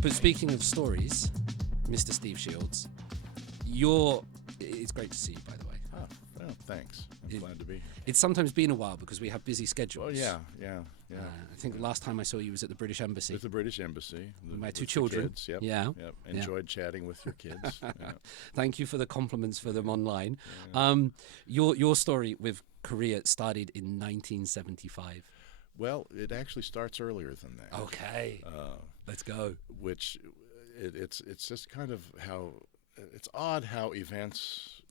But speaking of stories, Mr. Steve Shields, it's great to see you, by the way. Oh, well, thanks. I'm glad to be here. It's sometimes been a while because we have busy schedules. Oh, yeah. I think the last time I saw you was at the British Embassy. With the British Embassy. With my two the children. Kids, yep. Yeah. Yep. Enjoyed chatting with your kids. Yeah. Thank you for the compliments for them online. Yeah. Your story with Korea started in 1975. Well, it actually starts earlier than that. Okay. Let's go. Which it's just kind of how it's odd how events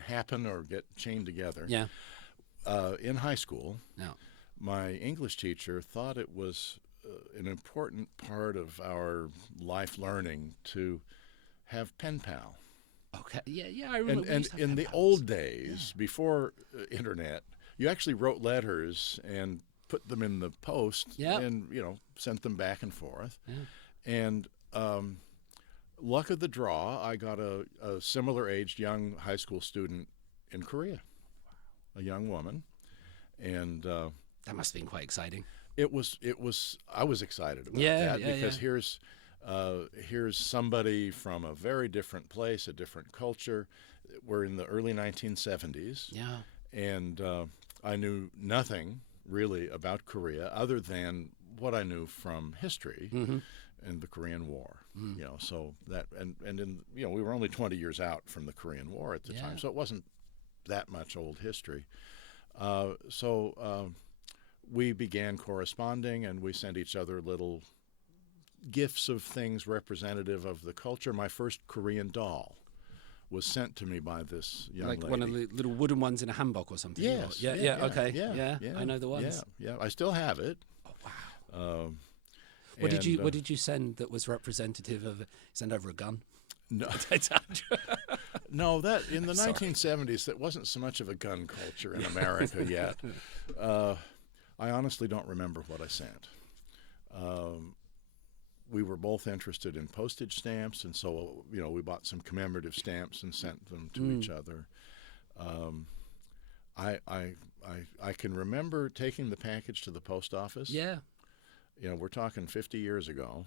happen or get chained together. Yeah. In high school, No. my English teacher thought it was an important part of our life learning to have pen pal. Okay. Yeah. I remember. And in the old days, before internet, you actually wrote letters and put them in the post and sent them back and forth. Yeah. And luck of the draw, I got a similar-aged young high school student in Korea, a young woman, and that must have been quite exciting. It was. I was excited about that because here's somebody from a very different place, a different culture. We're in the early 1970s. Yeah. And I knew nothing really about Korea other than what I knew from history and the Korean War. So that and in we were only 20 years out from the Korean War at the time, so it wasn't that much old history. So we began corresponding, and we sent each other little gifts of things representative of the culture. My first Korean doll was sent to me by this young lady. Like one of the little wooden ones in a hanbok or something? Yes. Okay. Yeah. I know the ones. Yeah. I still have it. Oh, wow. What did you send that was representative of? Send over a gun? No. No, that in the 1970s, that wasn't so much of a gun culture in America yet. I honestly don't remember what I sent. We were both interested in postage stamps, and so we bought some commemorative stamps and sent them to each other. I can remember taking the package to the post office. Yeah. We're talking 50 years ago,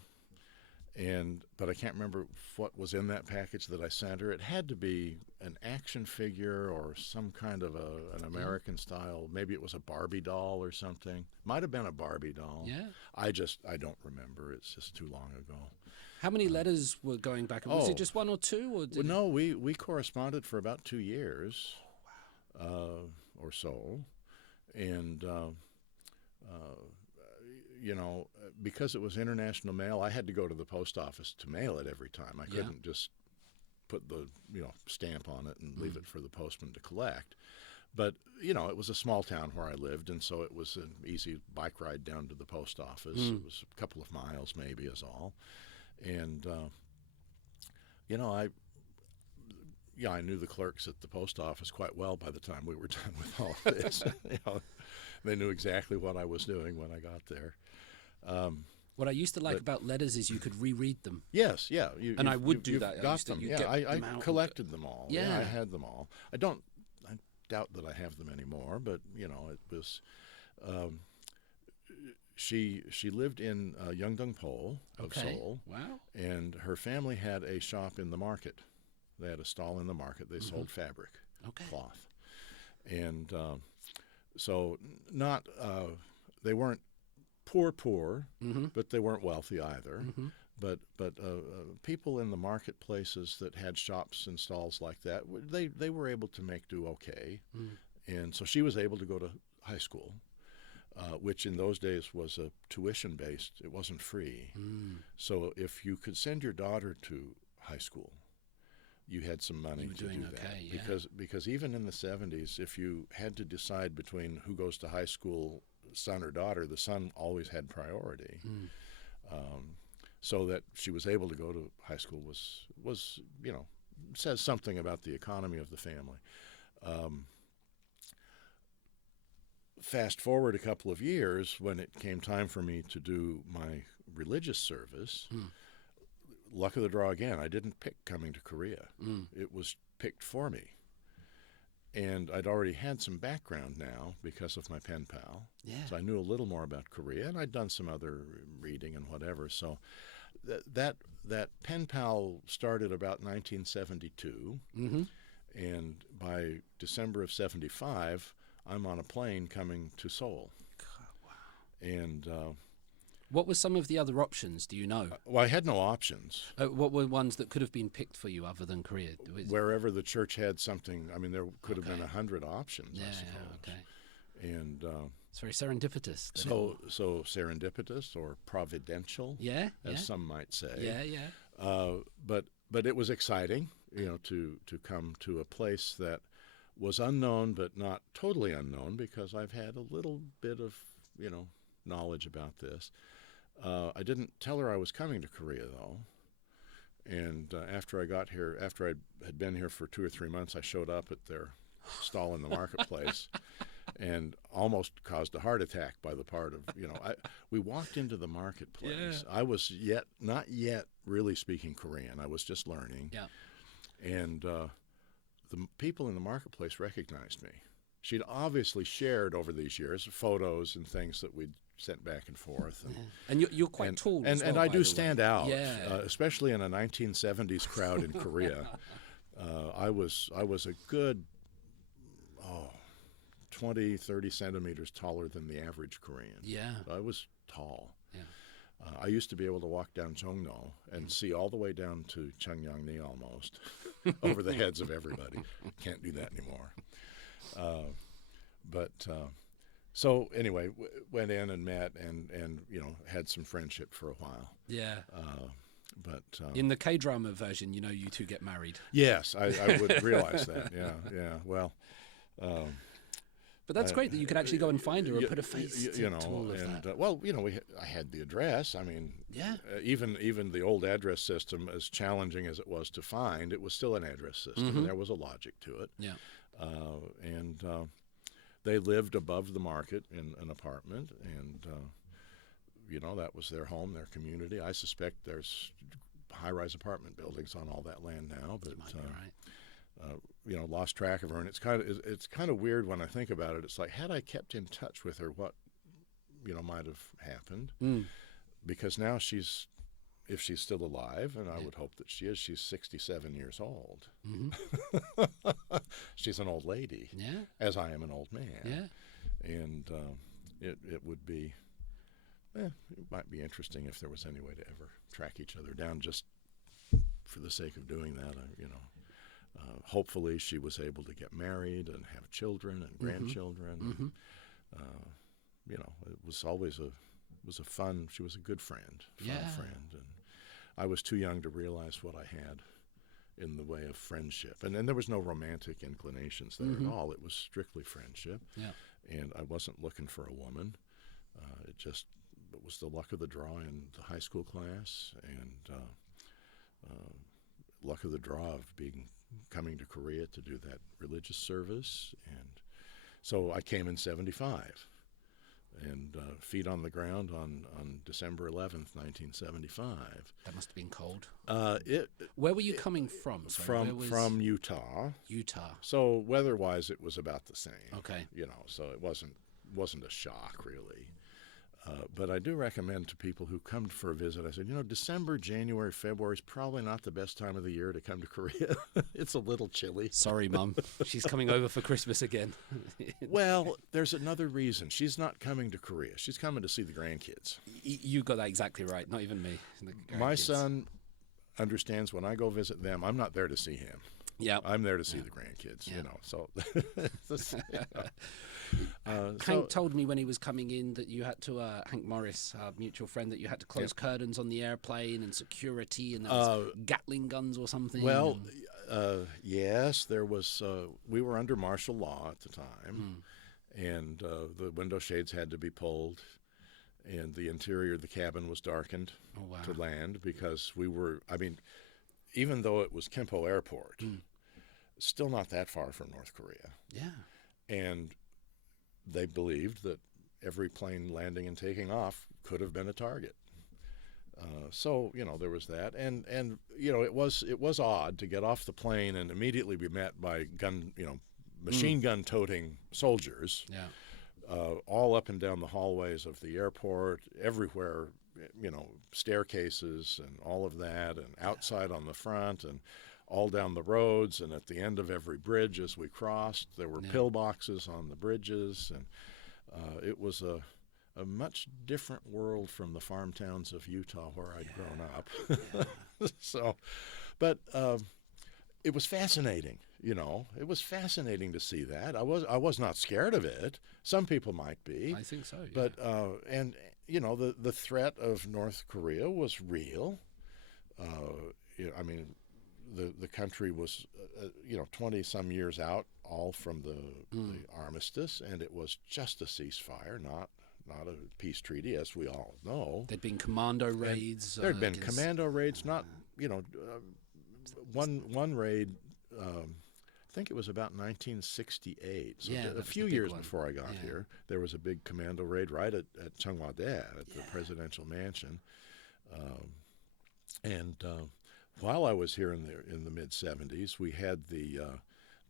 but I can't remember what was in that package that I sent her. It had to be an action figure or some kind of an American style. Maybe it was a Barbie doll or something. Might have been a Barbie doll. Yeah. I don't remember. It's just too long ago. How many letters were going back? Was it just one or two? Or no, we corresponded for about 2 years. Oh, wow. Or so. And because it was international mail, I had to go to the post office to mail it every time. I couldn't just put the stamp on it and leave it for the postman to collect. But it was a small town where I lived, and so it was an easy bike ride down to the post office. It was a couple of miles maybe is all. And I knew the clerks at the post office quite well by the time we were done with all of this. They knew exactly what I was doing when I got there. What I used to like about letters is you could reread them. Yes, yeah. I would do that. Got them. I collected them all. Yeah. I had them all. I doubt that I have them anymore, but it was. She lived in Yeongdeung-pol of Seoul. Wow. And her family had a shop in the market. They had a stall in the market. They sold fabric, cloth, and so not they weren't poor, but they weren't wealthy either. But people in the marketplaces that had shops and stalls like that, they were able to make do okay, and so she was able to go to high school, which in those days was a tuition based. It wasn't free. So if you could send your daughter to high school, you had some money to do that. Because even in the 70s, if you had to decide between who goes to high school, son or daughter, the son always had priority. So that she was able to go to high school was says something about the economy of the family. Fast forward a couple of years, when it came time for me to do my religious service, luck of the draw again, I didn't pick coming to Korea. It was picked for me. And I'd already had some background now because of my pen pal. Yeah. So I knew a little more about Korea, and I'd done some other reading and whatever. So that pen pal started about 1972, and by December of 75, I'm on a plane coming to Seoul. God, wow. And what were some of the other options? Do you know? well, I had no options. What were ones that could have been picked for you other than Korea? Wherever the church had something, I mean, there could have been 100 options, I suppose. Yeah, okay. And it's very serendipitous. so serendipitous or providential, as some might say. Yeah. But it was exciting, to come to a place that was unknown, but not totally unknown, because I've had a little bit of, knowledge about this. I didn't tell her I was coming to Korea, though. And after I got here, after I had been here for 2 or 3 months, I showed up at their stall in the marketplace and almost caused a heart attack by the part of, we walked into the marketplace. Yeah. I was not yet really speaking Korean. I was just learning. Yeah. And the people in the marketplace recognized me. She'd obviously shared over these years photos and things that we'd sent back and forth. And you're quite tall. And, as well, and I by do the stand way. out, Yeah. Especially in a 1970s crowd in Korea. I was a good 20, 30 centimeters taller than the average Korean. Yeah. I was tall. Yeah. I used to be able to walk down Jongno and see all the way down to Cheonggyeongni almost, over the heads of everybody. Can't do that anymore. So anyway, went in and met and had some friendship for a while. Yeah. But in the K-drama version, you two get married. Yes, I would realize that. Yeah. Well. But that's great that you could actually go and find her and put a face to all of that. I had the address. I mean, yeah. Even the old address system, as challenging as it was to find, it was still an address system, and there was a logic to it. Yeah. They lived above the market in an apartment, and that was their home, their community. I suspect there's high-rise apartment buildings on all that land now, but might be right. Lost track of her, and it's kind of weird when I think about it. It's like, had I kept in touch with her, what might have happened? Because now if she's still alive, and I would hope that she is, she's 67 years old. She's an old lady, as I am an old man. And it would be, it might be interesting if there was any way to ever track each other down, just for the sake of doing that. Hopefully she was able to get married and have children and grandchildren. It was always she was a good friend, friend. And I was too young to realize what I had in the way of friendship. And then there was no romantic inclinations there at all. It was strictly friendship. Yeah. And I wasn't looking for a woman. It was the luck of the draw in the high school class, and luck of the draw of coming to Korea to do that religious service. And so I came in 75, and feet on the ground on December 11th, 1975. That must have been cold. Where were you coming from? From Utah. Utah. So weather-wise, it was about the same. Okay. So it wasn't a shock really. But I do recommend to people who come for a visit, I said, December, January, February is probably not the best time of the year to come to Korea. It's a little chilly. Sorry, Mum. She's coming over for Christmas again. Well, there's another reason. She's not coming to Korea. She's coming to see the grandkids. You got that exactly right, not even me. My son understands when I go visit them, I'm not there to see him. Yeah, I'm there to see the grandkids, so... Hank told me when he was coming in that you had to, Hank Morris, our mutual friend, that you had to close curtains on the airplane and security, and there was Gatling guns or something. Well, yes, there was. We were under martial law at the time, and the window shades had to be pulled, and the interior of the cabin was darkened to land, because we were, even though it was Gimpo Airport, still not that far from North Korea. Yeah. And they believed that every plane landing and taking off could have been a target. So there was that, and it was odd to get off the plane and immediately be met by machine gun toting soldiers, all up and down the hallways of the airport, everywhere, staircases and all of that, and outside on the front, and all down the roads, and at the end of every bridge as we crossed, there were pillboxes on the bridges, and it was a much different world from the farm towns of Utah where I'd grown up. So, but it was fascinating. It was fascinating to see that. I was not scared of it. Some people might be. I think so. Yeah. But and the threat of North Korea was real. I mean, the country was 20 some years out, all from the armistice, and it was just a ceasefire, not a peace treaty, as we all know. There'd been commando raids. There'd been commando raids. Not one raid. I think it was about 1968. So a few years before I got here, there was a big commando raid right at Cheongwade, at the presidential mansion. And while I was here in the mid 70s, we had the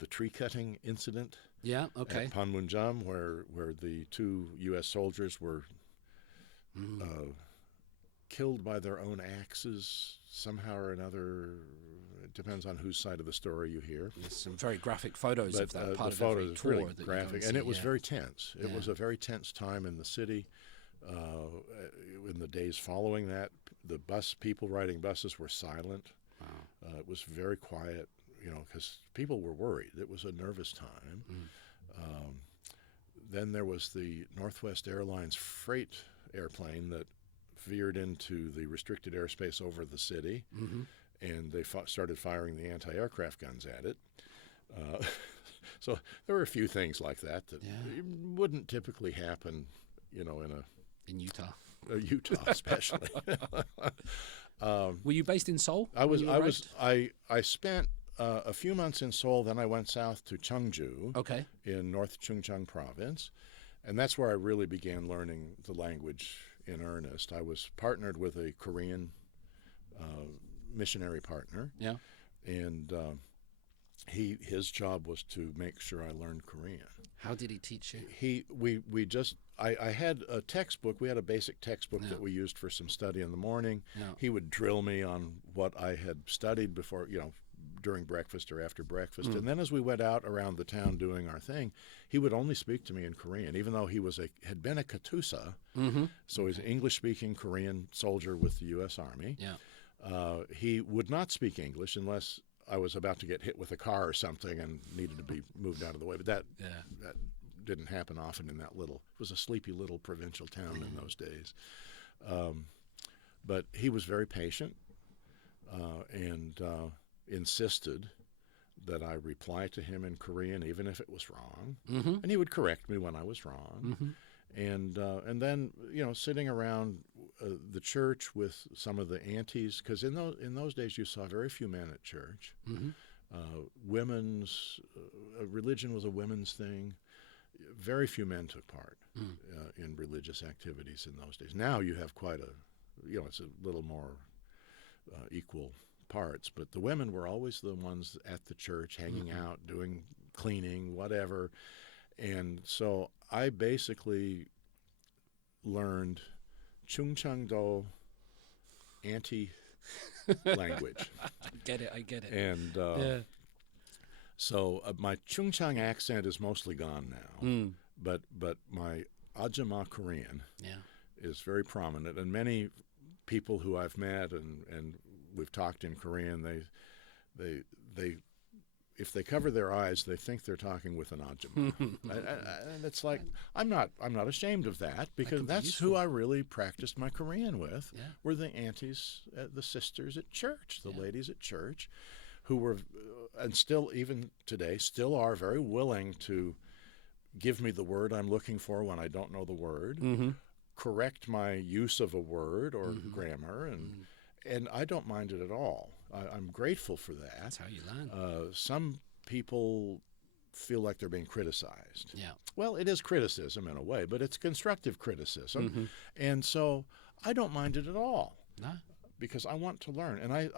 tree cutting incident. At Panmunjom, where the 2 U.S. soldiers were killed by their own axes somehow or another. It depends on whose side of the story you hear. There's some very graphic photos of that part the of every tour. Really graphic, and it was very tense. It was a very tense time in the city. In the days following that, the people riding buses were silent. Wow. It was very quiet, because people were worried. It was a nervous time. Then there was the Northwest Airlines freight airplane that veered into the restricted airspace over the city, and they started firing the anti-aircraft guns at it. So there were a few things like that wouldn't typically happen, in Utah. Utah especially. Were you based in Seoul? I spent a few months in Seoul, then I went south to Cheongju in North Chungcheong province, and that's where I really began learning the language in earnest. I was partnered with a Korean missionary partner, and his job was to make sure I learned Korean. How did he teach you? I had a textbook. We had a basic textbook that we used for some study in the morning. He would drill me on what I had studied before, during breakfast or after breakfast. And then as we went out around the town doing our thing, he would only speak to me in Korean, even though he had been a Katusa. So he's an English-speaking Korean soldier with the U.S. Army. He would not speak English unless I was about to get hit with a car or something and needed to be moved out of the way. But that didn't happen often in that it was a sleepy little provincial town in those days. But he was very patient and insisted that I reply to him in Korean, even if it was wrong. And he would correct me when I was wrong. And then, sitting around the church with some of the aunties, because in those days you saw very few men at church. Religion was a women's thing. Very few men took part in religious activities in those days. Now you have quite it's a little more equal parts, but the women were always the ones at the church, hanging out, doing cleaning, whatever. And so I basically learned Chungcheongdo anti-language. I get it. And so my Chungcheong accent is mostly gone now, but my Ajama Korean is very prominent. And many people who I've met and we've talked in Korean, they if they cover their eyes, they think they're talking with an Ajama. And it's like, I'm not ashamed of that, because that's who I really practiced my Korean with, were the aunties, the sisters at church, the ladies at church, who were, and still, even today, still are very willing to give me the word I'm looking for when I don't know the word, correct my use of a word or grammar, and I don't mind it at all. I'm grateful for that. That's how you learn. Some people feel like they're being criticized. Well, it is criticism in a way, but it's constructive criticism. And so I don't mind it at all, because I want to learn. And I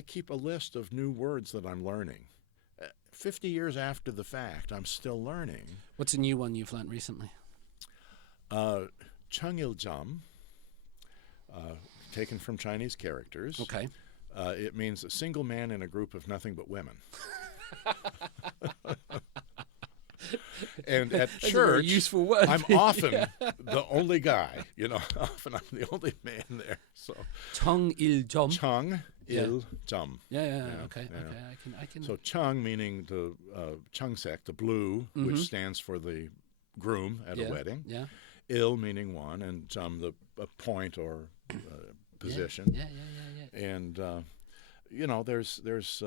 keep a list of new words that I'm learning. 50 years after the fact, I'm still learning. What's a new one you've learned recently? Chungil-jam, taken from Chinese characters. Okay. It means a single man in a group of nothing but women. And at That's church, a very useful word. I'm often the only guy. Often I'm the only man there. So Chung-il-jam. Chung-il-jam. Yeah. Okay. I can. So Chung meaning the Chung-sek, the blue, which stands for the groom at a wedding. Yeah. Il meaning one, and jam the point or position. Yeah. And there's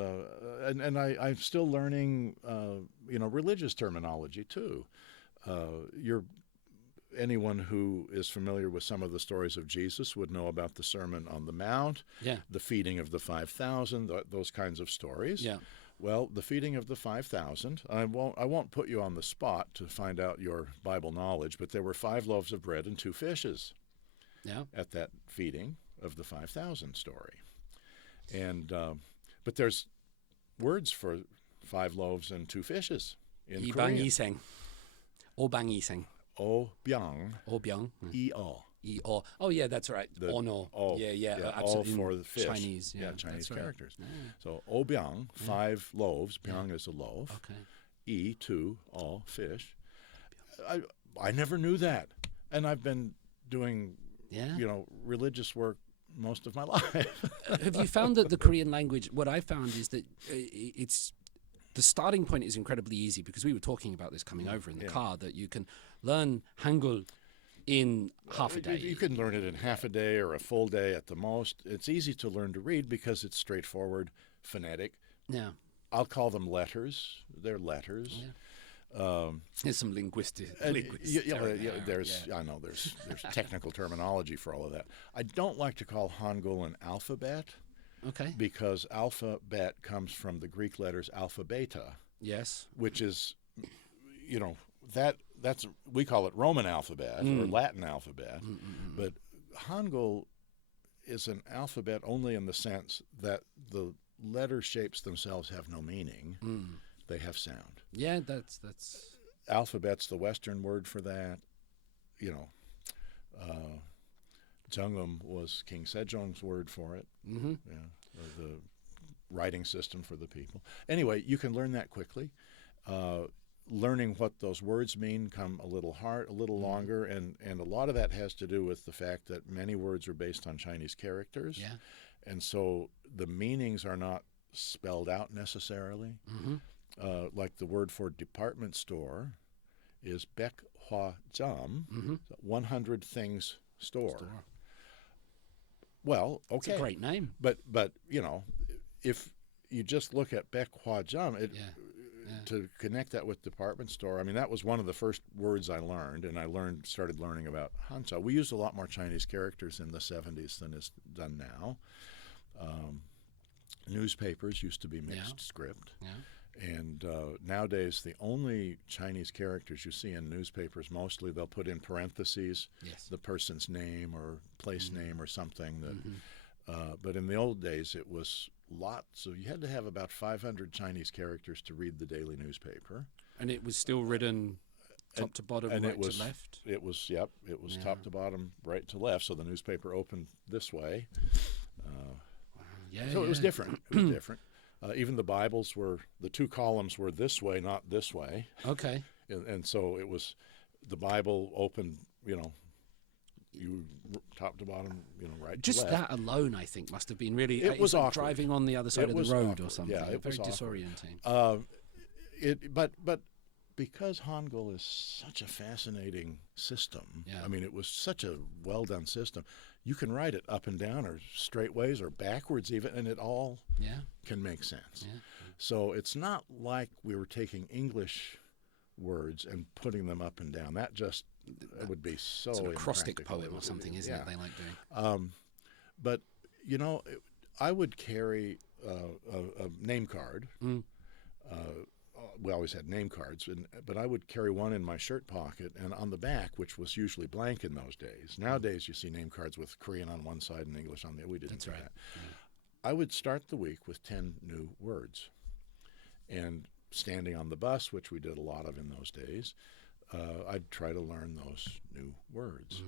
and I'm still learning religious terminology too. Anyone who is familiar with some of the stories of Jesus would know about the Sermon on the Mount, the feeding of the 5,000, those kinds of stories. Yeah. Well, the feeding of the 5,000, I won't put you on the spot to find out your Bible knowledge, but there were 5 loaves of bread and 2 fishes at that feeding of the 5,000 story. And but there's words for 5 loaves and 2 fishes in Korean. Obang-iseng. O-byang. O-byang. E-o. E-o. Oh, yeah, that's right. O-no. Yeah, absolutely. O for the fish. Chinese. Yeah, Chinese characters. Right. So O-byang, 5 loaves. Byang is a loaf. Okay. E, 2, o, fish. I never knew that. And I've been doing, religious work most of my life. Have you found that the Korean language, what I found is that the starting point is incredibly easy, because we were talking about this coming over in the car, that you can learn Hangul in half a day. You can learn it in half a day or a full day at the most. It's easy to learn to read because it's straightforward, phonetic. Yeah. I'll call them letters. They're letters. Yeah. There's some linguistic. I know there's technical terminology for all of that. I don't like to call Hangul an alphabet. Okay. Because alphabet comes from the Greek letters alpha beta. Yes. Which is, that's we call it Roman alphabet or Latin alphabet, but Hangul is an alphabet only in the sense that the letter shapes themselves have no meaning. They have sound. Yeah, that's Alphabet's the Western word for that. Jungum was King Sejong's word for it. The writing system for the people. Anyway, you can learn that quickly. Learning what those words mean come a little longer, and a lot of that has to do with the fact that many words are based on Chinese characters. Yeah. And so the meanings are not spelled out necessarily. Like the word for department store is Baek Hwa Jam, 100 things store. Well, okay. It's a great name. But if you just look at Baek Hwa Jam, to connect that with department store, I mean, that was one of the first words I learned, and I started learning about Hanja. We used a lot more Chinese characters in the 70s than is done now. Newspapers used to be mixed script. And nowadays, the only Chinese characters you see in newspapers, mostly they'll put in parentheses the person's name or place name or something. But in the old days, it was lots. So you had to have about 500 Chinese characters to read the daily newspaper. And it was still written top to bottom, right to left? It was, it was top to bottom, right to left. So the newspaper opened this way. So it was different. It was different. Even the Bibles the 2 columns were this way, not this way. Okay. And so it was, the Bible opened, you top to bottom, right Just to left. that alone, I think, must have been really. It was like awkward. Driving on the other side of the road or something. Yeah, it was very awkward. disorienting. But because Hangul is such a fascinating system, I mean, it was such a well-done system, you can write it up and down or straight ways or backwards even, and it all can make sense. Yeah. So it's not like we were taking English words and putting them up and down. That just would be so sort of acrostic impractical. poem or something, isn't it? They like doing. But I would carry a name card. We always had name cards, but I would carry one in my shirt pocket, and on the back, which was usually blank in those days. Nowadays, you see name cards with Korean on one side and English on the other. We didn't do that. I would start the week with 10 new words, and standing on the bus, which we did a lot of in those days, I'd try to learn those new words.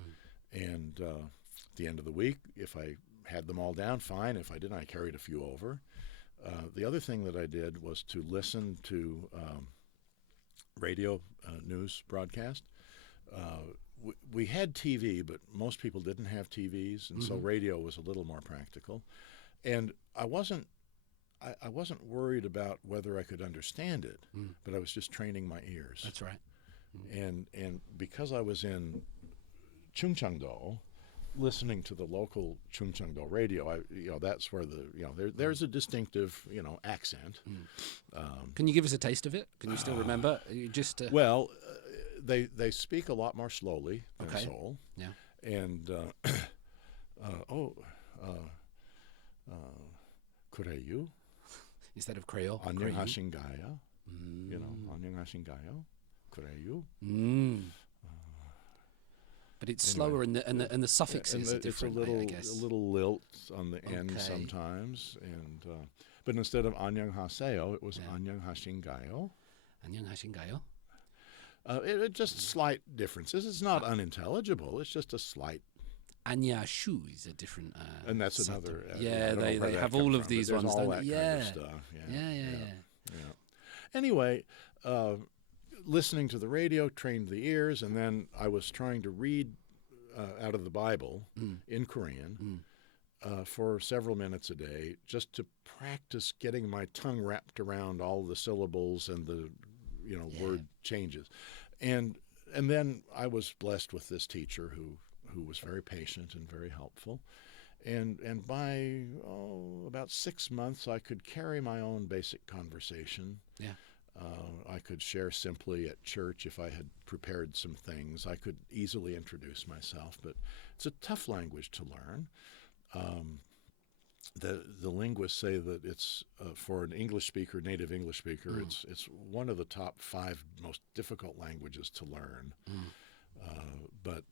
And at the end of the week, if I had them all down, fine. If I didn't, I carried a few over. The other thing that I did was to listen to radio news broadcast. We had TV, but most people didn't have TVs, and so radio was a little more practical. And I wasn't worried about whether I could understand it, but I was just training my ears. That's right. And because I was in Chungcheongdo, listening to the local Chungcheongdo radio, that's where there's a distinctive accent. Can you give us a taste of it? Can you still remember? You just well, they speak a lot more slowly than Seoul. Yeah. And 그래요? Instead of Creole. 안녕하신가요? 안녕하신가요? 그래요? But it's slower, and the suffixes are different. I guess a little lilt on the end sometimes, and but instead of 안녕하세요, it was 안녕하신가요? 안녕하신가요? It just slight differences. It's not unintelligible. It's just a slight. Anyashu is a different. And that's another. They have all of these ones. All that kind of stuff. Yeah. Anyway, listening to the radio trained the ears, and then I was trying to read out of the Bible in Korean for several minutes a day, just to practice getting my tongue wrapped around all the syllables and the word changes. And then I was blessed with this teacher who was very patient and very helpful. And by about 6 months, I could carry my own basic conversation. Yeah. I could share simply at church if I had prepared some things. I could easily introduce myself, but it's a tough language to learn. The linguists say that it's for an English speaker, native English speaker, it's one of the top 5 most difficult languages to learn. But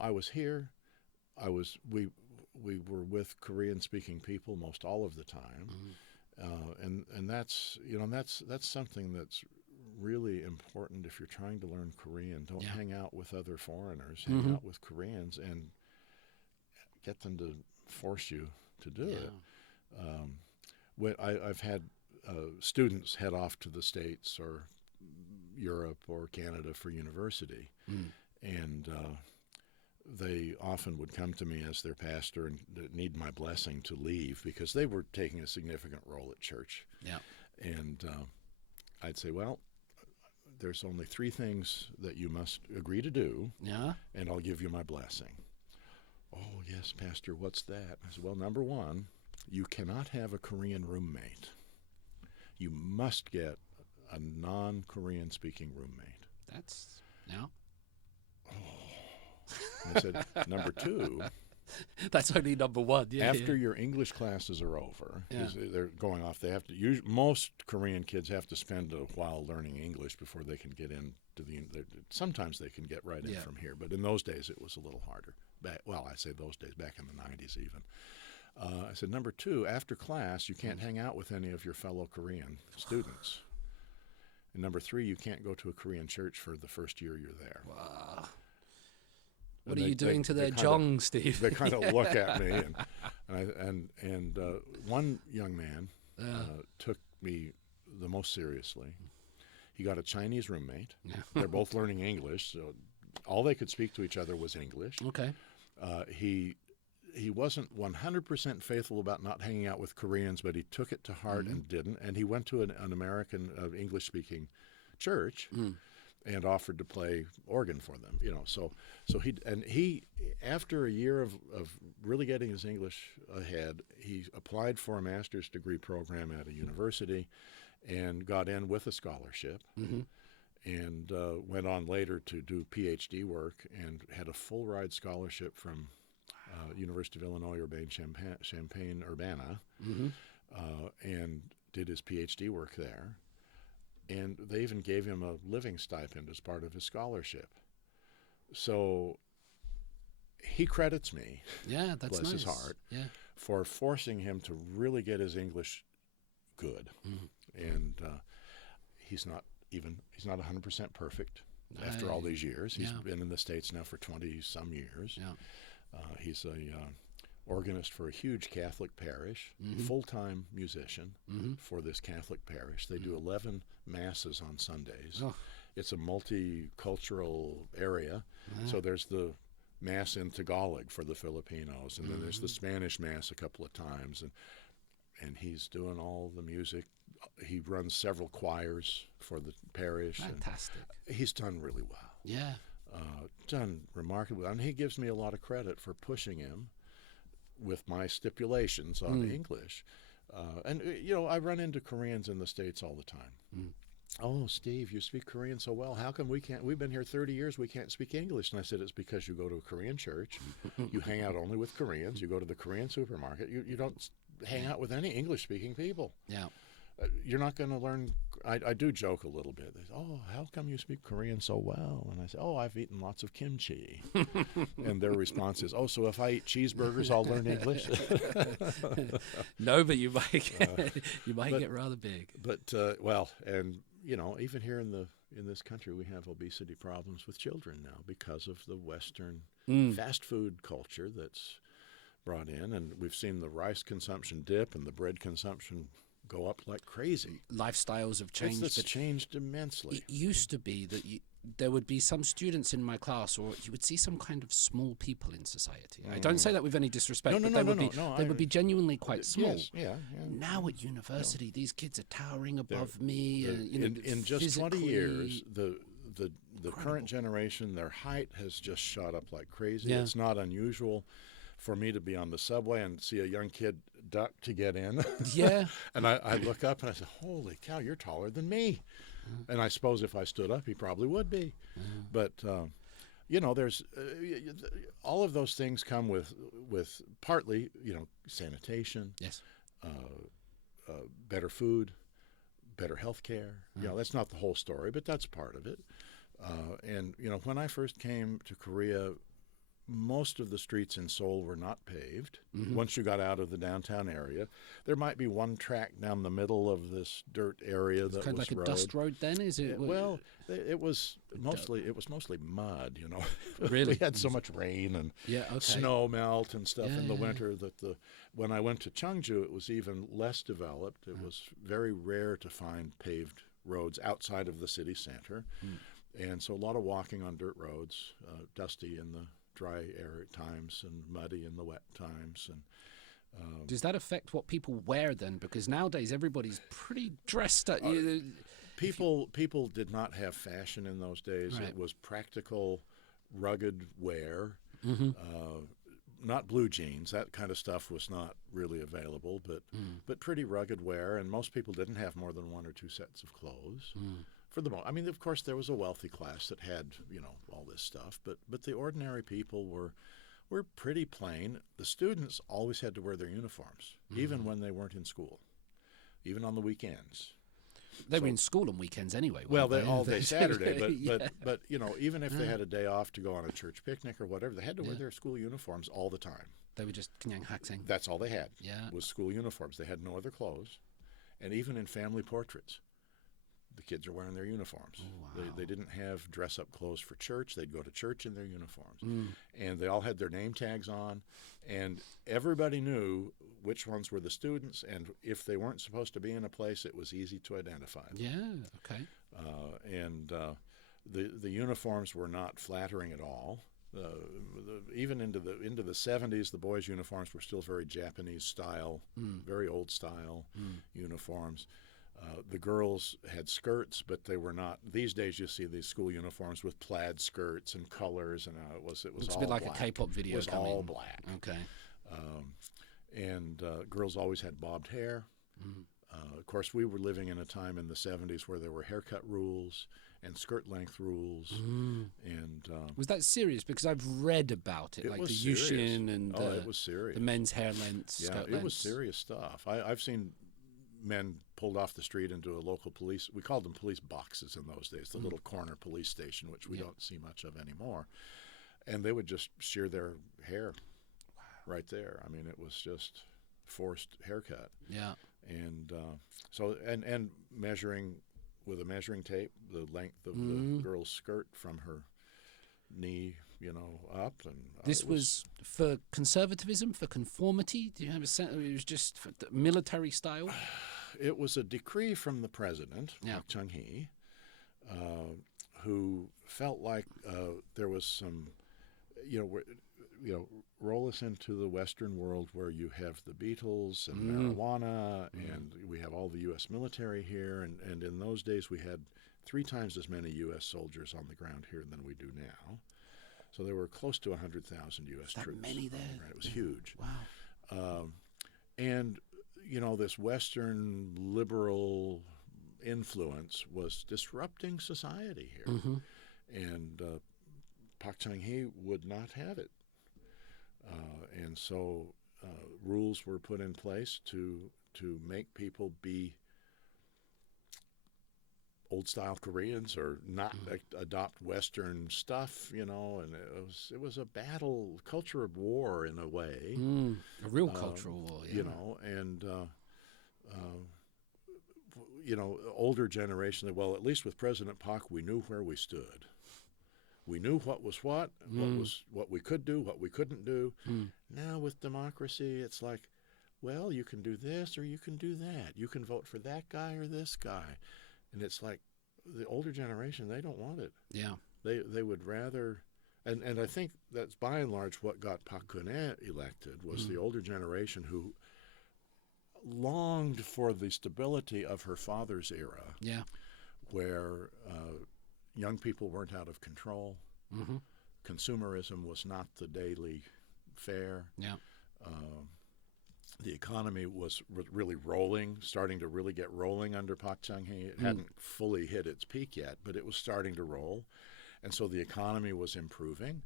I was here. We were with Korean-speaking people most all of the time. And that's something that's really important if you're trying to learn Korean. Don't hang out with other foreigners. Hang out with Koreans and get them to force you to do it. I've had students head off to the States or Europe or Canada for university, and they often would come to me as their pastor and need my blessing to leave because they were taking a significant role at church. Yeah. And I'd say, well, there's only 3 things that you must agree to do, and I'll give you my blessing. Oh, yes, Pastor, what's that? I said, well, number 1, you cannot have a Korean roommate. You must get a non-Korean speaking roommate. That's now. I said, number 2. That's only number 1. Yeah. After your English classes are over, they're going off. They have to. Most Korean kids have to spend a while learning English before they can get into sometimes they can get right in from here, but in those days it was a little harder. I say those days, back in the 90s even. I said, number 2, after class, you can't hang out with any of your fellow Korean students. And number 3, you can't go to a Korean church for the first year you're there. Wow. What are you doing to their jong, Steve? They kind of look at me, and one young man took me the most seriously. He got a Chinese roommate. They're both learning English, so all they could speak to each other was English. Okay. He wasn't 100% faithful about not hanging out with Koreans, but he took it to heart and didn't. And he went to an American English-speaking church. And offered to play organ for them, So he after a year of really getting his English ahead, he applied for a master's degree program at a university, and got in with a scholarship, and went on later to do PhD work, and had a full ride scholarship from University of Illinois Urbana-Champaign-Urbana, and did his PhD work there. And they even gave him a living stipend as part of his scholarship. So he credits me, that's bless nice. his heart, for forcing him to really get his English good. And he's not 100% perfect after all these years. He's been in the States now for 20-some years. He's a organist for a huge Catholic parish, full-time musician for this Catholic parish. They do 11 masses on Sundays. It's a multicultural area, so there's the Mass in Tagalog for the Filipinos, and then there's the Spanish Mass a couple of times, and he's doing all the music. He runs several choirs for the parish. Fantastic. He's done really well. Yeah. Done remarkably well. And he gives me a lot of credit for pushing him with my stipulations on English. And, I run into Koreans in the States all the time. Oh, Steve, you speak Korean so well. How come we've been here 30 years, we can't speak English? And I said, it's because you go to a Korean church. You hang out only with Koreans. You go to the Korean supermarket. You don't hang out with any English-speaking people. Yeah. You're not going to learn. I do joke a little bit. They say, oh, how come you speak Korean so well? And I say, oh, I've eaten lots of kimchi. And their response is, oh, so if I eat cheeseburgers, I'll learn English? No, but you might get rather big. But, even here in this country, we have obesity problems with children now because of the Western fast food culture that's brought in. And we've seen the rice consumption dip and the bread consumption go up like crazy. Lifestyles have changed. It's changed immensely. It used to be that there would be some students in my class, or you would see some kind of small people in society. I don't say that with any disrespect, but they would be genuinely quite small. Yes, yeah. Now at university, these kids are towering above me. In just 20 years, the current generation, their height has just shot up like crazy. It's not unusual for me to be on the subway and see a young kid duck to get in. Yeah. And I look up and I say, holy cow, you're taller than me. And I suppose if I stood up, he probably would be. But, there's all of those things come with partly, sanitation. Yes. Better food, better health care. That's not the whole story, but that's part of it. And, when I first came to Korea, most of the streets in Seoul were not paved. Once you got out of the downtown area, there might be one track down the middle of this dirt area that was kind of like road. A dust road. Then is it? Well, it was mostly mud. Really, we had so much rain and snow melt and stuff in the winter that when I went to Cheongju, it was even less developed. It was very rare to find paved roads outside of the city center, and so a lot of walking on dirt roads, dusty in the dry air at times and muddy in the wet times. And does that affect what people wear then? Because nowadays everybody's pretty dressed up. People did not have fashion in those days. Right. It was practical, rugged wear. Not blue jeans. That kind of stuff was not really available, but pretty rugged wear. And most people didn't have more than one or two sets of clothes. For the most, I mean, of course, there was a wealthy class that had, all this stuff, but the ordinary people were pretty plain. The students always had to wear their uniforms, even when they weren't in school, even on the weekends. They were in school on weekends anyway. Well, all day Saturday, but even if they had a day off to go on a church picnic or whatever, they had to wear their school uniforms all the time. They were just knyang-hakseng. That's all they had. Was school uniforms. They had no other clothes, and even in family portraits, the kids are wearing their uniforms. Oh, wow. They didn't have dress-up clothes for church. They'd go to church in their uniforms. And they all had their name tags on, and everybody knew which ones were the students, and if they weren't supposed to be in a place, it was easy to identify them. Yeah, okay. The uniforms were not flattering at all. Even into the 70s, the boys' uniforms were still very Japanese style, very old style uniforms. The girls had skirts, but they were not. These days, you see these school uniforms with plaid skirts and colors, and it was Looks all a bit like black. a K-pop video. It was all black. Okay. And girls always had bobbed hair. Of course, we were living in a time in the 70s where there were haircut rules and skirt length rules. And was that serious? Because I've read about it, like the Yushin and it was serious. The men's hair lengths. Yeah, it was serious stuff. I've seen men pulled off the street into a local police. We called them police boxes in those days, the little corner police station, which we don't see much of anymore. And they would just shear their hair right there. I mean, it was just forced haircut. Yeah. and and measuring with a measuring tape the length of the girl's skirt from her knee, up. And this was for conservatism, for conformity. Do you have a sense? It was just for the military style. It was a decree from the president, Park Chung-hee, who felt like there was some, roll us into the Western world where you have the Beatles and marijuana, and we have all the U.S. military here, and in those days we had 3 times as many U.S. soldiers on the ground here than we do now. So there were close to 100,000 U.S. troops. That many there? It was huge. Wow. And, this Western liberal influence was disrupting society here. And Park Chung-hee would not have it. And so rules were put in place to make people be old-style Koreans or not adopt Western stuff, and it was a battle, culture of war in a way. A real cultural war, and older generation. Well, at least with President Park, we knew where we stood. We knew what was what we could do, what we couldn't do. Now with democracy, it's like, well, you can do this or you can do that. You can vote for that guy or this guy. And it's like the older generation, they don't want it. Yeah. They would rather, and I think that's by and large what got Park Chung-hee elected was the older generation who longed for the stability of her father's era. Yeah. Where young people weren't out of control. Consumerism was not the daily fare. Yeah. The economy was really rolling, starting to really get rolling under Park Chung-hee. It hadn't fully hit its peak yet, but it was starting to roll. And so the economy was improving.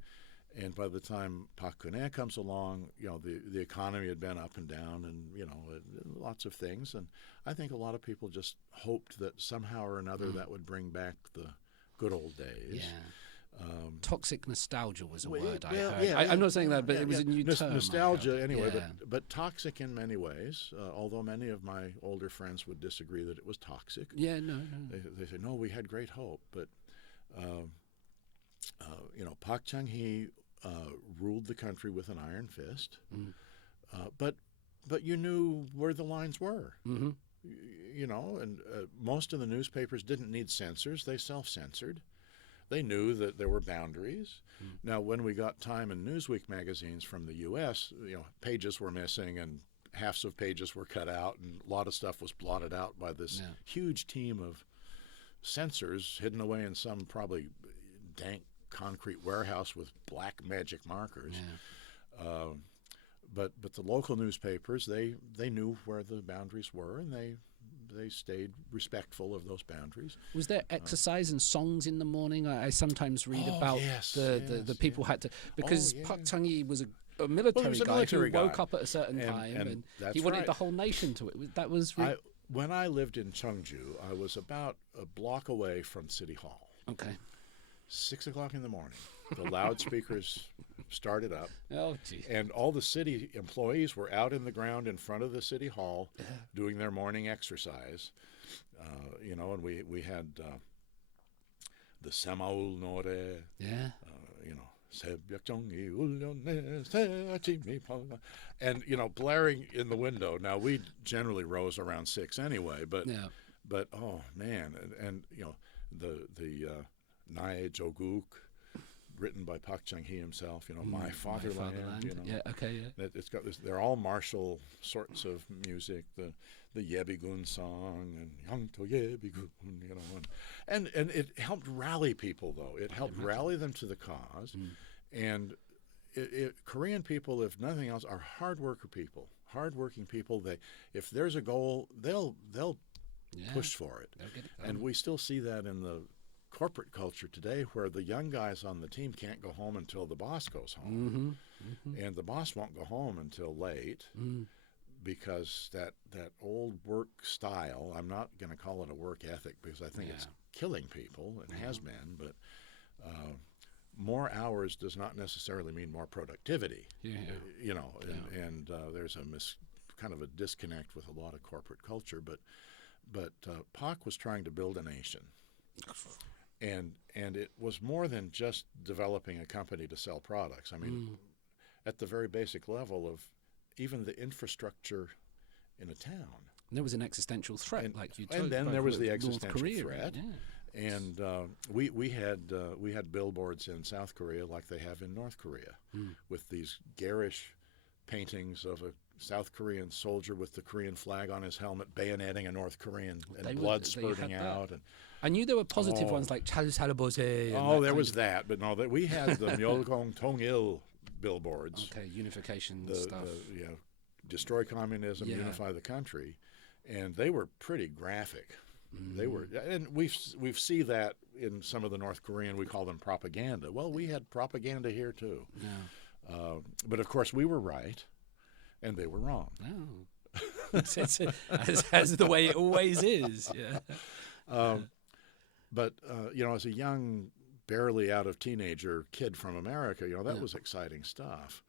And by the time Park Chung-hee comes along, the economy had been up and down and, lots of things. And I think a lot of people just hoped that somehow or another that would bring back the good old days. Yeah. Toxic nostalgia was a word I heard. Yeah, I'm not saying that, but it was a new term. Nostalgia, anyway, but toxic in many ways, although many of my older friends would disagree that it was toxic. Yeah, no. They say, no, we had great hope. But, Park Chung-hee ruled the country with an iron fist. But you knew where the lines were. And most of the newspapers didn't need censors. They self-censored. They knew that there were boundaries. Now, when we got Time and Newsweek magazines from the U.S., pages were missing and halves of pages were cut out, and a lot of stuff was blotted out by this huge team of censors hidden away in some probably dank concrete warehouse with black magic markers. But the local newspapers, they knew where the boundaries were, and they stayed respectful of those boundaries. Was there exercise and songs in the morning? I sometimes read about the people had to, because Park Chung-hee was a military guy who woke up at a certain time and he wanted the whole nation to it. That was when I lived in Cheongju, I was about a block away from City Hall. Okay. 6 o'clock in the morning. The loudspeakers started up. Oh, gee. And all the city employees were out in the ground in front of the city hall doing their morning exercise. And we had the Semaul Nore. Yeah. And, blaring in the window. Now, we generally rose around 6 anyway, but oh, man. And the Nae Joguk, written by Park Chung-hee himself, My Fatherland. It's got this. They're all martial sorts of music. The Yebigun song and Yangto Yebigun, and it helped rally people though. It helped rally them to the cause, and Korean people, if nothing else, are hardworking people. If there's a goal, they'll push for it, and we still see that in the corporate culture today, where the young guys on the team can't go home until the boss goes home, and the boss won't go home until late, because that old work style, I'm not going to call it a work ethic because I think it's killing people and has been, but more hours does not necessarily mean more productivity. And there's a kind of a disconnect with a lot of corporate culture. But Pak was trying to build a nation, and it was more than just developing a company to sell products. I mean, at the very basic level of even the infrastructure in a town. And there was an existential threat, like you told. And then there was the existential Korea, threat. Yeah. And we had billboards in South Korea like they have in North Korea, with these garish paintings of a South Korean soldier with the Korean flag on his helmet bayoneting a North Korean and blood spurting out. And I knew there were positive ones like Chal Salabose. Oh, there was that, but no, we had the Myeolgong Tongil billboards. Okay, unification stuff. Destroy communism, unify the country, and they were pretty graphic. They were, and we've see that in some of the North Korean. We call them propaganda. Well, we had propaganda here too. Yeah. But of course, we were right, and they were wrong. Oh. it's as the way it always is. Yeah. But as a young, barely out of teenager kid from America, that was exciting stuff.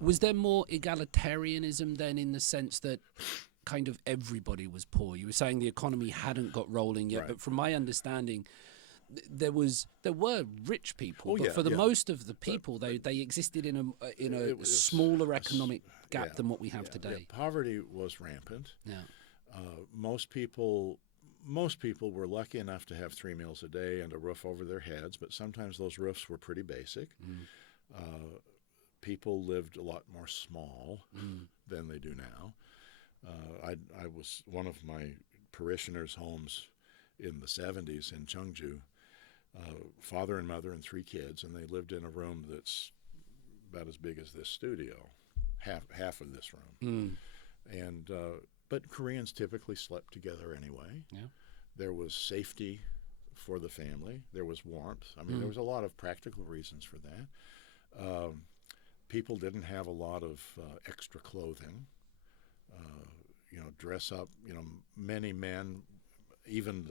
Was there more egalitarianism then, in the sense that kind of everybody was poor? You were saying the economy hadn't got rolling yet, but from my understanding, there were rich people, but for the most of the people, they existed in a smaller economic gap than what we have today. Yeah. Poverty was rampant. Yeah. Most people were lucky enough to have 3 meals a day and a roof over their heads, but sometimes those roofs were pretty basic. People lived a lot more small than they do now. I was one of my parishioners' homes in the 70s in Cheongju, father and mother and 3 kids, and they lived in a room that's about as big as this studio, half of this room. And but Koreans typically slept together anyway. Yeah. There was safety for the family. There was warmth. I mean, there was a lot of practical reasons for that. People didn't have a lot of extra clothing. Dress up. Many men, even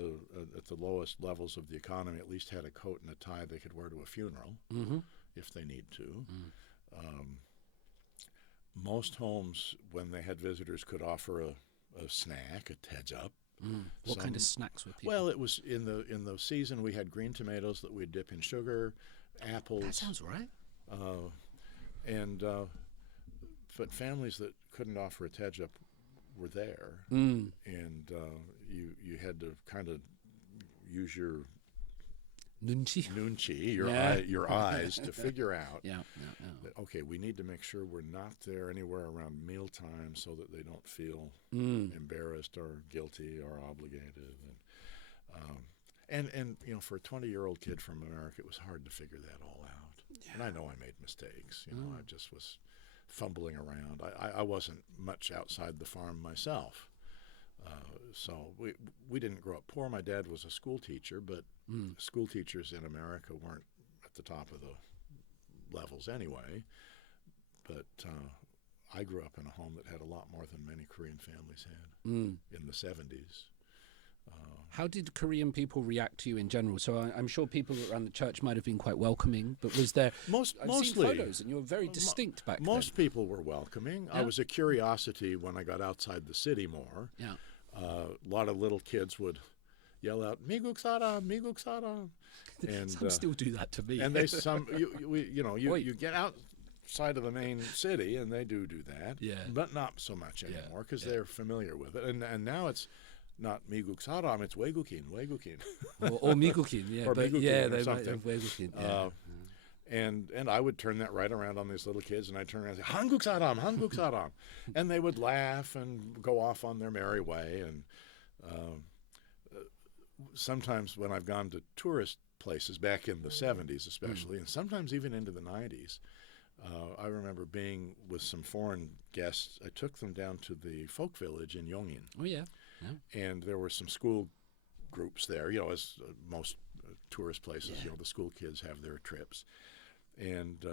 at the lowest levels of the economy, at least had a coat and a tie they could wear to a funeral if they need to. Most homes, when they had visitors, could offer a snack, a Tizzard. What kind of snacks were people? Well, it was in the season we had green tomatoes that we'd dip in sugar, apples. That sounds right. But families that couldn't offer a Tizzard were there, and you had to kind of use your nunchi, your eyes, to figure out that, okay, we need to make sure we're not there anywhere around mealtime so that they don't feel embarrassed or guilty or obligated. And for a 20-year-old kid from America, it was hard to figure that all out. Yeah. And I know I made mistakes. I just was fumbling around. I wasn't much outside the farm myself. So we didn't grow up poor. My dad was a school teacher, but school teachers in America weren't at the top of the levels anyway. But I grew up in a home that had a lot more than many Korean families had in the 70s. How did Korean people react to you in general? So I'm sure people around the church might have been quite welcoming, but was there... I've seen photos, and you were very distinct back then. Most people were welcoming. Yeah. I was a curiosity when I got outside the city more. Yeah. A lot of little kids would yell out, "Miguk Saram, Miguk Saram," and some still do that to me. And you get outside of the main city, and they do that. Yeah. But not so much anymore because they're familiar with it. And now it's not Miguk Saram, it's Wegukin. or Migukin, yeah. Or but Migukin yeah, or they something. might have Wegukin. Yeah. And I would turn that right around on these little kids, and I'd turn around and say, "Hanguk Saram, Hanguk Saram." And they would laugh and go off on their merry way. And sometimes when I've gone to tourist places back in the 70s especially, and sometimes even into the 90s, I remember being with some foreign guests. I took them down to the folk village in Yongin. Oh, yeah. And there were some school groups there, as most tourist places, the school kids have their trips. And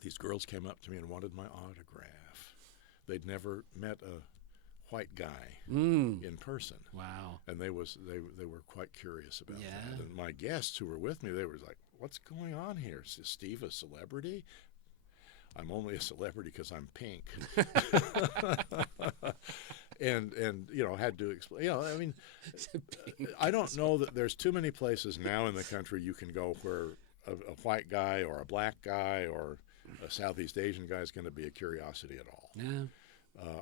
these girls came up to me and wanted my autograph. They'd never met a white guy in person. Wow. And they were quite curious about that. And my guests who were with me, they were like, "What's going on here? Is Steve a celebrity?" I'm only a celebrity because I'm pink. and had to explain. I mean, I don't know that there's too many places now in the country you can go where a white guy or a black guy or a Southeast Asian guy is going to be a curiosity at all. Yeah.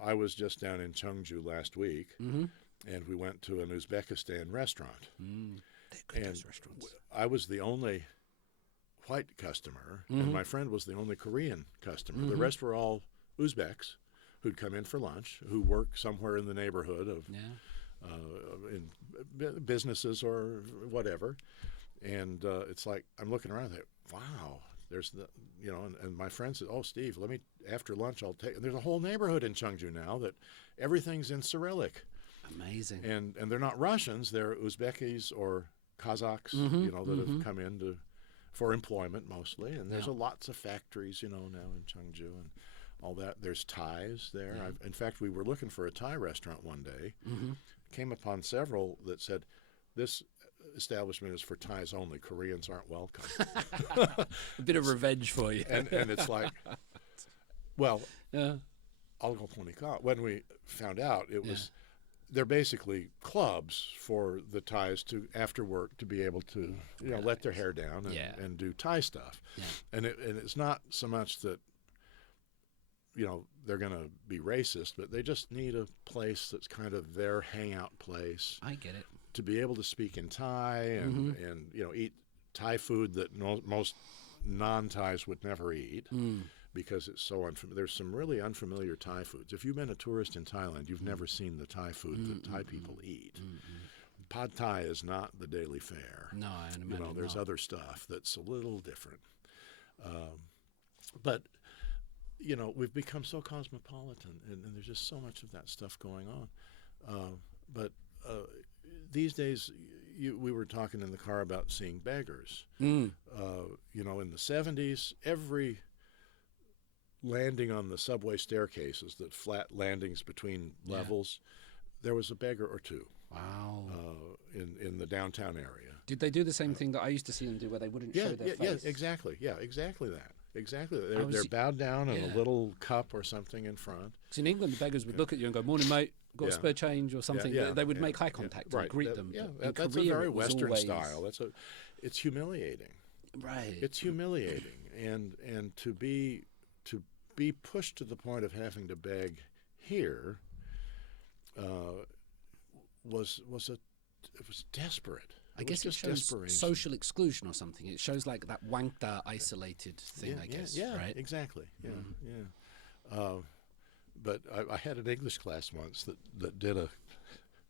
I was just down in Cheongju last week, and we went to an Uzbekistan restaurant. They're good, those restaurants. I was the only white customer, and my friend was the only Korean customer. The rest were all Uzbeks who'd come in for lunch, who work somewhere in the neighborhood of in businesses or whatever. And it's like I'm looking around, like, wow. There's and my friend said, "Oh, Steve, after lunch I'll take." And there's a whole neighborhood in Cheongju now that everything's in Cyrillic. Amazing. And they're not Russians; they're Uzbekis or Kazakhs, that have come in for employment mostly. And there's lots of factories, now in Cheongju and all that. There's Thais there. Yeah. In fact, we were looking for a Thai restaurant one day. Came upon several that said, "This establishment is for Thais only. Koreans aren't welcome." A bit of revenge for you. and it's like, well, when we found out, it was they're basically clubs for the Thais to after work to be able to let their hair down and do Thai stuff. And it's not so much that they're going to be racist, but they just need a place that's kind of their hangout place. I get it. To be able to speak in Thai and eat Thai food that most non-Thais would never eat because it's so unfamiliar. There's some really unfamiliar Thai foods. If you've been a tourist in Thailand, you've never seen the Thai food that Thai people eat. Pad Thai is not the daily fare. No, I imagine there's not. other stuff that's a little different. But we've become so cosmopolitan, and there's just so much of that stuff going on. But these days, we were talking in the car about seeing beggars. In the 70s, every landing on the subway staircases, the flat landings between levels, there was a beggar or two. Wow. In the downtown area. Did they do the same thing that I used to see them do, where they wouldn't show their face? Yeah, exactly. Yeah, exactly that. Exactly. They're bowed down and a little cup or something in front. Because in England, the beggars would look at you and go, "Morning, mate. Got a spare change or something." They would make eye contact and greet them. That's a very Western style. It's humiliating. Right. It's humiliating, and to be pushed to the point of having to beg here was desperate. I guess it shows social exclusion or something. It shows like that Wangda isolated thing, I guess. Yeah, right? Exactly. Yeah. But I had an English class once that did a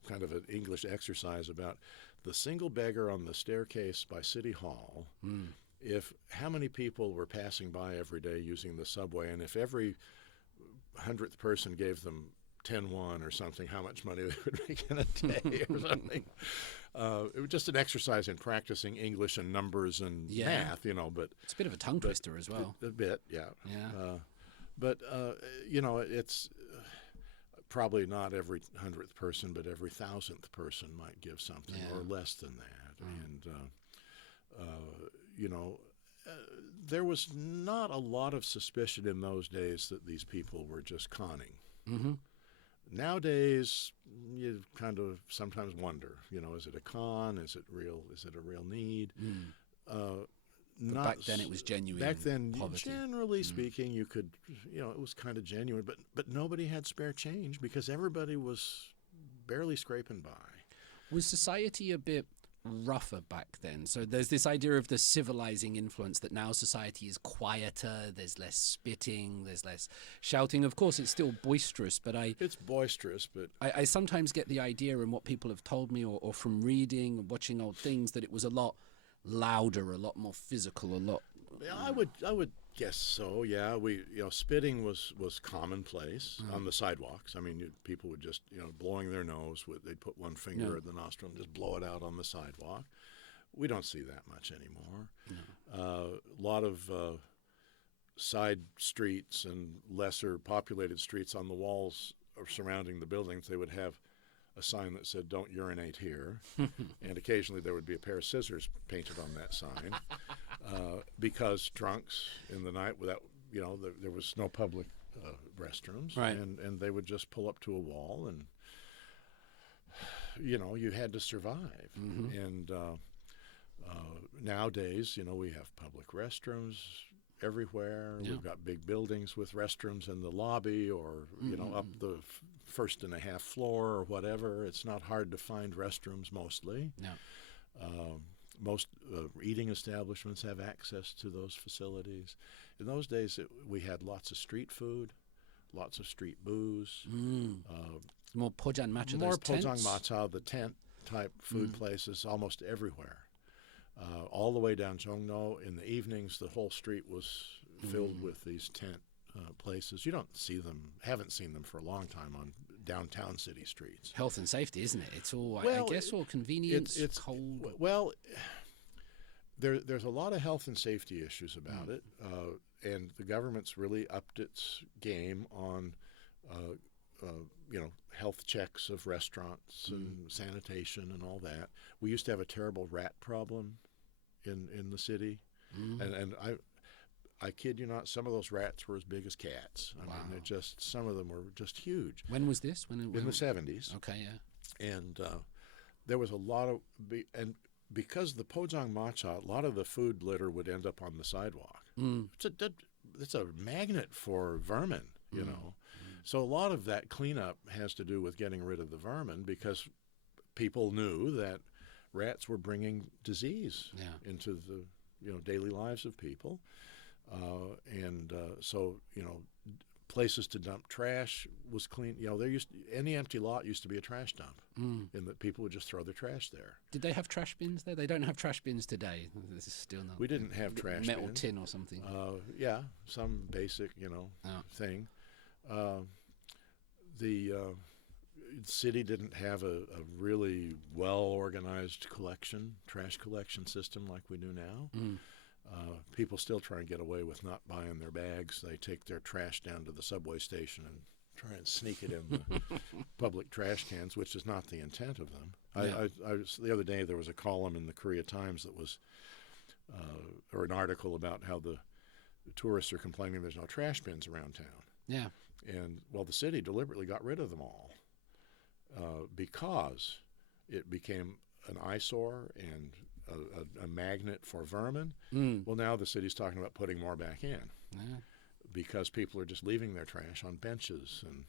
kind of an English exercise about the single beggar on the staircase by City Hall. If how many people were passing by every day using the subway, and if every 100th person gave them 10 won or something, how much money they would make in a day or something. It was just an exercise in practicing English and numbers and math, but it's a bit of a tongue twister as well. A bit, yeah. Yeah. But it's probably not every 100th person, but every 1,000th person might give something or less than that. And, there was not a lot of suspicion in those days that these people were just conning. Nowadays, you kind of sometimes wonder, is it a con? Is it real? Is it a real need? But back then it was genuine. Back then, poverty. Generally speaking, you could, it was kind of genuine, but nobody had spare change because everybody was barely scraping by. Was society a bit rougher back then? So there's this idea of the civilizing influence that now society is quieter, there's less spitting, there's less shouting. Of course, it's still boisterous, but It's boisterous, but... I sometimes get the idea, and what people have told me, or from reading and watching old things, that it was a lot louder, a lot more physical, a lot... I would guess so, yeah. Spitting was commonplace on the sidewalks. I mean, people would just, blowing their nose, they'd put one finger at the nostril and just blow it out on the sidewalk. We don't see that much anymore. A lot of side streets and lesser populated streets on the walls surrounding the buildings, they would have a sign that said, "Don't urinate here." And occasionally there would be a pair of scissors painted on that sign because drunks in the night, there was no public restrooms, right. and they would just pull up to a wall, and you had to survive. And nowadays, we have public restrooms everywhere. Yeah. We've got big buildings with restrooms in the lobby, or up the first and a half floor or whatever. It's not hard to find restrooms mostly. No. Most eating establishments have access to those facilities. In those days, we had lots of street food, lots of street booze. More 포장마차, more those tents. 포장마차, the tent type food places almost everywhere. All the way down Jongno, in the evenings, the whole street was filled with these tent places. You haven't seen them for a long time on downtown city streets. Health and safety, isn't it? It's all, Well, I guess, all convenience, it's cold. Well, there's a lot of health and safety issues about it, and the government's really upped its game on, health checks of restaurants and sanitation and all that. We used to have a terrible rat problem in the city, and I kid you not, some of those rats were as big as cats. I mean, some of them were just huge. When was this? When in the 70s. Okay, yeah. And there was a lot of, and because the 포장마차, a lot of the food litter would end up on the sidewalk. It's a magnet for vermin, So a lot of that cleanup has to do with getting rid of the vermin, because people knew that rats were bringing disease into the daily lives of people. So places to dump trash was clean. Any empty lot used to be a trash dump, and that people would just throw their trash there. Did they have trash bins there? They don't have trash bins today. This is still not. We didn't have trash metal bins. tin or something. Some basic thing. The city didn't have a really well-organized trash collection system like we do now. People still try and get away with not buying their bags. They take their trash down to the subway station and try and sneak it in the public trash cans, which is not the intent of them. I was, the other day there was a column in the Korea Times that was, or an article about how the tourists are complaining there's no trash bins around town. Yeah. And, the city deliberately got rid of them all because it became an eyesore and a magnet for vermin. Well, now the city's talking about putting more back in because people are just leaving their trash on benches and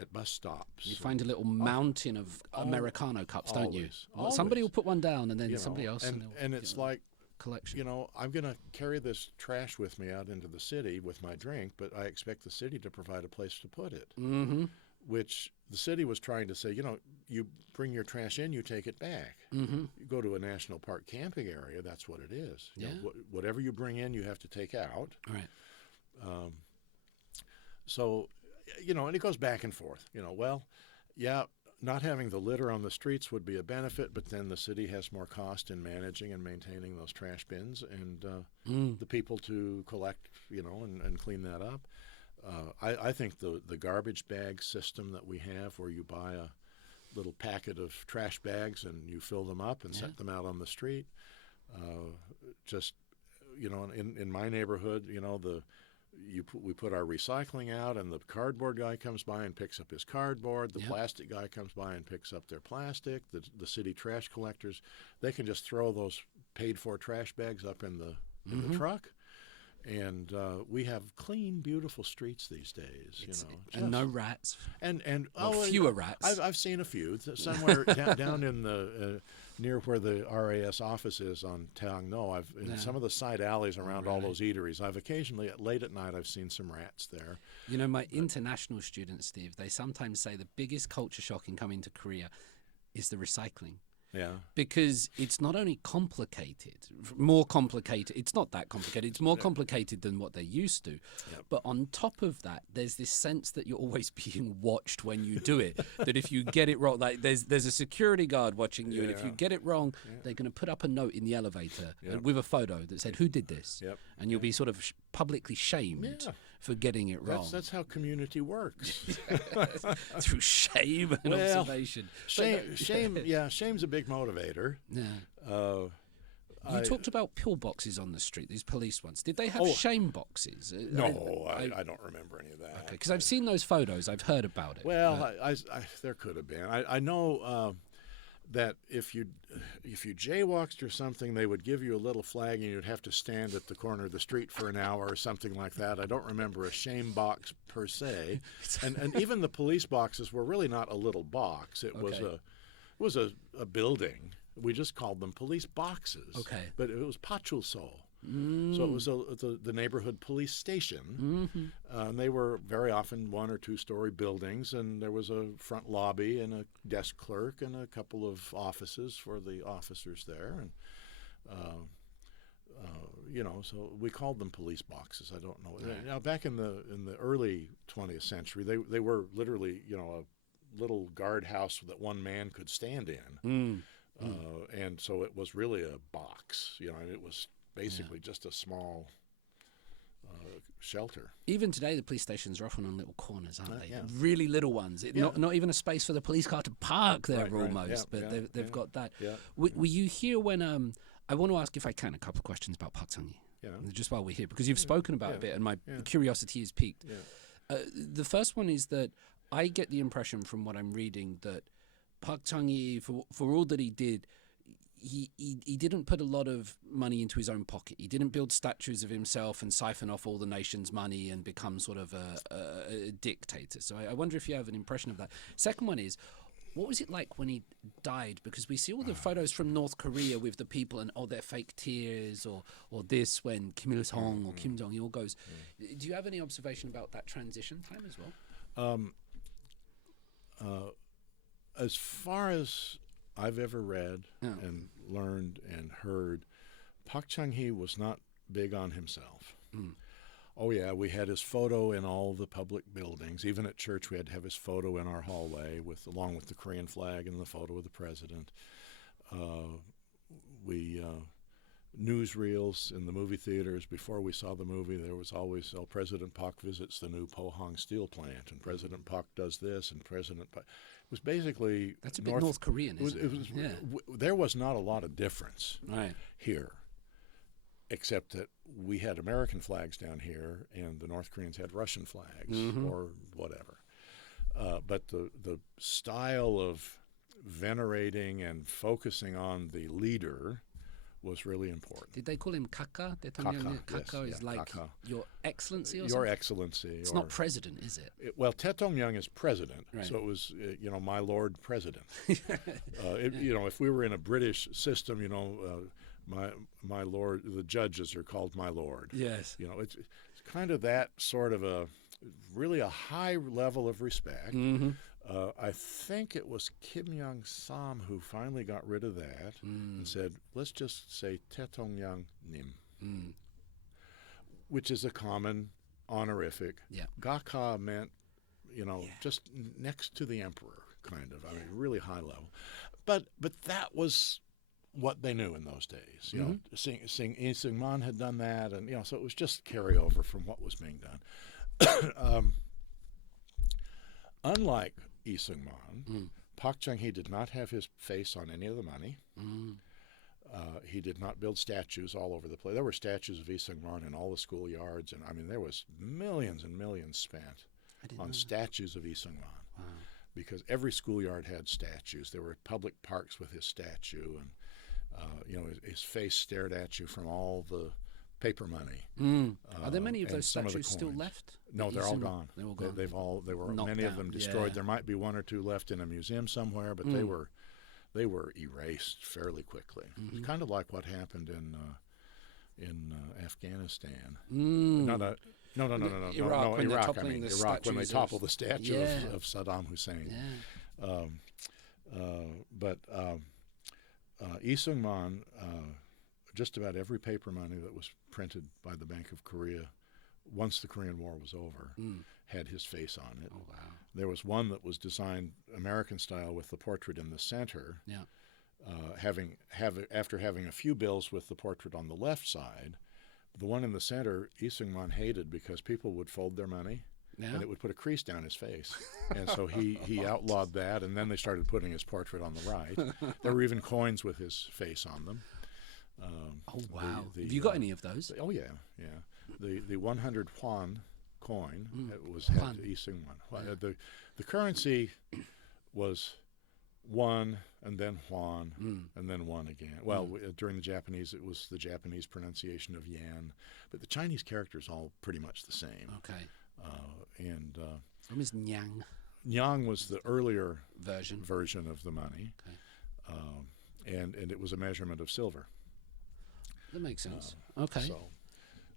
at bus stops. You find a little mountain of Americano cups, don't you? Somebody will put one down, and then somebody else. And it's like, collection. I'm going to carry this trash with me out into the city with my drink, but I expect the city to provide a place to put it. Which the city was trying to say, you bring your trash in, you take it back. You go to a national park camping area, that's what it is. Whatever you bring in, you have to take out. Right. So, and it goes back and forth. Not having the litter on the streets would be a benefit, but then the city has more cost in managing and maintaining those trash bins and the people to collect, and clean that up. I think the garbage bag system that we have, where you buy a little packet of trash bags and you fill them up and set them out on the street, in my neighborhood, we put our recycling out, and the cardboard guy comes by and picks up his cardboard. The plastic guy comes by and picks up their plastic. The city trash collectors, they can just throw those paid-for trash bags up in the truck. And we have clean, beautiful streets these days, and no rats, and fewer rats. I've seen a few somewhere down in the near where the RAS office is on Taeangno. In some of the side alleys around all those eateries, I've occasionally late at night I've seen some rats there. My international students, Steve, they sometimes say the biggest culture shock in coming to Korea is the recycling. Yeah. Because it's not only more complicated. It's not that complicated. It's more complicated than what they're used to. Yep. But on top of that, there's this sense that you're always being watched when you do it. That if you get it wrong, like there's a security guard watching you, and if you get it wrong, they're going to put up a note in the elevator with a photo that said, "Who did this?" Yep. And you'll be sort of publicly shamed for getting it wrong. That's how community works. Through shame and observation. Shame's a big motivator. Yeah. talked about pillboxes on the street, these police ones. Did they have shame boxes? No, I don't remember any of that. Okay, because I've seen those photos. I've heard about it. Well, there could have been. I know that if you jaywalked or something, they would give you a little flag and you'd have to stand at the corner of the street for an hour or something like that. I don't remember a shame box per se, and even the police boxes were really not a little box. It was a building. We just called them police boxes. Okay, but it was pachulso. So it was the neighborhood police station. And they were very often 1 or 2 story buildings, and there was a front lobby and a desk clerk and a couple of offices for the officers there. And so we called them police boxes. I don't know. Now, back in the early 20th century, they were literally a little guardhouse that one man could stand in, and so it was really a box. And it was basically just a small shelter. Even today, the police stations are often on little corners, aren't they? Yeah. Really little ones. Not even a space for the police car to park there almost, but they've got that. Yeah. Were you here when... I want to ask, if I can, a couple of questions about Park Chung-hee, just while we're here, because you've spoken about it a bit, and my curiosity is piqued. Yeah. The first one is that I get the impression from what I'm reading that Park Chung-hee, for all that he did, he didn't put a lot of money into his own pocket. He didn't build statues of himself and siphon off all the nation's money and become sort of a dictator. So I wonder if you have an impression of that. Second one is, what was it like when he died? Because we see all the photos from North Korea with the people and, they're fake tears or this when Kim Il-sung or Kim Jong-il goes. Do you have any observation about that transition time as well? As far as I've ever read and learned and heard, Park Chung-hee was not big on himself. Oh yeah, we had his photo in all the public buildings. Even at church, we had to have his photo in our hallway along with the Korean flag and the photo of the president. Newsreels in the movie theaters before we saw the movie, there was always, President Park visits the new Pohang steel plant, and President Park does this, and President Park. It was basically... That's a bit North Korean, isn't it? There was not a lot of difference here, except that we had American flags down here, and the North Koreans had Russian flags or whatever. But the style of venerating and focusing on the leader was really important. Did they call him Kaka? Kaka is like Kaka. Your Excellency or Your something? Excellency. It's not President, is it? Well, Tae-tong-young is President, so it was, my Lord President. If we were in a British system, my Lord, the judges are called my Lord. Yes. It's kind of that sort of really a high level of respect. I think it was Kim Young-sam who finally got rid of that and said, let's just say Tae-tong-young Nim, which is a common honorific. Yeah. Gakha meant, just next to the emperor, kind of. I mean, really high level. But that was what they knew in those days. Lee Seung-man had done that, and so it was just carryover from what was being done. Unlike Lee Seung-man, Park Chung-hee did not have his face on any of the money. He did not build statues all over the place. There were statues of Lee Seung-man in all the schoolyards, and there was millions and millions spent on statues of Lee Seung-man. Wow. Because every schoolyard had statues. There were public parks with his statue, and his face stared at you from all the paper money. Are there many of those statues still left? No, they're all gone. They're all gone. There were many of them destroyed. Yeah. There might be 1 or 2 left in a museum somewhere, but they were erased fairly quickly. It's kind of like what happened in Afghanistan. No, Iraq. Iraq when they toppled the statue of Saddam Hussein. Yeah. But Lee Seung-man, just about every paper money that was printed by the Bank of Korea once the Korean War was over had his face on it. Oh, wow. There was one that was designed American style with the portrait in the center. Yeah. After having a few bills with the portrait on the left side, the one in the center, Lee Seung-man hated because people would fold their money and it would put a crease down his face. And so he outlawed that, and then they started putting his portrait on the right. There were even coins with his face on them. Oh, wow. Have you got any of those? Oh, yeah. The 100 Huan coin had Isung Wan. Yeah. The currency was 1 and then Huan and then 1 again. Well, during the Japanese, it was the Japanese pronunciation of yen, but the Chinese characters all pretty much the same. Okay. What was Nyang? Nyang was the earlier version of the money, okay. And it was a measurement of silver. That makes sense. Okay.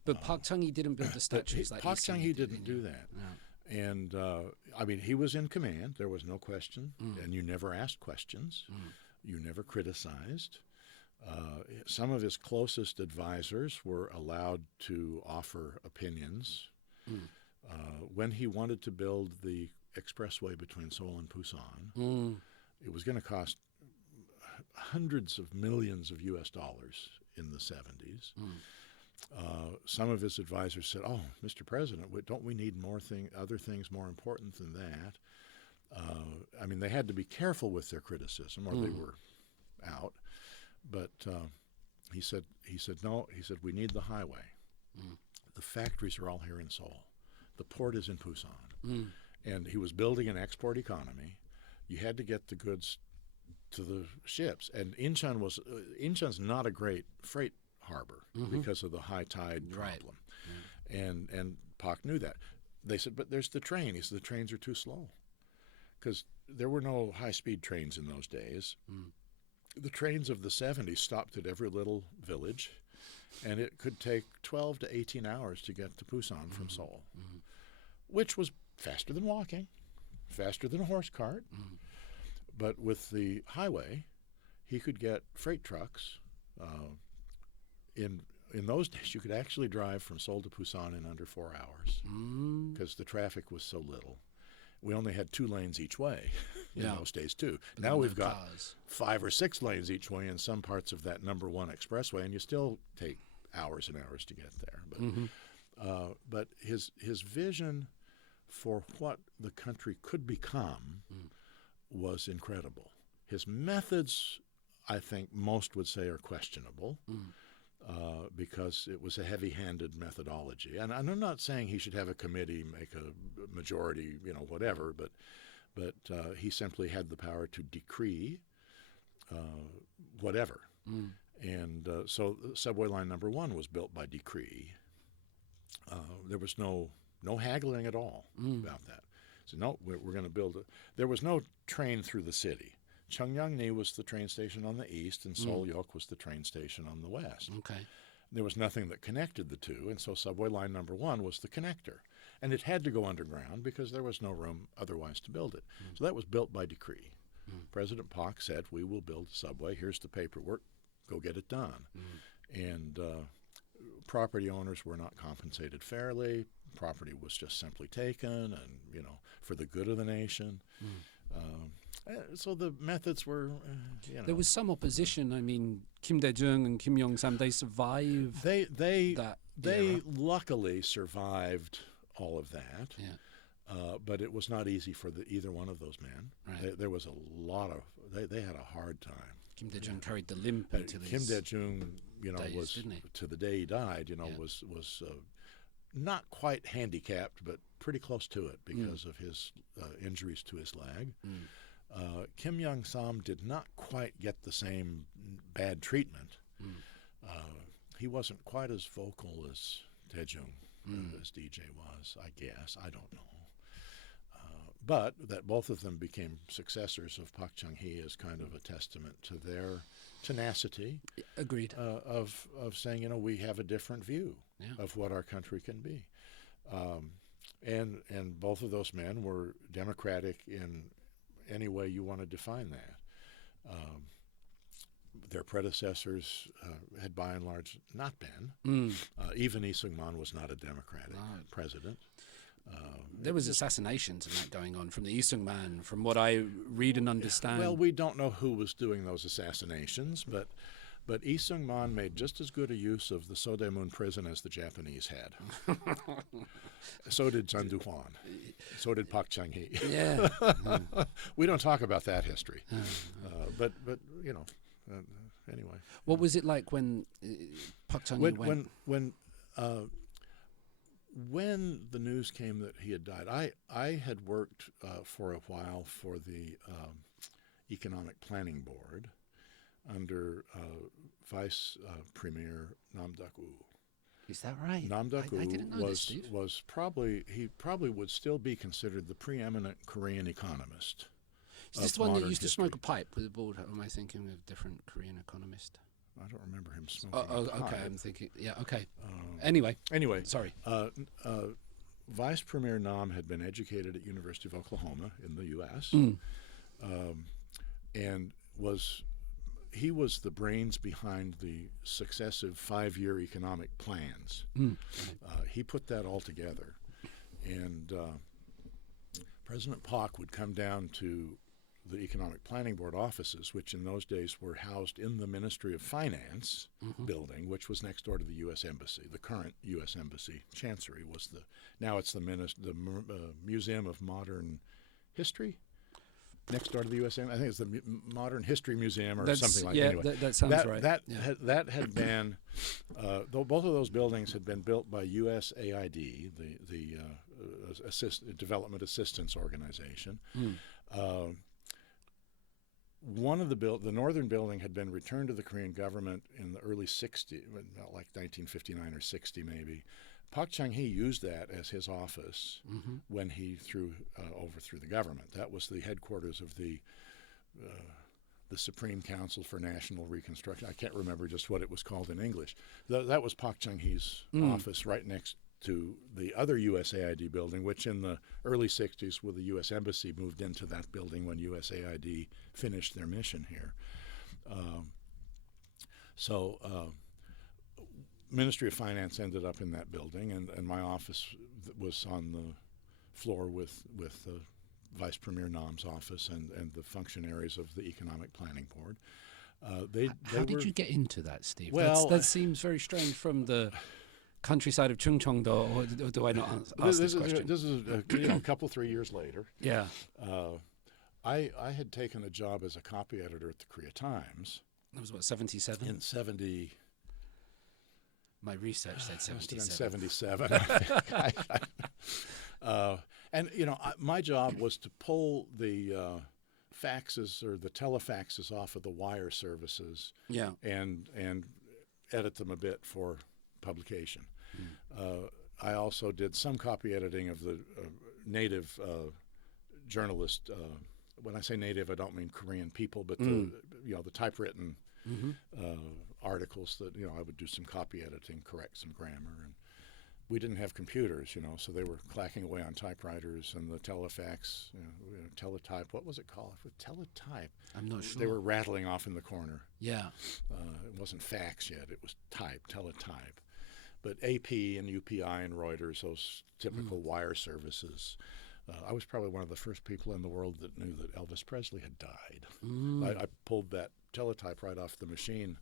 But Park Chung-hee didn't build the statues like Park Chung-hee didn't do that. No. And, I mean, he was in command. There was no question. And you never asked questions. You never criticized. Some of his closest advisors were allowed to offer opinions. When he wanted to build the expressway between Seoul and Busan, it was going to cost hundreds of millions of U.S. dollars in the 70s. Some of his advisors said, "Oh, Mr. President, don't we need other things more important than that?" I mean, they had to be careful with their criticism, or they were out. But he said, "No." He said, "We need the highway. The factories are all here in Seoul. The port is in Busan." And he was building an export economy. You had to get the goods to the ships, and Incheon's not a great freight harbor because of the high tide problem. And Pak knew that. They said, "But there's the train." He said, "The trains are too slow," because there were no high-speed trains in those days. The trains of the 70s stopped at every little village, and it could take 12 to 18 hours to get to Busan from Seoul, which was faster than walking, faster than a horse cart. But with the highway, he could get freight trucks. In those days, you could actually drive from Seoul to Busan in under 4 hours because the traffic was so little. We only had 2 lanes each way in those days, too. Now we've got 5 or 6 lanes each way in some parts of that number 1 expressway, and you still take hours and hours to get there. But his vision for what the country could become was incredible. His methods, I think most would say, are questionable. Because it was a heavy-handed methodology. And I'm not saying he should have a committee, make a majority, whatever, but he simply had the power to decree whatever. And so subway line number 1 was built by decree. There was no haggling at all about that. So no, we're going to build it. There was no train through the city. Cheonggyeongni was the train station on the east, and Seoul-yok was the train station on the west. Okay. There was nothing that connected the two, and so subway line number 1 was the connector. And it had to go underground because there was no room otherwise to build it. So that was built by decree. President Park said, "We will build a subway. Here's the paperwork. Go get it done." And property owners were not compensated fairly. Property was just simply taken, and, for the good of the nation. So the methods were, There was some opposition. I mean, Kim Dae-jung and Kim Yong-sam, they survived They luckily survived all of that. But it was not easy for either one of those men. Right. There was a lot of, they had a hard time. Kim Dae-jung carried the limp until Kim Dae-jung, days, was, to the day he died, was not quite handicapped, but pretty close to it because of his injuries to his leg. Kim Yong-sam did not quite get the same bad treatment. He wasn't quite as vocal as Dae-jung, as DJ was, I guess. I don't know. But that both of them became successors of Park Chung-hee is kind of a testament to their tenacity. Agreed. Of saying, we have a different view of what our country can be. And both of those men were democratic in any way you want to define that. Their predecessors had by and large not been. Even Lee Seung-man was not a democratic president. There was assassinations and that going on from the Lee Seung-man, from what I read and understand. Well, we don't know who was doing those assassinations, but Lee Seung-man made just as good a use of the Sodaemun prison as the Japanese had. So did Chun Du-hwan. So did Park Chung-hee. Yeah. We don't talk about that history. But anyway. What was it like when Park Chung-hee went? When the news came that he had died, I had worked for a while for the Economic Planning Board under Vice Premier Nam Duck-woo. Is that right? Nam Duck-woo I didn't know this, Steve. was probably would still be considered the preeminent Korean economist. Is this the one that used to history. smoke a pipe with a bald head? Or am I thinking of a different Korean economist? I don't remember him smoking. a pipe. Okay. I'm thinking. Yeah. Okay. Anyway, sorry. Vice Premier Nam had been educated at University of Oklahoma in the U.S. And he was the brains behind the successive 5-year economic plans. He put that all together, and President Park would come down to the Economic Planning Board offices, which in those days were housed in the Ministry of Finance building, which was next door to the U.S. Embassy. The current U.S. Embassy Chancery was now it's the Museum of Modern History. Next door to the U.S. Embassy. I think it's the Modern History Museum or something like that. Yeah, anyway. that sounds right. That had been, both of those buildings had been built by USAID, the Development Assistance Organization. One of the northern building had been returned to the Korean government in the early 60s, like 1959 or 60 maybe. Park Chung-hee used that as his office when he overthrew the government. That was the headquarters of the Supreme Council for National Reconstruction. I can't remember just what it was called in English. That was Park Chung-hee's office right next to the other USAID building, which in the early 60s, with the U.S. Embassy, moved into that building when USAID finished their mission here. Ministry of Finance ended up in that building, and my office was on the floor with Vice Premier Nam's office and the functionaries of the Economic Planning Board. How did you get into that, Steve? Well, that seems very strange from the countryside of Chungcheong-do, or do I not ask this question? This is a couple, 3 years later. Yeah. I had taken a job as a copy editor at the Korea Times. That was what, 77? In 70. My research said 77. 77, I think. And my job was to pull the faxes or the telefaxes off of the wire services. Yeah. And edit them a bit for publication. I also did some copy editing of the native journalist. When I say native, I don't mean Korean people, but the typewritten articles that I would do some copy editing, correct some grammar, and we didn't have computers, so they were clacking away on typewriters and the telefax, teletype. What was it called? Teletype. I'm not sure. They were rattling off in the corner. Yeah. It wasn't fax yet. It was teletype. But AP and UPI and Reuters, those typical wire services. I was probably one of the first people in the world that knew that Elvis Presley had died. I pulled that teletype right off the machine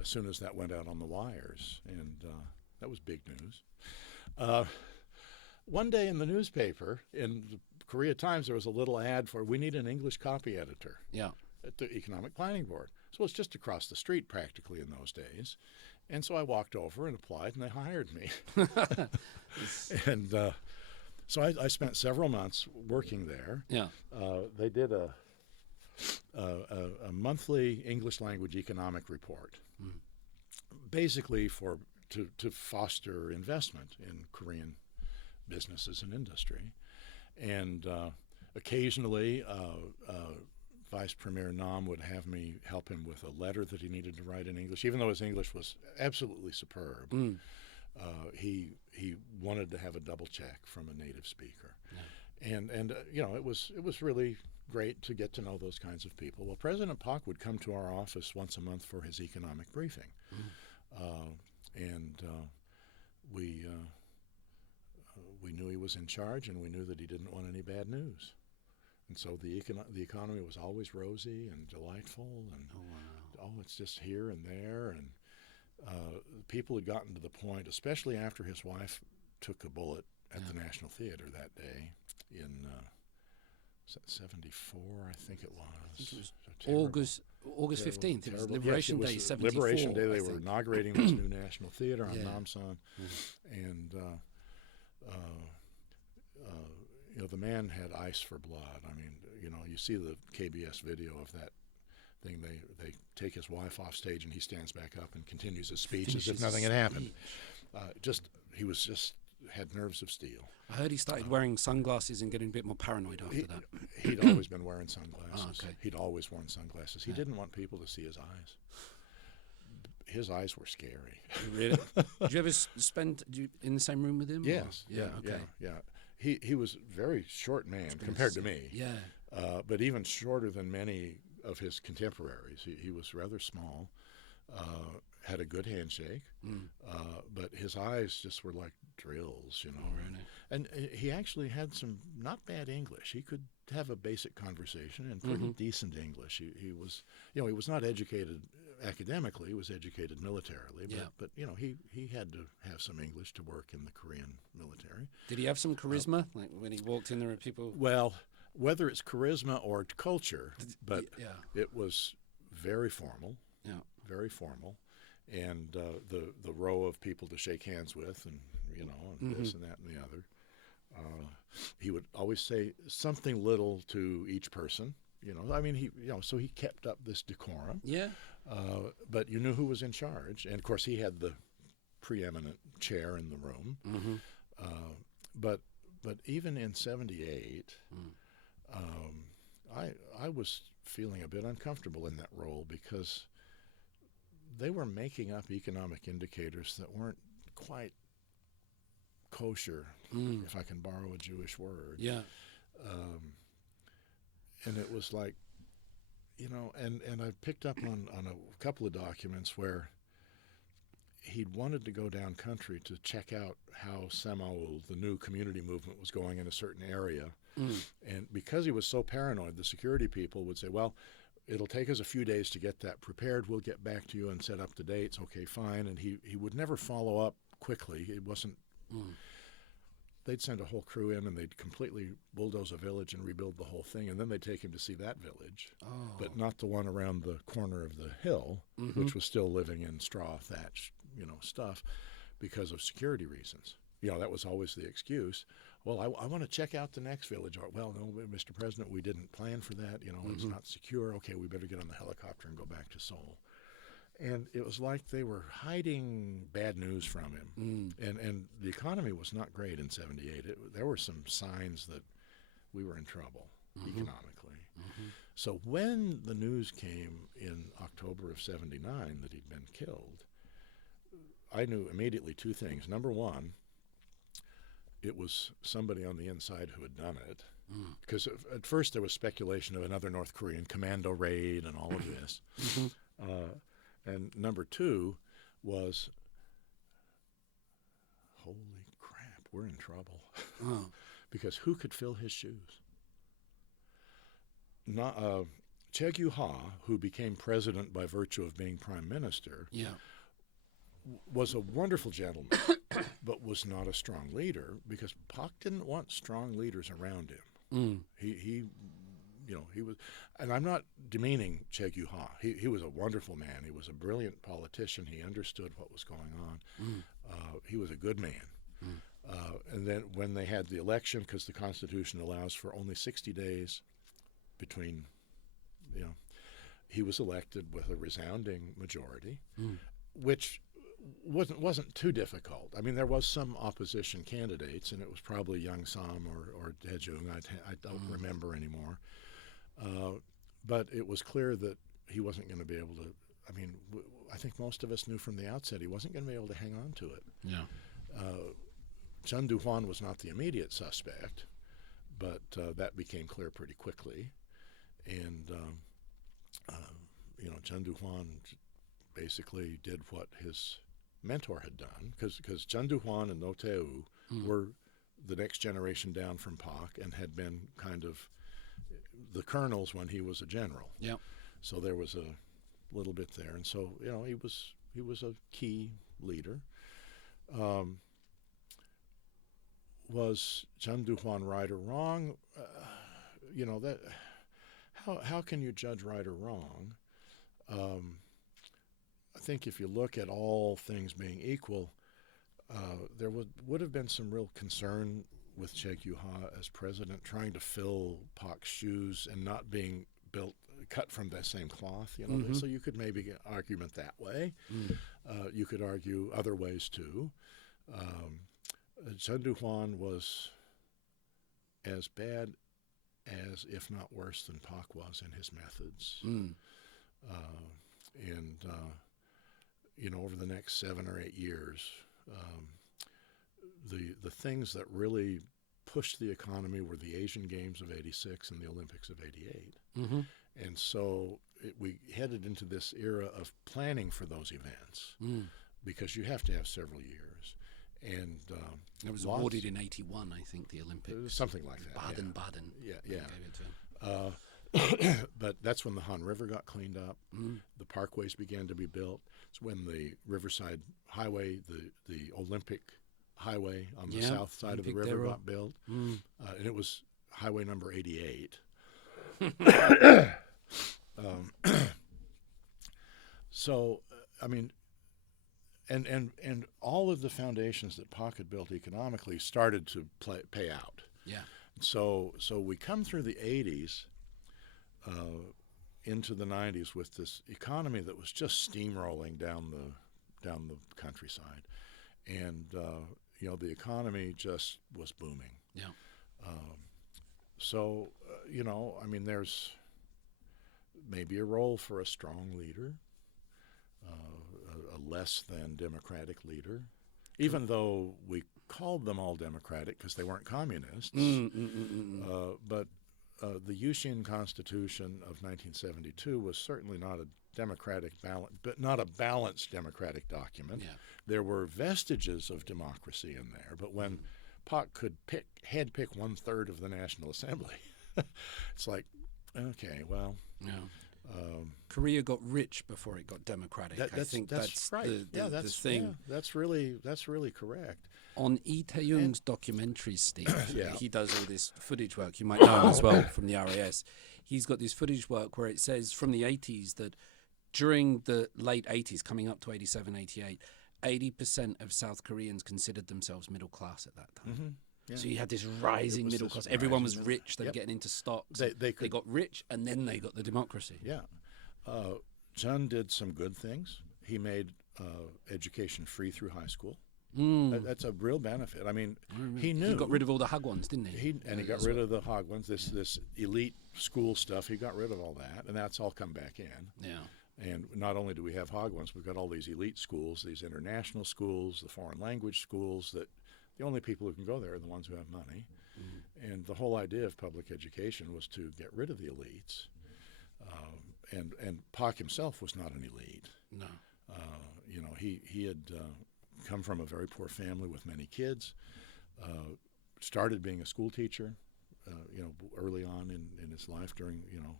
as soon as that went out on the wires, and that was big news. One day in the newspaper, in the Korea Times, there was a little ad for, we need an English copy editor at the Economic Planning Board. So it's just across the street practically in those days. And so I walked over and applied, and they hired me. And so I spent several months working there. Yeah. They did a monthly English language economic report, basically to foster investment in Korean businesses and industry. And occasionally, Vice Premier Nam would have me help him with a letter that he needed to write in English, even though his English was absolutely superb. He wanted to have a double check from a native speaker, and it was really great to get to know those kinds of people. Well, President Park would come to our office once a month for his economic briefing, and we knew he was in charge, and we knew that he didn't want any bad news. And so the economy was always rosy and delightful, and it's just here and there. And people had gotten to the point, especially after his wife took a bullet at the National Theater that day in 74, I think it was. I think it was Terrible. August 15th. It was Terrible. Liberation Yes, it Day, was 74. Liberation Day. They I were think. inaugurating this new National Theater on Yeah. Namsan. And, the man had ice for blood. I mean, you see the KBS video of that thing. They take his wife off stage, and he stands back up and continues his speech as if nothing had happened. He had nerves of steel. I heard he started wearing sunglasses and getting a bit more paranoid after that. He'd always been wearing sunglasses. Oh, okay. He'd always worn sunglasses. He didn't want people to see his eyes. His eyes were scary. Really? Did you ever spend in the same room with him? Yes. Or? Yeah. Okay. Yeah. He was a very short man compared to me. Yeah. But even shorter than many of his contemporaries. He was rather small. Had a good handshake, but his eyes just were like drills, Oh, really? And he actually had some not bad English. He could have a basic conversation and pretty decent English. He was, he was not educated academically. He was educated militarily, but he had to have some English to work in the Korean military. Did he have some charisma? Like when he walked in, there were people. Well, whether it's charisma or culture, but it was very formal. Yeah. Very formal. And the row of people to shake hands with, and and this and that and the other. He would always say something little to each person. I mean, so he kept up this decorum. Yeah. But you knew who was in charge, and of course he had the preeminent chair in the room. But even in '78, I was feeling a bit uncomfortable in that role because they were making up economic indicators that weren't quite kosher, if I can borrow a Jewish word. Yeah. And it was like, and I picked up on a couple of documents where he'd wanted to go down country to check out how Semaul, the new community movement, was going in a certain area. And because he was so paranoid, the security people would say, well, it'll take us a few days to get that prepared. We'll get back to you and set up the dates. Okay, fine. And he would never follow up quickly. It wasn't. They'd send a whole crew in, and they'd completely bulldoze a village and rebuild the whole thing. And then they'd take him to see that village, but not the one around the corner of the hill, which was still living in straw thatch, stuff, because of security reasons. That was always the excuse. Well, I want to check out the next village. Or, well, no, Mr. President, we didn't plan for that. It's not secure. Okay, we better get on the helicopter and go back to Seoul. And it was like they were hiding bad news from him. And the economy was not great in '78. There were some signs that we were in trouble economically. So when the news came in October of '79 that he'd been killed, I knew immediately two things. Number one, it was somebody on the inside who had done it. Because at first there was speculation of another North Korean commando raid and all of this. And number two was, holy crap, we're in trouble. Because who could fill his shoes? Choi Kyu-ha, who became president by virtue of being prime minister, was a wonderful gentleman, but was not a strong leader because Park didn't want strong leaders around him. He was, and I'm not demeaning Choi Kyu-ha. He was a wonderful man. He was a brilliant politician. He understood what was going on. He was a good man. And then when they had the election, because the Constitution allows for only 60 days between, he was elected with a resounding majority, which wasn't too difficult. I mean, there was some opposition candidates, and it was probably Young Sam or Daejung. I don't remember anymore. But it was clear that he wasn't going to be able to. I mean, I think most of us knew from the outset he wasn't going to be able to hang on to it. Chun Du-hwan was not the immediate suspect, but that became clear pretty quickly. And Chun Du-hwan basically did what his mentor had done, because Chun Du-hwan and No Tae-woo were the next generation down from Park and had been kind of the colonels when he was a general. So there was a little bit there, and so he was a key leader. Was Chun Du-hwan right or wrong? you know, that how can you judge right or wrong? I think if you look at all things being equal, there would have been some real concern with Choi Kyu-ha as president, trying to fill Park's shoes and not being cut from the same cloth. You know, Mm-hmm. so you could maybe get argument that way. You could argue other ways too. Chun Doo-hwan was as bad as, if not worse than Park was in his methods. And you know, over the next 7 or 8 years, the things that really pushed the economy were the Asian Games of '86 and the Olympics of '88. Mm-hmm. And so we headed into this era of planning for those events because you have to have several years. And it was awarded in '81, I think, the Olympics. Something like that. Baden-Baden. Yeah. Gave it to him. But that's when the Han River got cleaned up. The parkways began to be built. It's when the Riverside Highway, the Olympic Highway on the south side of the river got built. And it was highway number 88. So, I mean, and all of the foundations that Park had built economically started to pay out. Yeah. So we come through the 80s into the 90s with this economy that was just steamrolling down the countryside, and you know, the economy just was booming. Yeah. So you know, I mean, there's maybe a role for a strong leader, a less than democratic leader, even though we called them all democratic because they weren't communists. But the Yushin Constitution of 1972 was certainly not a democratic but not a balanced democratic document. Yeah. There were vestiges of democracy in there, but when Park could handpick 1/3 of the National Assembly, it's like, okay, well. Yeah. Korea got rich before it got democratic. I think that's right. the thing. Yeah, that's really correct. On Lee Tae-young's documentary, Steve, he does all this footage work. You might know him as well from the RAS. He's got this footage work where it says from the 80s that during the late 80s, coming up to 87, 88, 80% of South Koreans considered themselves middle class at that time. Mm-hmm. Yeah. So you had this rising middle class. Everyone was rich. They were getting into stocks. They got rich, and then they got the democracy. Yeah. Chun did some good things. He made education free through high school. That's a real benefit. I mean, he knew. He got rid of all the Hagwons, didn't he? He got rid of the Hagwons, this elite school stuff. He got rid of all that, and that's all come back in. Yeah. And not only do we have Hagwons, we've got all these elite schools, these international schools, the foreign language schools that the only people who can go there are the ones who have money. And the whole idea of public education was to get rid of the elites. And Park himself was not an elite. No. You know, he had come from a very poor family with many kids, started being a school teacher, you know, early on in his life during, you know,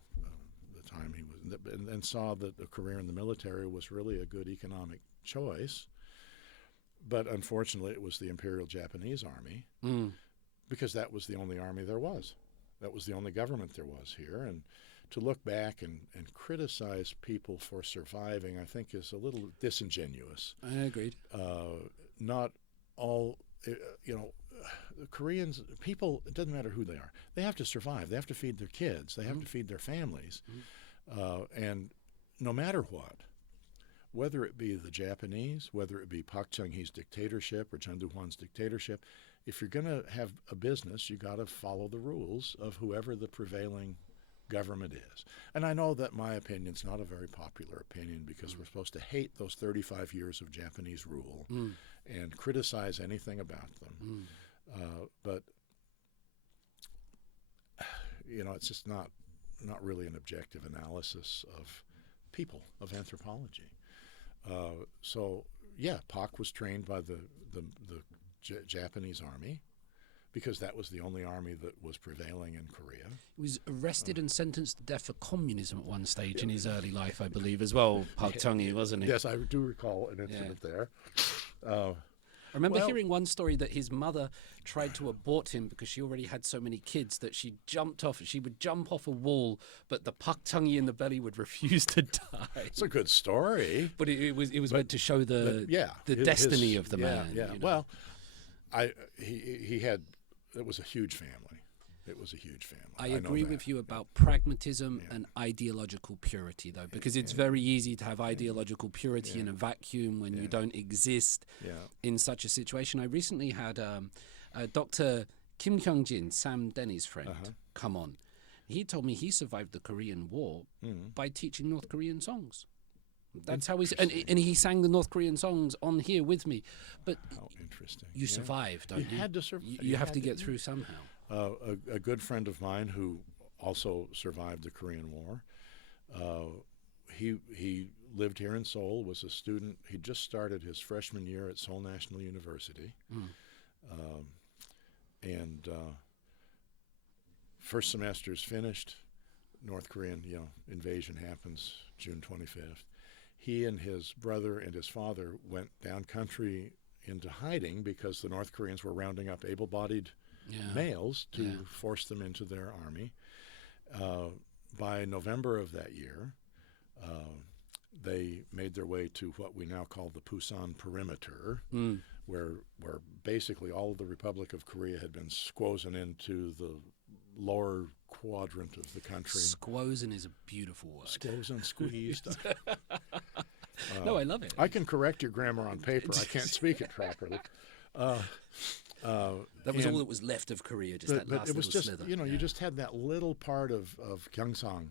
the time he was, and saw that a career in the military was really a good economic choice. But unfortunately, it was the Imperial Japanese Army, because that was the only army there was. That was the only government there was here. And to look back and criticize people for surviving, I think, is a little disingenuous. I agreed. Not all, you know, Koreans, people, it doesn't matter who they are. They have to survive. They have to feed their kids. They have to feed their families. And no matter what, whether it be the Japanese, whether it be Park Chung-hee's dictatorship or Chun Doo-hwan's dictatorship, if you're going to have a business, you got to follow the rules of whoever the prevailing government is. And I know that my opinion's not a very popular opinion because we're supposed to hate those 35 years of Japanese rule and criticize anything about them. But, you know, it's just not really an objective analysis of people, of anthropology. So, yeah, Park was trained by the Japanese army because that was the only army that was prevailing in Korea. He was arrested and sentenced to death for communism at one stage in his early life, I believe, as well, Park Chung-hee, wasn't he? Yes, I do recall an incident there. I remember hearing one story that his mother tried to abort him because she already had so many kids that she would jump off a wall, but the Park Chung-hee in the belly would refuse to die. It's a good story. But it was meant to show the destiny of the man. Yeah. You know? Well, it was a huge family. It was a huge family. I agree with you about pragmatism and ideological purity, though, because it's very easy to have ideological purity in a vacuum when you don't exist in such a situation. I recently had Dr. Kim Kyung-jin, Sam Denny's friend, come on. He told me he survived the Korean War by teaching North Korean songs. That's how and he sang the North Korean songs on here with me. But how interesting. You survived, don't you? You had to survive. You have to get through somehow. A good friend of mine who also survived the Korean War, he lived here in Seoul, was a student. He just started his freshman year at Seoul National University. And first semester's finished. North Korean invasion happens June 25th. He and his brother and his father went down country into hiding because the North Koreans were rounding up able-bodied males to force them into their army. By November of that year, they made their way to what we now call the Pusan Perimeter, where basically all of the Republic of Korea had been squozen into the lower quadrant of the country. Squozen is a beautiful word. Squozen, squeezed. No, I love it. I can correct your grammar on paper. I can't speak it properly. That was all that was left of Korea, just that last it was little just, slither. you just had that little part of Gyeongsang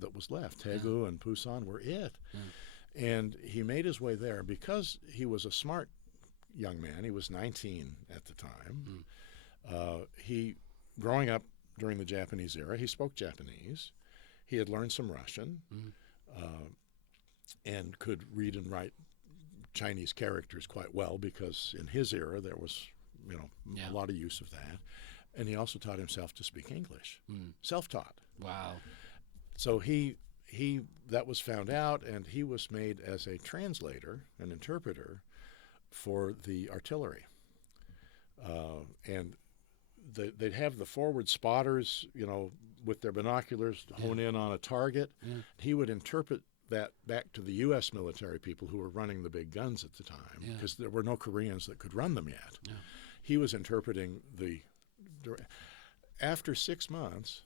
that was left. Daegu and Pusan were it. And he made his way there because he was a smart young man. He was 19 at the time. Growing up during the Japanese era, he spoke Japanese. He had learned some Russian and could read and write Chinese characters quite well because in his era there was a lot of use of that. And he also taught himself to speak English, self-taught. Wow. So that was found out, and he was made as a translator, an interpreter for the artillery. And they'd have the forward spotters, with their binoculars hone in on a target. He would interpret that back to the U.S. military people who were running the big guns at the time, because there were no Koreans that could run them yet. He was interpreting after 6 months,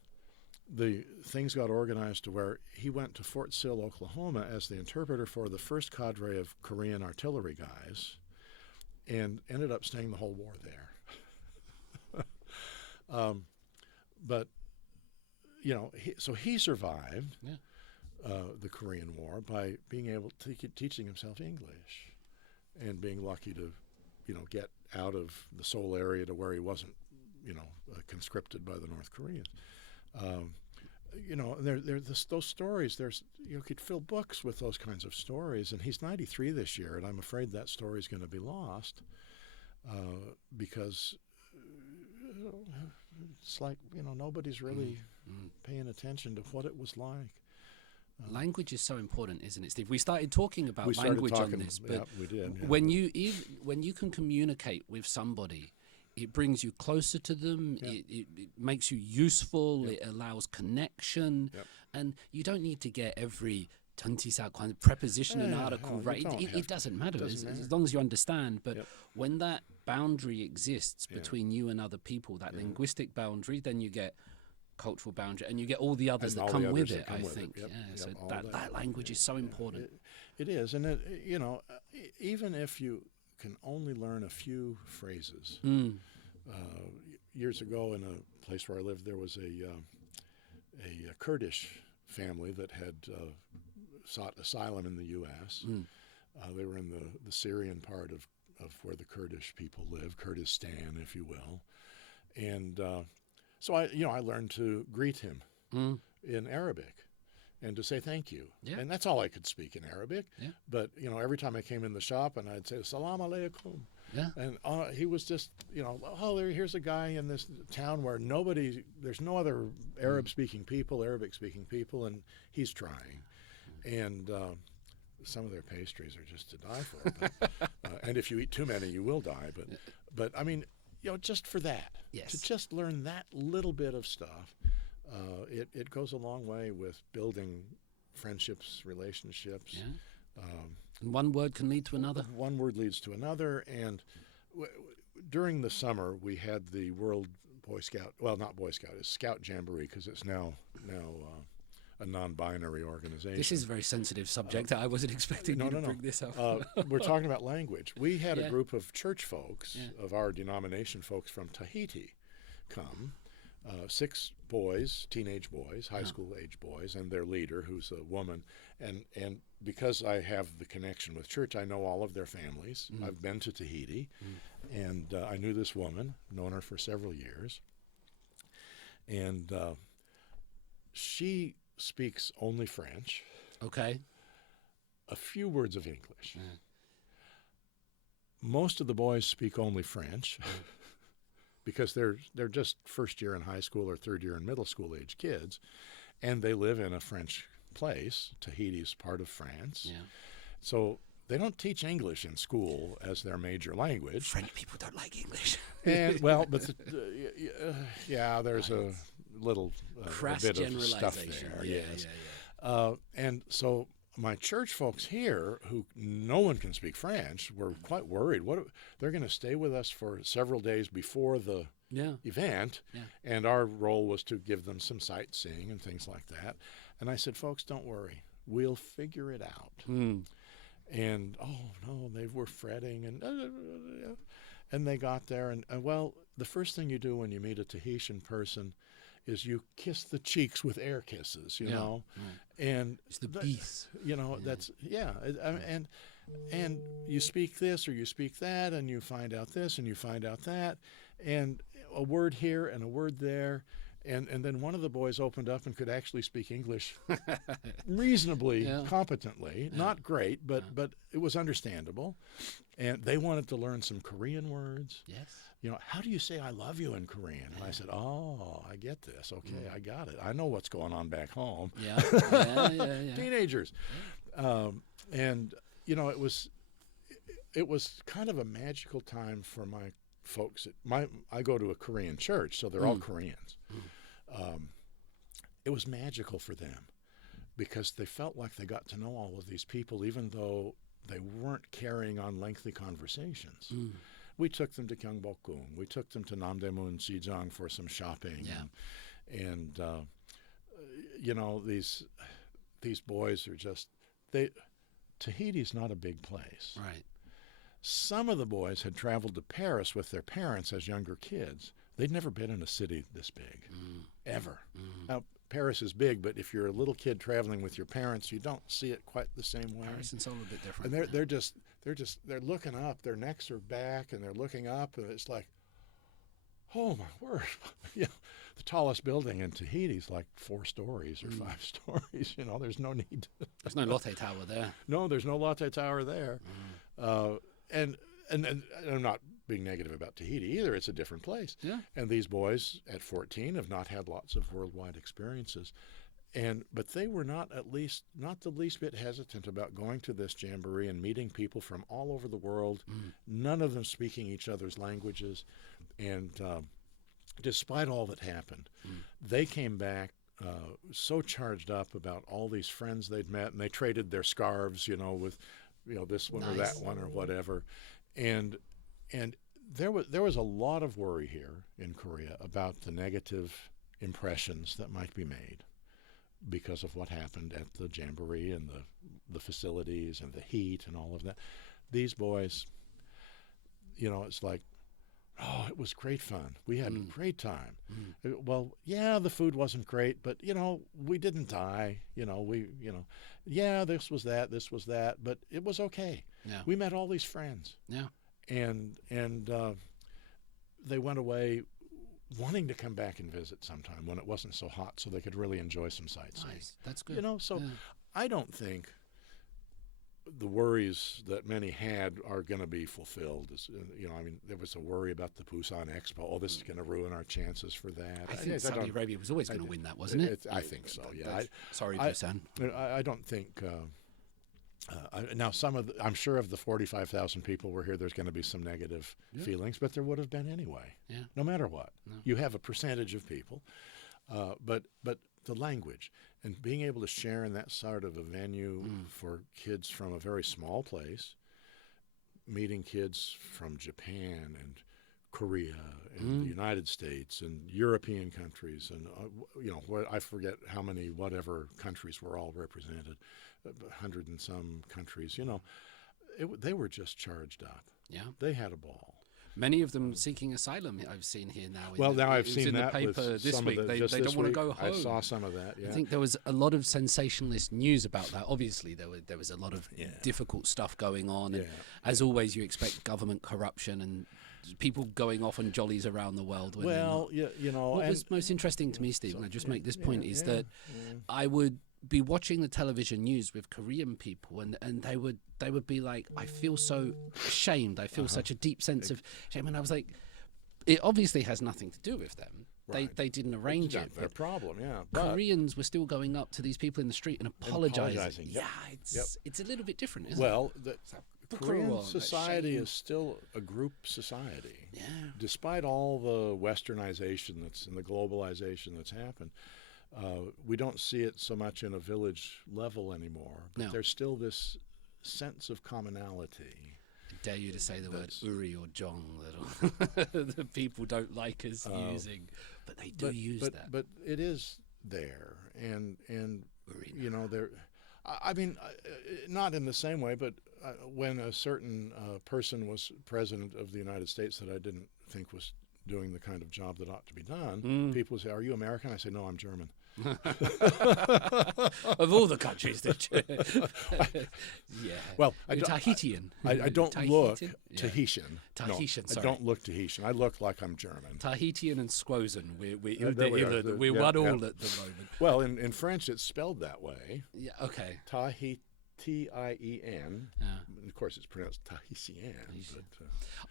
the things got organized to where he went to Fort Sill, Oklahoma, as the interpreter for the first cadre of Korean artillery guys, and ended up staying the whole war there. But so he survived the Korean War by being able to teaching himself English, and being lucky to get out of the Seoul area to where he wasn't conscripted by the North Koreans. Those stories. You could fill books with those kinds of stories. And he's 93 this year, and I'm afraid that story is going to be lost because it's like nobody's really paying attention to what it was like. Language is so important, isn't it, Steve? We started talking about language on this, but we did. Yeah. When you can communicate with somebody, it brings you closer to them. It makes you useful. It allows connection, and you don't need to get every tantisak kind of preposition and article right. It doesn't matter as long as you understand. But when that boundary exists between you and other people, that linguistic boundary, then you get cultural boundary, and you get all the others that come with it. I think, so that language is so important. It is, and even if you can only learn a few phrases. Years ago, in a place where I lived, there was a Kurdish family that had sought asylum in the U.S. They were in the Syrian part of where the Kurdish people live, Kurdistan, if you will, and so I learned to greet him in Arabic and to say thank you. And that's all I could speak in Arabic. But every time I came in the shop and I'd say Salam alaikum. And he was just, here's a guy in this town where there's no other Arabic-speaking people, and he's trying. And some of their pastries are just to die for. But, And if you eat too many, you will die. But I mean, just for that, to just learn that little bit of stuff, it goes a long way with building friendships, relationships. Yeah. And one word can lead to another. One word leads to another. And during the summer, we had the World Boy Scout, well, not Boy Scout, it's Scout Jamboree, because it's now a non-binary organization. This is a very sensitive subject. I wasn't expecting you to bring this up. We're talking about language. We had a group of church folks, of our denomination folks from Tahiti come, 6 boys, teenage boys, high school age boys, and their leader, who's a woman. And because I have the connection with church, I know all of their families. I've been to Tahiti, and I knew this woman, known her for several years. And she speaks only French. Okay. A few words of English. Most of the boys speak only French because they're just first year in high school or third year in middle school age kids, and they live in a French place. Tahiti's part of France. Yeah. So they don't teach English in school as their major language. French people don't like English. And well, but there's a little crass a bit of stuff there. And so my church folks here, who no one can speak French, were quite worried. They're going to stay with us for several days before the event, and our role was to give them some sightseeing and things like that. And I said, folks, don't worry, we'll figure it out. And they were fretting, and they got there, and well, the first thing you do when you meet a Tahitian person is you kiss the cheeks with air kisses, you know, and it's the peace, that's and you speak this or you speak that, and you find out this and you find out that, and a word here and a word there. And then one of the boys opened up and could actually speak English reasonably competently. Not great, but it was understandable. And they wanted to learn some Korean words. Yes. How do you say I love you in Korean? And I said, I get this. Okay, I got it. I know what's going on back home. Yeah. Teenagers. And, it was kind of a magical time for my folks. I go to a Korean church, so they're all Koreans. It was magical for them because they felt like they got to know all of these people, even though they weren't carrying on lengthy conversations. We took them to Gyeongbokgung. We took them to Namdaemun, Sijang for some shopping. And these boys are just, Tahiti's not a big place. Right. Some of the boys had traveled to Paris with their parents as younger kids. They'd never been in a city this big, ever. Now, Paris is big, but if you're a little kid traveling with your parents, you don't see it quite the same way. Paris is a little bit different. And they're looking up. Their necks are back, and they're looking up, and it's like, oh my word! The tallest building in Tahiti is like 4 stories or 5 stories. There's no need. There's no Lotte Tower there. No, there's no Lotte Tower there. And I'm not being negative about Tahiti either. It's a different place. Yeah. And these boys at 14 have not had lots of worldwide experiences. But they were not the least bit hesitant about going to this jamboree and meeting people from all over the world, none of them speaking each other's languages. And despite all that happened, they came back so charged up about all these friends they'd met, and they traded their scarves, with this one or that one or whatever. And there was a lot of worry here in Korea about the negative impressions that might be made because of what happened at the jamboree and the facilities and the heat and all of that. These boys, it's like, it was great fun. We had a great time. Well, the food wasn't great, but we didn't die. This was that, but it was okay. Yeah. We met all these friends. Yeah. And they went away wanting to come back and visit sometime when it wasn't so hot, so they could really enjoy some sightseeing. Nice. That's good. I don't think the worries that many had are going to be fulfilled. There was a worry about the Busan Expo. Oh, this is going to ruin our chances for that. I think Saudi Arabia was always going to win that, wasn't it? I think so, yeah. Sorry, Busan. I don't think Now, I'm sure of the 45,000 people were here, there's going to be some negative feelings, but there would have been anyway, no matter what. No. You have a percentage of people, but the language and being able to share in that sort of a venue for kids from a very small place, meeting kids from Japan and Korea and the United States and European countries and I forget how many whatever countries were all represented, 100 and some countries. They were just charged up. Yeah, they had a ball. Many of them seeking asylum. I've seen here now. Now I've seen that in the paper with this week. They don't want to go home. I saw some of that. Yeah. I think there was a lot of sensationalist news about that. Obviously, there was a lot of difficult stuff going on. And as always, you expect government corruption and people going off on jollies around the world. What was most interesting to me, Steve, and I just make this point, is that I would be watching the television news with Korean people, and they would be like, I feel so ashamed. I feel such a deep sense of shame. And I was like, it obviously has nothing to do with them. Right. They didn't arrange it. Their problem, Koreans were still going up to these people in the street and apologizing. Yeah, it's a little bit different, isn't it? The Korean society is still a group society. Yeah. Despite all the westernization and the globalization that's happened, we don't see it so much in a village level anymore. But there's still this sense of commonality. I dare you to say the word uri or jong that the people don't like us using, but they do use that. But it is there, and there. I mean, not in the same way, but when a certain person was president of the United States that I didn't think was doing the kind of job that ought to be done, people would say, "Are you American?" I say, "No, I'm German." Of all the countries that well, you're Tahitian. I don't look Tahitian. Tahitian. No, I don't look Tahitian. I look like I'm German. Tahitian and Squozen. We're one all at the moment. Well, in French, it's spelled that way. Yeah. Okay. Tahiti. T-I-E-N. Of course, it's pronounced Tahitian.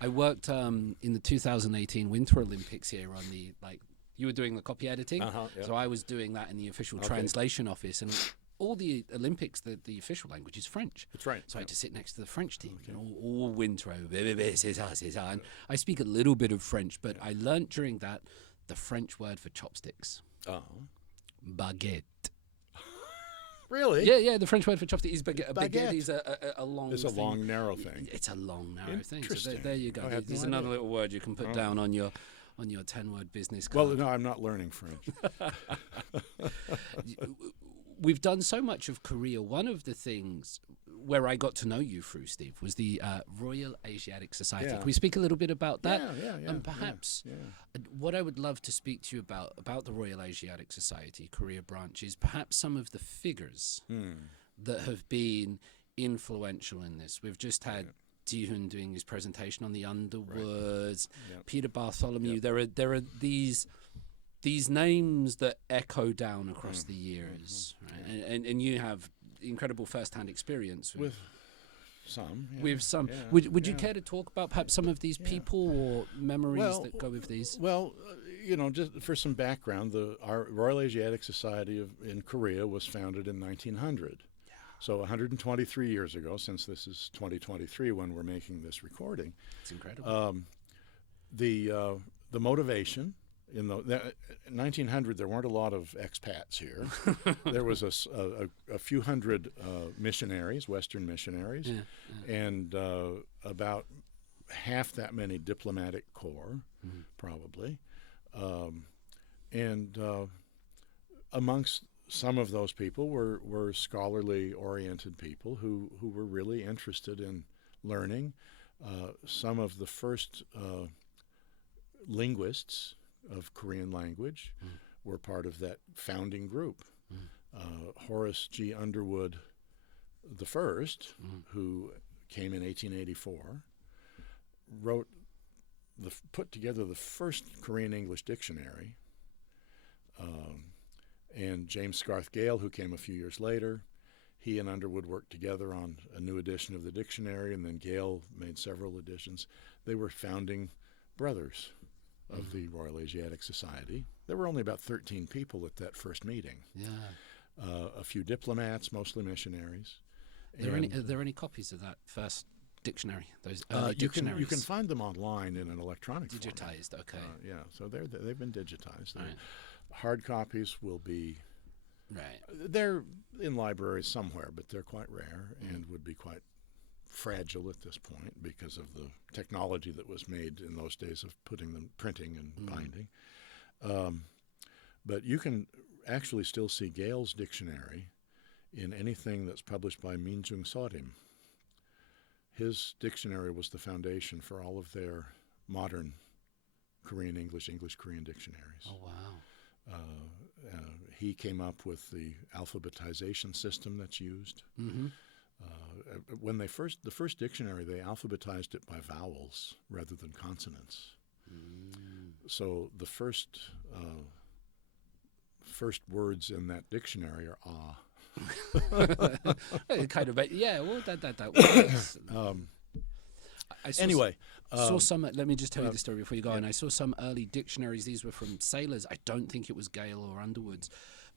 I worked in the 2018 Winter Olympics here on the you were doing the copy editing, so I was doing that in the official translation office, and all the Olympics, the official language is French. That's right. So I had to sit next to the French team, all winter. And I speak a little bit of French, but I learnt during that the French word for chopsticks. Oh. Baguette. Really? Yeah. The French word for chopstick is baguette. Baguette is a long. It's a long, narrow thing. It's a long, narrow thing. So there you go. There's another little word you can put down on your 10-word business card. Well, no, I'm not learning French. We've done so much of Korea. One of the things where I got to know you through, Steve, was the Royal Asiatic Society. Can we speak a little bit about that? Yeah. And perhaps what I would love to speak to you about the Royal Asiatic Society Korea branch is perhaps some of the figures that have been influential in this. We've just had Ji-hoon doing his presentation on the Underwoods, Peter Bartholomew. There are these names that echo down across the years, right? And you have incredible first-hand experience with some. Would you care to talk about perhaps some of these people or memories that go with these? Well, just for some background, our Royal Asiatic Society in Korea was founded in 1900. So 123 years ago, since this is 2023 when we're making this recording. It's incredible. The motivation, in 1900, there weren't a lot of expats here. There was a few hundred missionaries, Western missionaries, and about half that many diplomatic corps, probably. And amongst some of those people were scholarly-oriented people who were really interested in learning. Some of the first linguists of Korean language were part of that founding group. Horace G. Underwood the first, who came in 1884, put together the first Korean English dictionary. And James Scarth Gale, who came a few years later, he and Underwood worked together on a new edition of the dictionary, and then Gale made several editions. They were founding brothers of the Royal Asiatic Society. There were only about 13 people at that first meeting. A few diplomats, mostly missionaries, Are there any copies of that first dictionary? Those early you dictionaries? can find them online in an electronic digitized. format. Okay. Yeah, so they've been digitized. Right. Hard copies will be. Right. They're in libraries somewhere, but they're quite rare and would be quite fragile at this point because of the technology that was made in those days of putting them, printing and binding. But you can actually still see Gale's dictionary in anything that's published by Minjung Sorim. His dictionary was the foundation for all of their modern Korean English, English-Korean dictionaries. Oh, wow. He came up with the alphabetization system that's used. Mm-hmm. When the first dictionary, they alphabetized it by vowels rather than consonants. So the first words in that dictionary are Kind of, yeah. Well, that works. Anyway, saw some. Let me just tell you the story before you go on. I saw some early dictionaries. These were from sailors. I don't think it was Gale or Underwood's,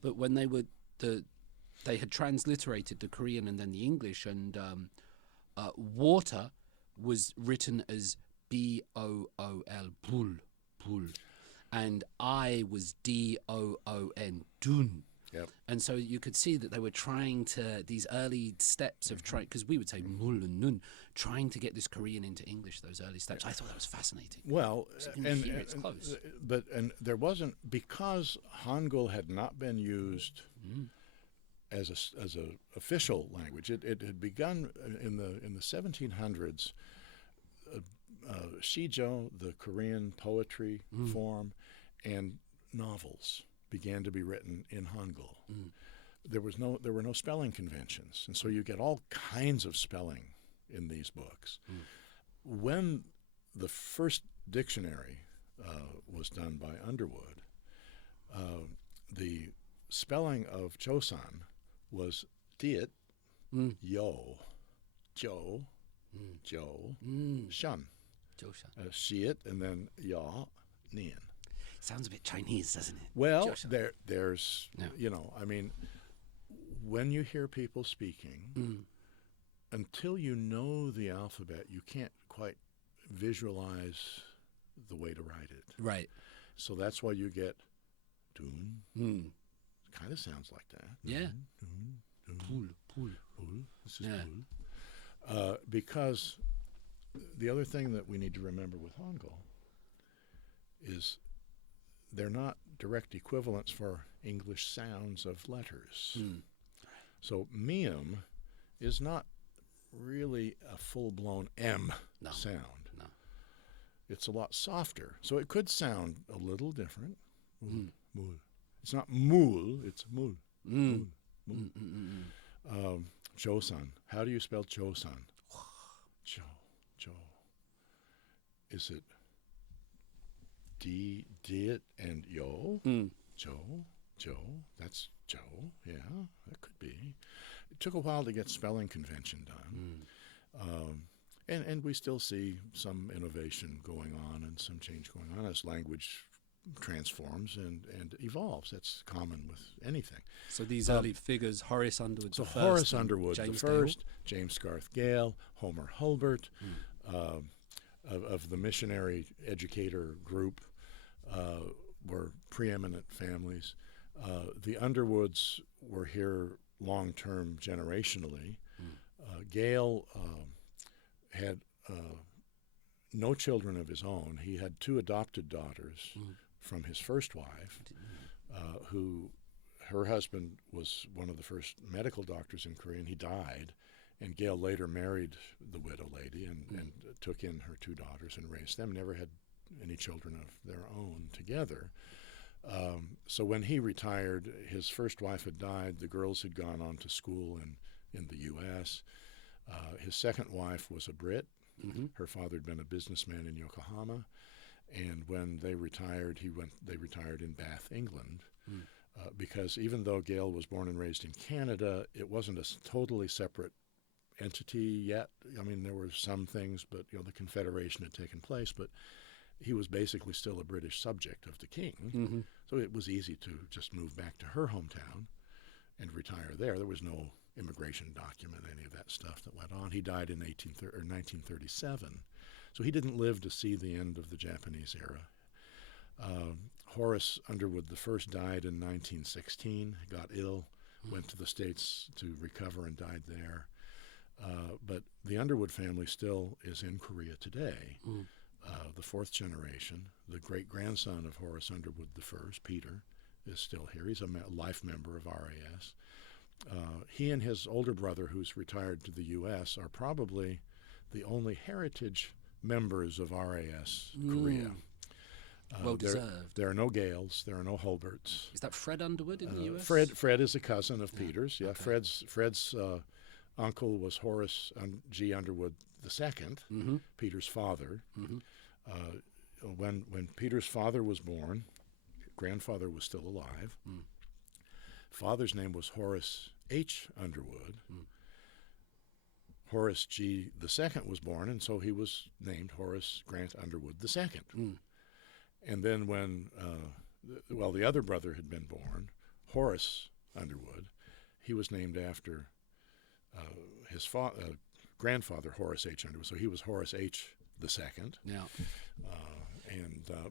but when they had transliterated the Korean and then the English, and water was written as BOOL, pool, and I was DOON, dun. Yep. And so you could see that they were trying to, these early steps of trying, because we would say mul and nun, trying to get this Korean into English, those early steps. I thought that was fascinating. Well, it's close. But there wasn't, because Hangul had not been used as a official language. It had begun in the 1700s. Shijo, the Korean poetry form, and novels began to be written in Hangul. There were no spelling conventions, and so you get all kinds of spelling in these books. When the first dictionary was done by Underwood, the spelling of Chosan was Diet, Yo, Jo, Jo, Shun. Shiit, and then Ya, Nian. Sounds a bit Chinese, doesn't it? Well, there's, I mean, when you hear people speaking, until you know the alphabet, you can't quite visualize the way to write it. Right. So that's why you get Dun. Kind of sounds like that. Yeah. Pool. This is pool. Because the other thing that we need to remember with Hangul is they're not direct equivalents for English sounds of letters. So mium is not really a full-blown M sound. No. It's a lot softer. So it could sound a little different. Mul. It's not mul, it's mul. Chosan. How do you spell Chosan? Jo. Is it Dit, and Yo? Jo. That's Jo. Yeah, that could be. It took a while to get spelling convention done. And we still see some innovation going on and some change going on as language transforms and evolves. That's common with anything. So these early figures, Horace Underwood So the first, Horace Underwood the James first, Gale. James Garth Gale, Homer Hulbert, of the missionary educator group, were preeminent families. The Underwoods were here long-term generationally. Gale had no children of his own. He had two adopted daughters from his first wife, who her husband was one of the first medical doctors in Korea, and he died. And Gale later married the widow lady and took in her two daughters and raised them, never had any children of their own together. So when he retired, his first wife had died. The girls had gone on to school in the U.S. His second wife was a Brit. Her father had been a businessman in Yokohama. And when they retired, they retired in Bath, England. Because even though Gale was born and raised in Canada, it wasn't a totally separate entity yet. I mean, there were some things, but the Confederation had taken place, but he was basically still a British subject of the king. So it was easy to just move back to her hometown and retire there. There was no immigration document any of that stuff that went on. He died in 1937, so he didn't live to see the end of the Japanese era. Horace Underwood I died in 1916, got ill, went to the States to recover and died there. But the Underwood family still is in Korea today. The fourth generation, the great-grandson of Horace Underwood I, Peter, is still here. He's a life member of RAS. He and his older brother, who's retired to the U.S., are probably the only heritage members of RAS Korea. Well deserved. There are no Gales. There are no Holberts. Is that Fred Underwood in the U.S.? Fred is a cousin of Peter's. Yeah, okay. Fred's uncle was Horace G. Underwood II, Peter's father. When Peter's father was born, grandfather was still alive. Father's name was Horace H. Underwood. Horace G. II was born, and so he was named Horace Grant Underwood II. And then when, the other brother had been born, Horace Underwood, he was named after his grandfather, Horace H. Underwood. So he was Horace H. II. Yeah.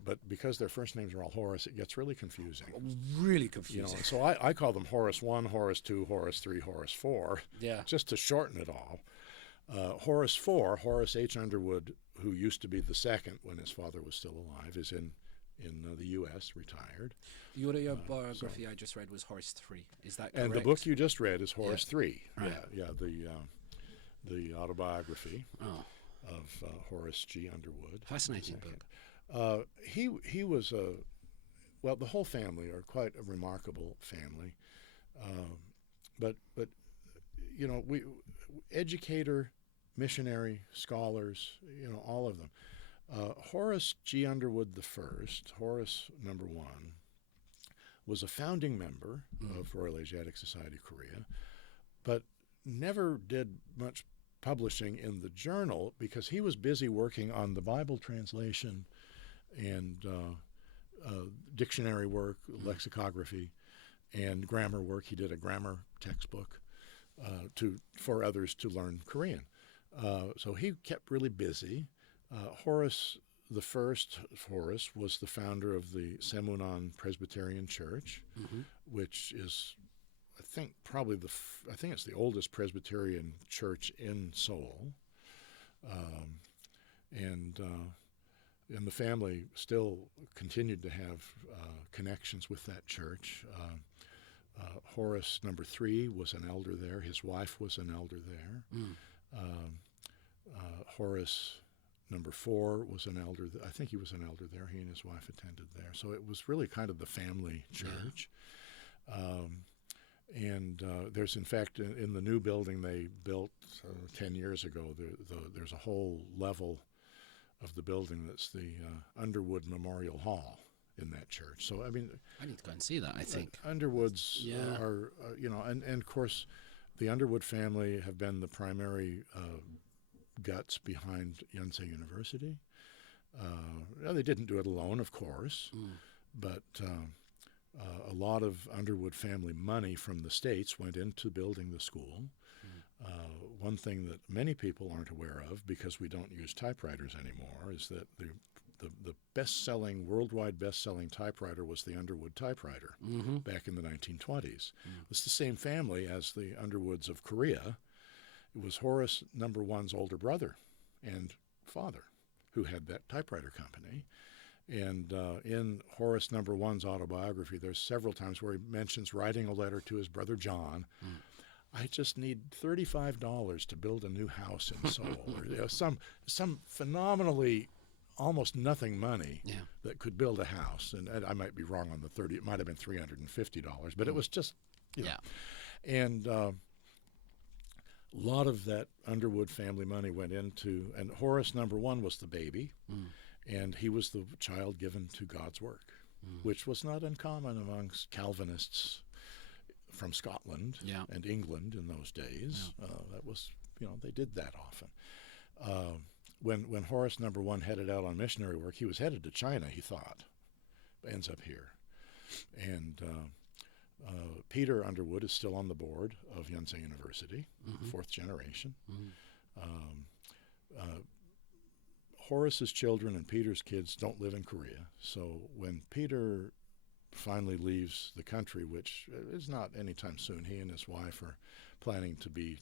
But because their first names are all Horace, it gets really confusing. Really confusing. So I call them Horace 1, Horace 2, Horace 3, Horace 4, just to shorten it all. Horace 4, Horace H. Underwood, who used to be the second when his father was still alive, is in the U.S., retired. Your biography I just read was Horace 3. Is that correct? And the book you just read is Horace 3. Right. The autobiography of Horace G. Underwood. Fascinating book. He was the whole family are quite a remarkable family, but we educator, missionary, scholars, all of them. Horace G. Underwood I, Horace #1, was a founding member of Royal Asiatic Society Korea, but never did much publishing in the journal because he was busy working on the Bible translation and dictionary work, lexicography, and grammar work. He did a grammar textbook for others to learn Korean. So he kept really busy. Horace was the founder of the Semunan Presbyterian Church, which is, I think it's the oldest Presbyterian church in Seoul, and the family still continued to have connections with that church. Horace #3 was an elder there. His wife was an elder there. Horace #4 was an elder. I think he was an elder there. He and his wife attended there. So it was really kind of the family church. And there's, in fact, in the new building they built 10 years ago, there's a whole level of the building that's the Underwood Memorial Hall in that church. So, I mean, I need to go and see that, I think. Underwoods are, and of course, the Underwood family have been the primary guts behind Yonsei University. They didn't do it alone, of course, but a lot of Underwood family money from the States went into building the school. One thing that many people aren't aware of, because we don't use typewriters anymore, is that the worldwide best-selling typewriter was the Underwood typewriter back in the 1920s. It's the same family as the Underwoods of Korea. It was Horace #1's older brother and father who had that typewriter company. And in Horace #1's autobiography, there's several times where he mentions writing a letter to his brother John. I just need $35 to build a new house in Seoul. Or, some phenomenally almost nothing money that could build a house. And I might be wrong on the 30. It might have been $350, but it was just, And a lot of that Underwood family money went into, and Horace #1 was the baby, and he was the child given to God's work, which was not uncommon amongst Calvinists from Scotland and England in those days. That was, they did that often. When Horace #1 headed out on missionary work, he was headed to China, he thought, ends up here. And Peter Underwood is still on the board of Yonsei University, fourth generation. Horace's children and Peter's kids don't live in Korea. So when Peter finally leaves the country, which is not anytime soon, he and his wife are planning to be,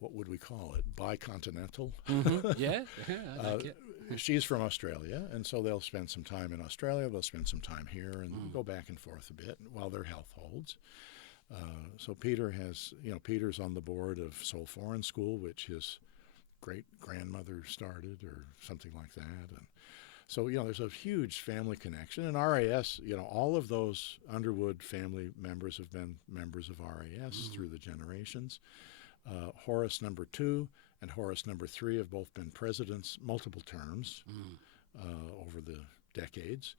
what would we call it, bicontinental. Yeah, I like it. She's from Australia, and so they'll spend some time in Australia. They'll spend some time here and go back and forth a bit while their health holds. So Peter has, Peter's on the board of Seoul Foreign School, which his great-grandmother started or something like that. And so, there's a huge family connection. And RAS, all of those Underwood family members have been members of RAS through the generations. Horace number 2 and Horace number 3 have both been presidents multiple terms over the decades.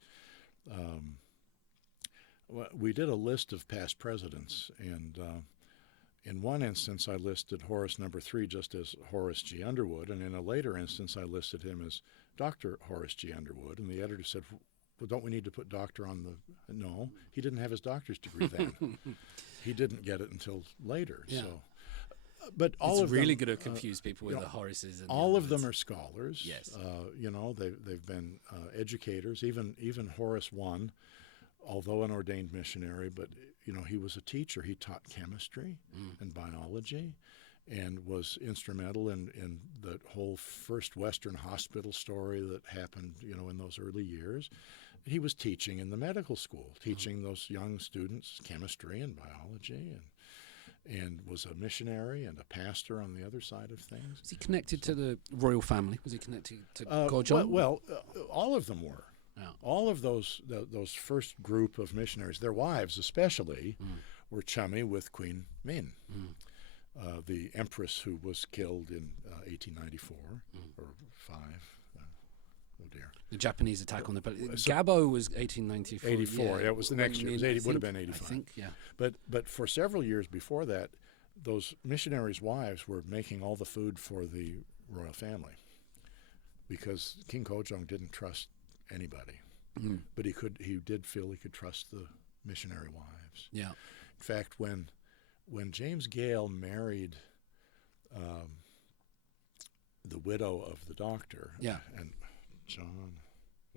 We did a list of past presidents, and in one instance I listed Horace number 3 just as Horace G. Underwood, and in a later instance I listed him as Dr. Horace G. Underwood, and the editor said, well, don't we need to put doctor on the... No, he didn't have his doctor's degree then. He didn't get it until later, so... But all of really them, going to confuse people with the Horaces. And all of them are scholars. Yes. They've been educators. Even Horace I, although an ordained missionary, but he was a teacher. He taught chemistry and biology, and was instrumental in the whole first Western hospital story that happened in those early years. He was teaching in the medical school, teaching those young students chemistry and biology, and was a missionary and a pastor on the other side of things. Was he connected to the royal family? Was he connected to Gojong? Well, all of them were. Yeah. All of those first group of missionaries, their wives especially, were chummy with Queen Min, the empress who was killed in 1894 or 5. Oh dear. The Japanese attack on the Gabo was 1894. 84. Yeah, it was the next year. It would have been 85. I think, yeah. But for several years before that, those missionaries' wives were making all the food for the royal family, because King Gojong didn't trust anybody, but he did feel he could trust the missionary wives. Yeah. In fact, when James Gale married the widow of the doctor, and John,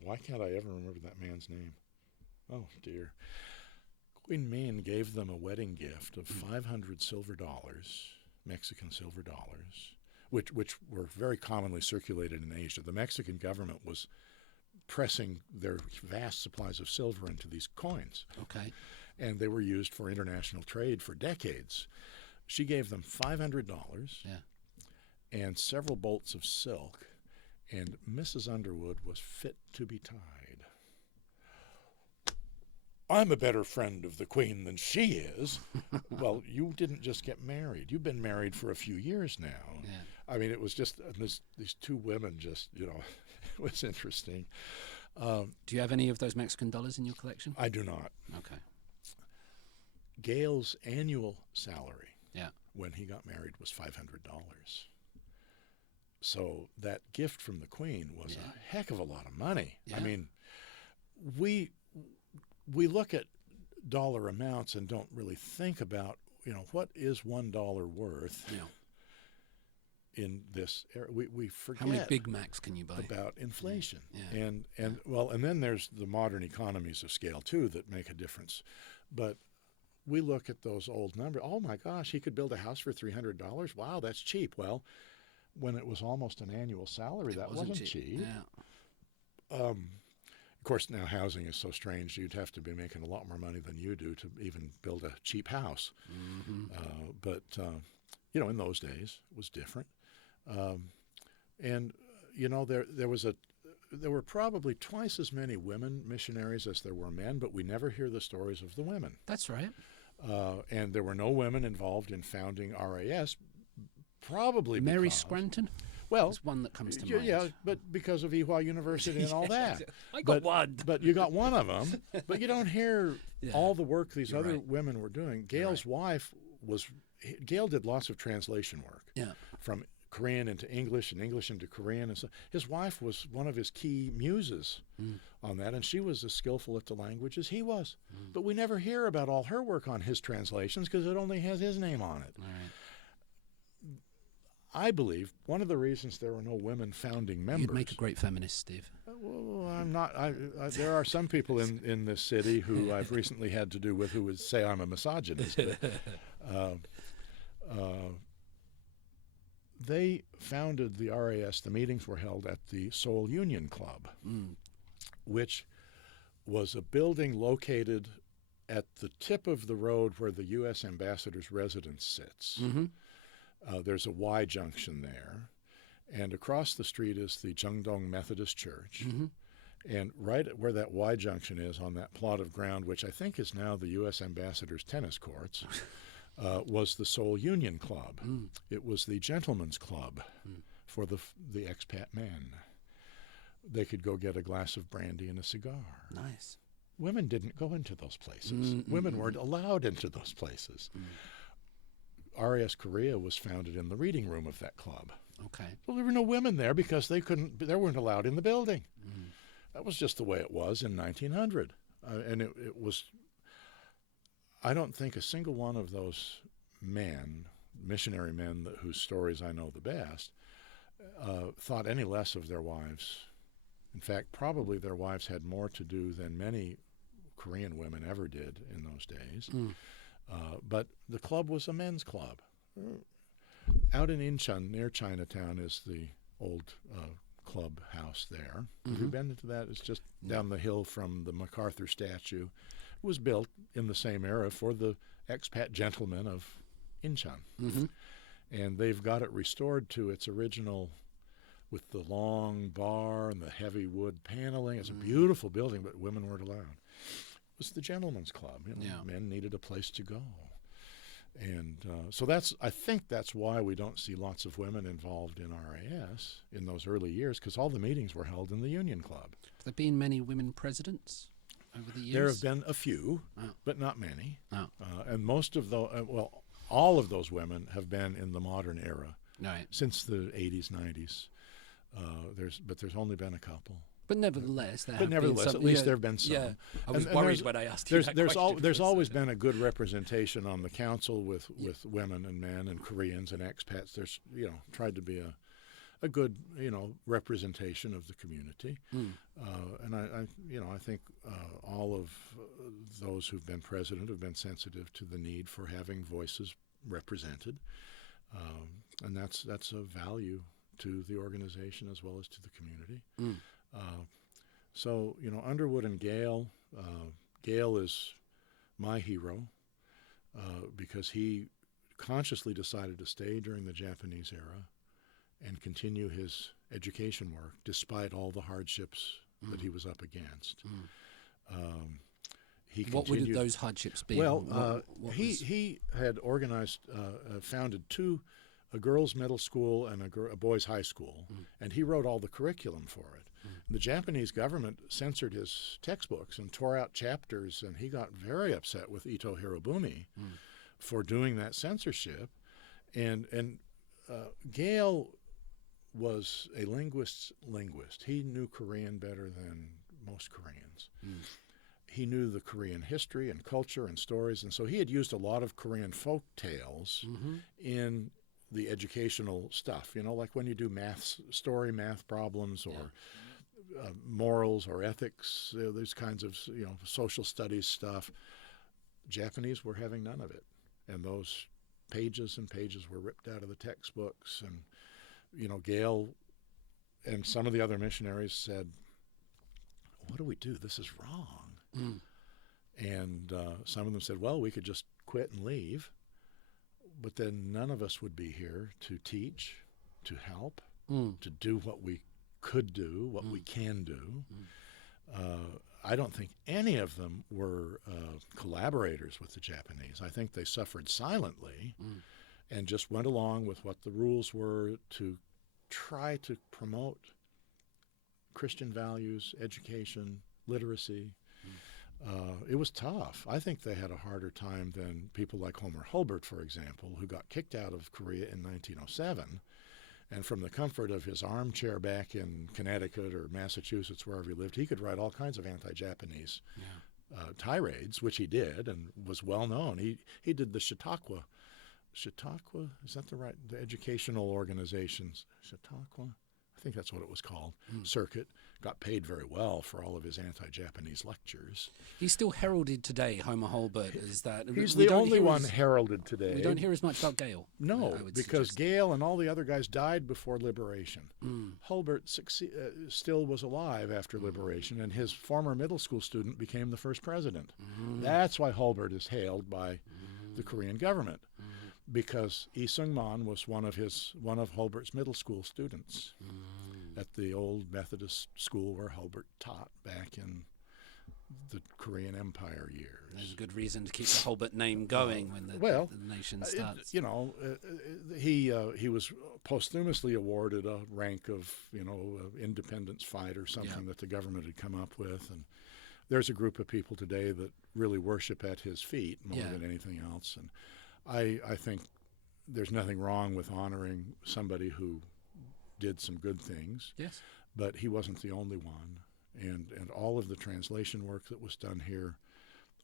why can't I ever remember that man's name? Oh dear. Queen Min gave them a wedding gift of $500 silver dollars, Mexican silver dollars, which were very commonly circulated in Asia. The Mexican government was pressing their vast supplies of silver into these coins. Okay. And they were used for international trade for decades. She gave them $500 and several bolts of silk, and Mrs. Underwood was fit to be tied. I'm a better friend of the Queen than she is. Well, you didn't just get married. You've been married for a few years now. Yeah. I mean, it was just these two women just, it was interesting. Do you have any of those Mexican dollars in your collection? I do not. Okay. Gale's annual salary when he got married was $500. So that gift from the Queen was a heck of a lot of money. Yeah. I mean, we look at dollar amounts and don't really think about, what is $1 worth in this era. We forget. How many Big Macs can you buy? About inflation. Yeah. And then there's the modern economies of scale too that make a difference. But we look at those old numbers. Oh my gosh, he could build a house for $300. Wow, that's cheap. Well, when it was almost an annual salary, that wasn't cheap. Yeah. Of course, now housing is so strange. You'd have to be making a lot more money than you do to even build a cheap house. Mm-hmm. But in those days, it was different. There were probably twice as many women missionaries as there were men, but we never hear the stories of the women. That's right. And there were no women involved in founding RAS, probably Mary Scranton? Well, there's one that comes to mind. Yeah, but because of Ewha University and all that. I got one. But you got one of them. But you don't hear all the work these other women were doing. Gale's wife Gale did lots of translation work from Korean into English and English into Korean. And so his wife was one of his key muses on that, and she was as skillful at the language as he was. But we never hear about all her work on his translations because it only has his name on it. Right. I believe one of the reasons there were no women founding members. You'd make a great feminist, Steve. Well, I'm not. There are some people in this city who I've recently had to do with who would say I'm a misogynist. They founded the RAS. The meetings were held at the Seoul Union Club, which was a building located at the tip of the road where the U.S. ambassador's residence sits. There's a Y junction there, and across the street is the Jeongdong Methodist Church. And right where that Y junction is on that plot of ground, which I think is now the U.S. ambassador's tennis courts, was the Seoul Union Club. It was the gentleman's club for the expat men. They could go get a glass of brandy and a cigar. Nice. Women didn't go into those places. Women weren't allowed into those places. RAS Korea was founded in the reading room of that club. Okay. Well, there were no women there because they weren't allowed in the building. That was just the way it was in 1900. And it was, I don't think a single one of those men, missionary men whose stories I know the best, thought any less of their wives. In fact, probably their wives had more to do than many Korean women ever did in those days. But the club was a men's club. Out in Incheon, near Chinatown, is the old clubhouse there. Have you been into that? It's just down the hill from the MacArthur statue. It was built in the same era for the expat gentlemen of Incheon. And they've got it restored to its original, with the long bar and the heavy wood paneling. It's a beautiful building, but women weren't allowed. It was the gentleman's club. Men needed a place to go. And so I think that's why we don't see lots of women involved in RAS in those early years, because all the meetings were held in the Union Club. Have there been many women presidents over the years? There have been a few, but not many. And most of all of those women have been in the modern era since the 80s, 90s. But there's only been a couple. But nevertheless, at least there have been some. Yeah, I was worried when I asked you that question. There's always been a good representation on the council with women and men and Koreans and expats. There's tried to be a good representation of the community, and I think all of those who've been president have been sensitive to the need for having voices represented, and that's a value to the organization as well as to the community. So Underwood and Gale. Gale is my hero because he consciously decided to stay during the Japanese era and continue his education work despite all the hardships that he was up against. What would those hardships be? Well, he had founded a girls' middle school and a boys' high school, and he wrote all the curriculum for it. The Japanese government censored his textbooks and tore out chapters, and he got very upset with Ito Hirobumi for doing that censorship. And Gale was a linguist's linguist. He knew Korean better than most Koreans. He knew the Korean history and culture and stories, and so he had used a lot of Korean folk tales in the educational stuff, like when you do math problems or morals or ethics, those kinds of social studies stuff. Japanese were having none of it, and those pages and pages were ripped out of the textbooks. And Gale and some of the other missionaries said, "What do we do? This is wrong." And some of them said, "Well, we could just quit and leave, but then none of us would be here to teach, to help, to do what we could do, what we can do." I don't think any of them were collaborators with the Japanese. I think they suffered silently and just went along with what the rules were to try to promote Christian values, education, literacy. It was tough. I think they had a harder time than people like Homer Hulbert, for example, who got kicked out of Korea in 1907 And from the comfort of his armchair back in Connecticut or Massachusetts, wherever he lived, he could write all kinds of anti-Japanese tirades, which he did and was well known. He did the Chautauqua, is that the educational organizations? Chautauqua? I think that's what it was called, circuit. Got paid very well for all of his anti-Japanese lectures. He's still heralded today, Homer Holbert, is that... He's the only one heralded today. We don't hear as much about Gale. No, because Gale and all the other guys died before liberation. Holbert still was alive after liberation, and his former middle school student became the first president. That's why Holbert is hailed by the Korean government, because Lee Seung-man was one of Holbert's middle school students at the old Methodist school where Holbert taught back in the Korean Empire years. There's a good reason to keep the Holbert name going when the nation starts. He was posthumously awarded a rank of independence fighter, something that the government had come up with, and there's a group of people today that really worship at his feet more than anything else. And I think there's nothing wrong with honoring somebody who did some good things. Yes. But he wasn't the only one. And all of the translation work that was done here,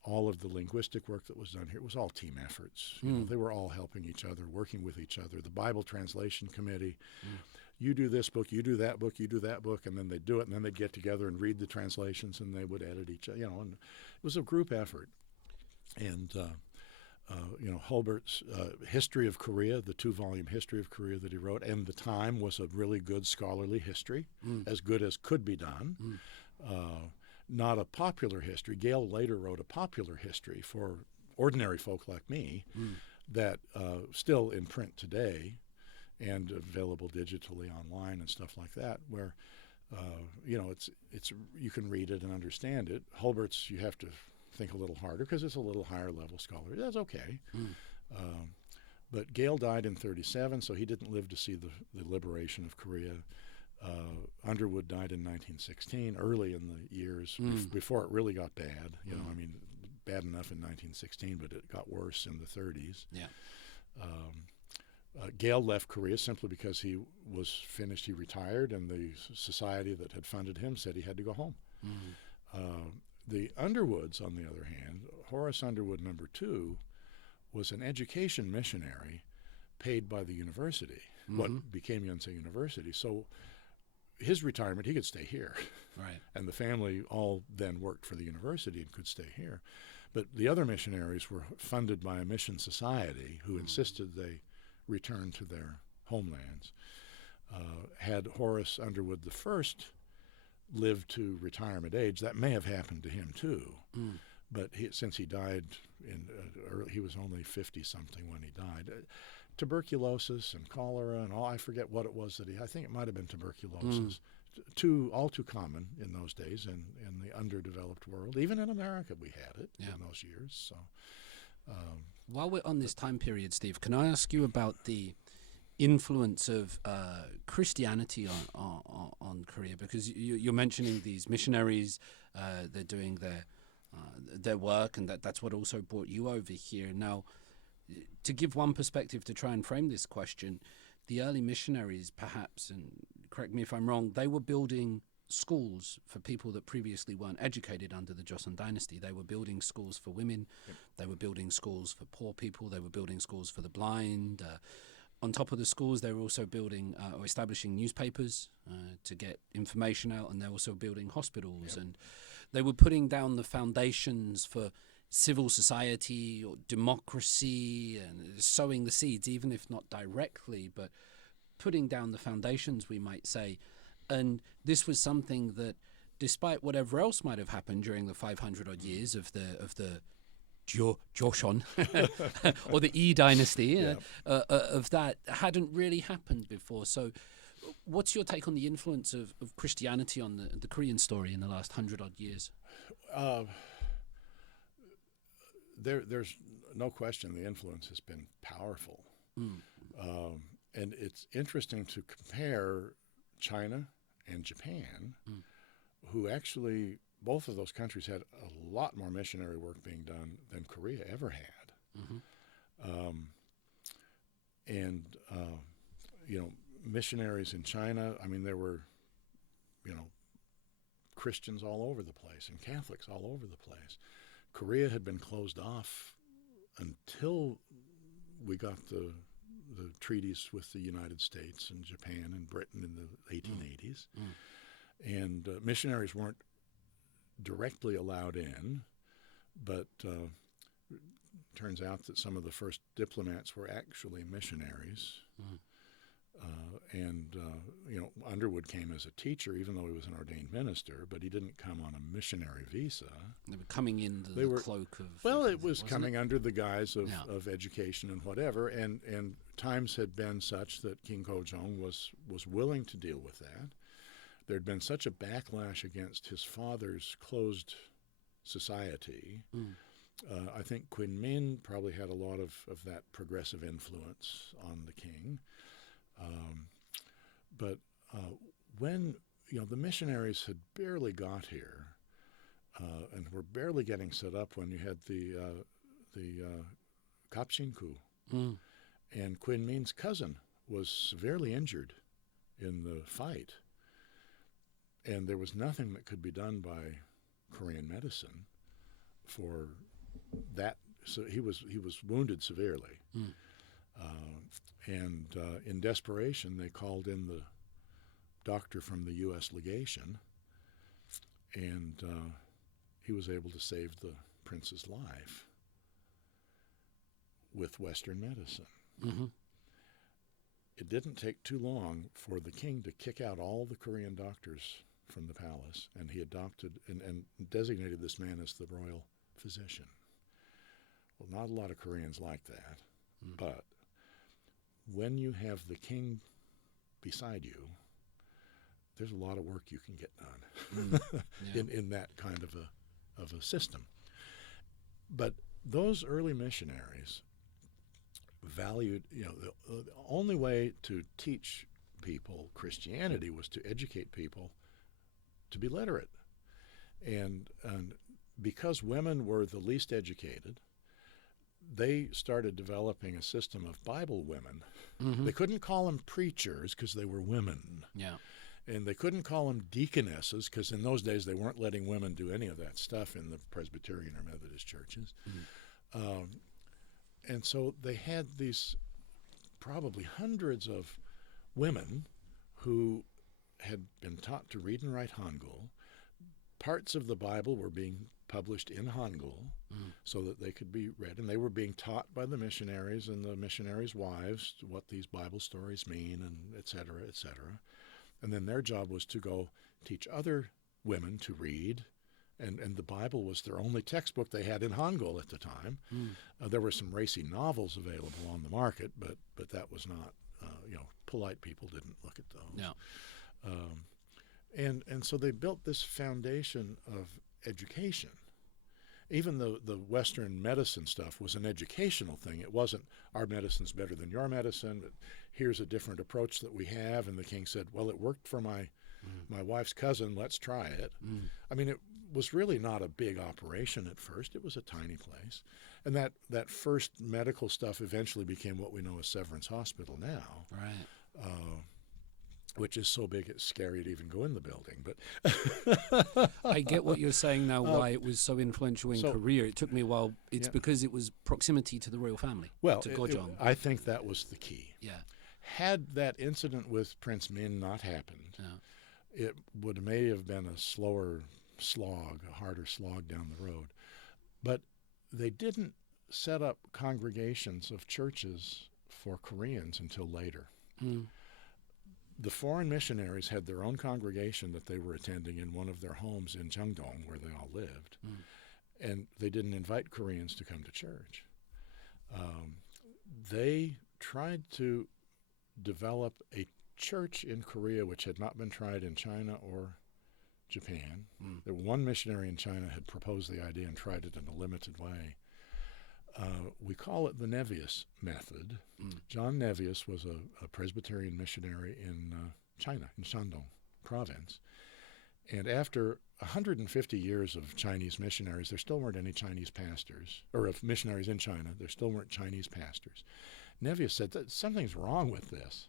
all of the linguistic work that was done here, it was all team efforts. They were all helping each other, working with each other. The Bible Translation Committee, you do this book, you do that book, you do that book, and then they'd do it, and then they'd get together and read the translations, and they would edit each other, and it was a group effort. And Holbert's History of Korea, the 2-volume History of Korea that he wrote, and the time was a really good scholarly history, as good as could be done. Not a popular history. Gale later wrote a popular history for ordinary folk like me that still in print today and available digitally online and stuff like that, where it's you can read it and understand it. Holbert's, you have to think a little harder because it's a little higher level scholarly. That's okay. But Gale died in 1937, so he didn't live to see the liberation of Korea. Underwood died in 1916, early in the years, before it really got bad. Bad enough in 1916, but it got worse in the 1930s. Gale left Korea simply because he was finished. He retired, and the society that had funded him said he had to go home. The Underwoods, on the other hand, Horace Underwood #2, was an education missionary paid by the university, what became Yonsei University. So his retirement, he could stay here. Right. And the family all then worked for the university and could stay here. But the other missionaries were funded by a mission society who insisted they return to their homelands. Had Horace Underwood I lived to retirement age, that may have happened to him too. But since he died he was only 50-something when he died. Tuberculosis and cholera and all, I forget what it was that I think it might have been tuberculosis. All too common in those days in the underdeveloped world. Even in America we had it in those years. So, while we're on this time period, Steve, can I ask you about the influence of Christianity on Korea? Because you're mentioning these missionaries, they're doing their work, and that's what also brought you over here. Now, to give one perspective to try and frame this question, the early missionaries, perhaps, and correct me if I'm wrong, they were building schools for people that previously weren't educated under the Joseon dynasty. They were building schools for women. They were building schools for poor people. They were building schools for the blind. On top of the schools, they were also building or establishing newspapers to get information out, and they're also building hospitals. And they were putting down the foundations for civil society or democracy and sowing the seeds, even if not directly, but putting down the foundations, we might say. And this was something that, despite whatever else might have happened during the 500-odd years of the Joseon or the Yi dynasty, of that hadn't really happened before. So what's your take on the influence of Christianity on the Korean story in the last 100-odd years? There's no question the influence has been powerful. And it's interesting to compare China and Japan, who actually, both of those countries had a lot more missionary work being done than Korea ever had. missionaries in China, I mean, there were, Christians all over the place and Catholics all over the place. Korea had been closed off until we got the treaties with the United States and Japan and Britain in the 1880s. And missionaries weren't directly allowed in, but turns out that some of the first diplomats were actually missionaries. Underwood came as a teacher, even though he was an ordained minister, but he didn't come on a missionary visa. They were coming in the cloak of... Well, it was coming under the guise of education and whatever, and times had been such that King Kojong was willing to deal with that. There had been such a backlash against his father's closed society. I think Queen Min probably had a lot of that progressive influence on the king. But when the missionaries had barely got here and were barely getting set up when you had the Kapsin coup, and Queen Min's cousin was severely injured in the fight, and there was nothing that could be done by Korean medicine for that. So he was wounded severely. In desperation, they called in the doctor from the U.S. legation, and he was able to save the prince's life with Western medicine. It didn't take too long for the king to kick out all the Korean doctors from the palace, and he adopted and designated this man as the royal physician. Well, not a lot of Koreans like that, but when you have the king beside you, there's a lot of work you can get done in that kind of a system. But those early missionaries valued, the only way to teach people Christianity was to educate people to be literate. And because women were the least educated, they started developing a system of Bible women. They couldn't call them preachers because they were women. And they couldn't call them deaconesses because in those days they weren't letting women do any of that stuff in the Presbyterian or Methodist churches. And so they had these probably hundreds of women who had been taught to read and write Hangul. Parts of the Bible were being published in Hangul so that they could be read, and they were being taught by the missionaries and the missionaries' wives what these Bible stories mean, and et cetera, et cetera. And then their job was to go teach other women to read, and the Bible was their only textbook they had in Hangul at the time. There were some racy novels available on the market, but that was not, polite people didn't look at those. And so they built this foundation of education. Even the Western medicine stuff was an educational thing. It wasn't, our medicine's better than your medicine, but here's a different approach that we have. And the king said, well, it worked for my wife's cousin, let's try it. I mean, it was really not a big operation at first. It was a tiny place. And that first medical stuff eventually became what we know as Severance Hospital now. Right. Which is so big it's scary to even go in the building. But I get what you're saying now, why it was so influential in Korea. It took me a while. It's because it was proximity to the royal family, to Kojong. I think that was the key. Had that incident with Prince Min not happened, it may have been a slower slog, a harder slog down the road. But they didn't set up congregations of churches for Koreans until later. The foreign missionaries had their own congregation that they were attending in one of their homes in Jeongdong, where they all lived, and they didn't invite Koreans to come to church. They tried to develop a church in Korea which had not been tried in China or Japan. One missionary in China had proposed the idea and tried it in a limited way. We call it the Nevius method. John Nevius was a Presbyterian missionary in China, in Shandong province. And after 150 years of Chinese missionaries, there still weren't any Chinese pastors, or of missionaries in China, there still weren't Chinese pastors. Nevius said that something's wrong with this.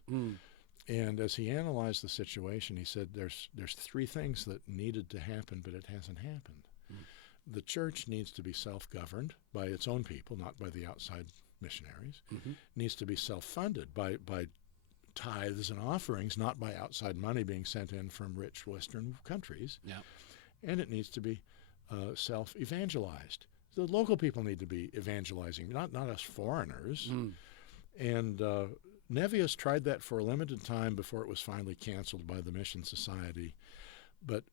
And as he analyzed the situation, he said there's three things that needed to happen, but it hasn't happened. The church needs to be self-governed by its own people, not by the outside missionaries. Needs to be self-funded by tithes and offerings, not by outside money being sent in from rich Western countries. And it needs to be self-evangelized. The local people need to be evangelizing, not us foreigners. And Nevius tried that for a limited time before it was finally canceled by the Mission Society. But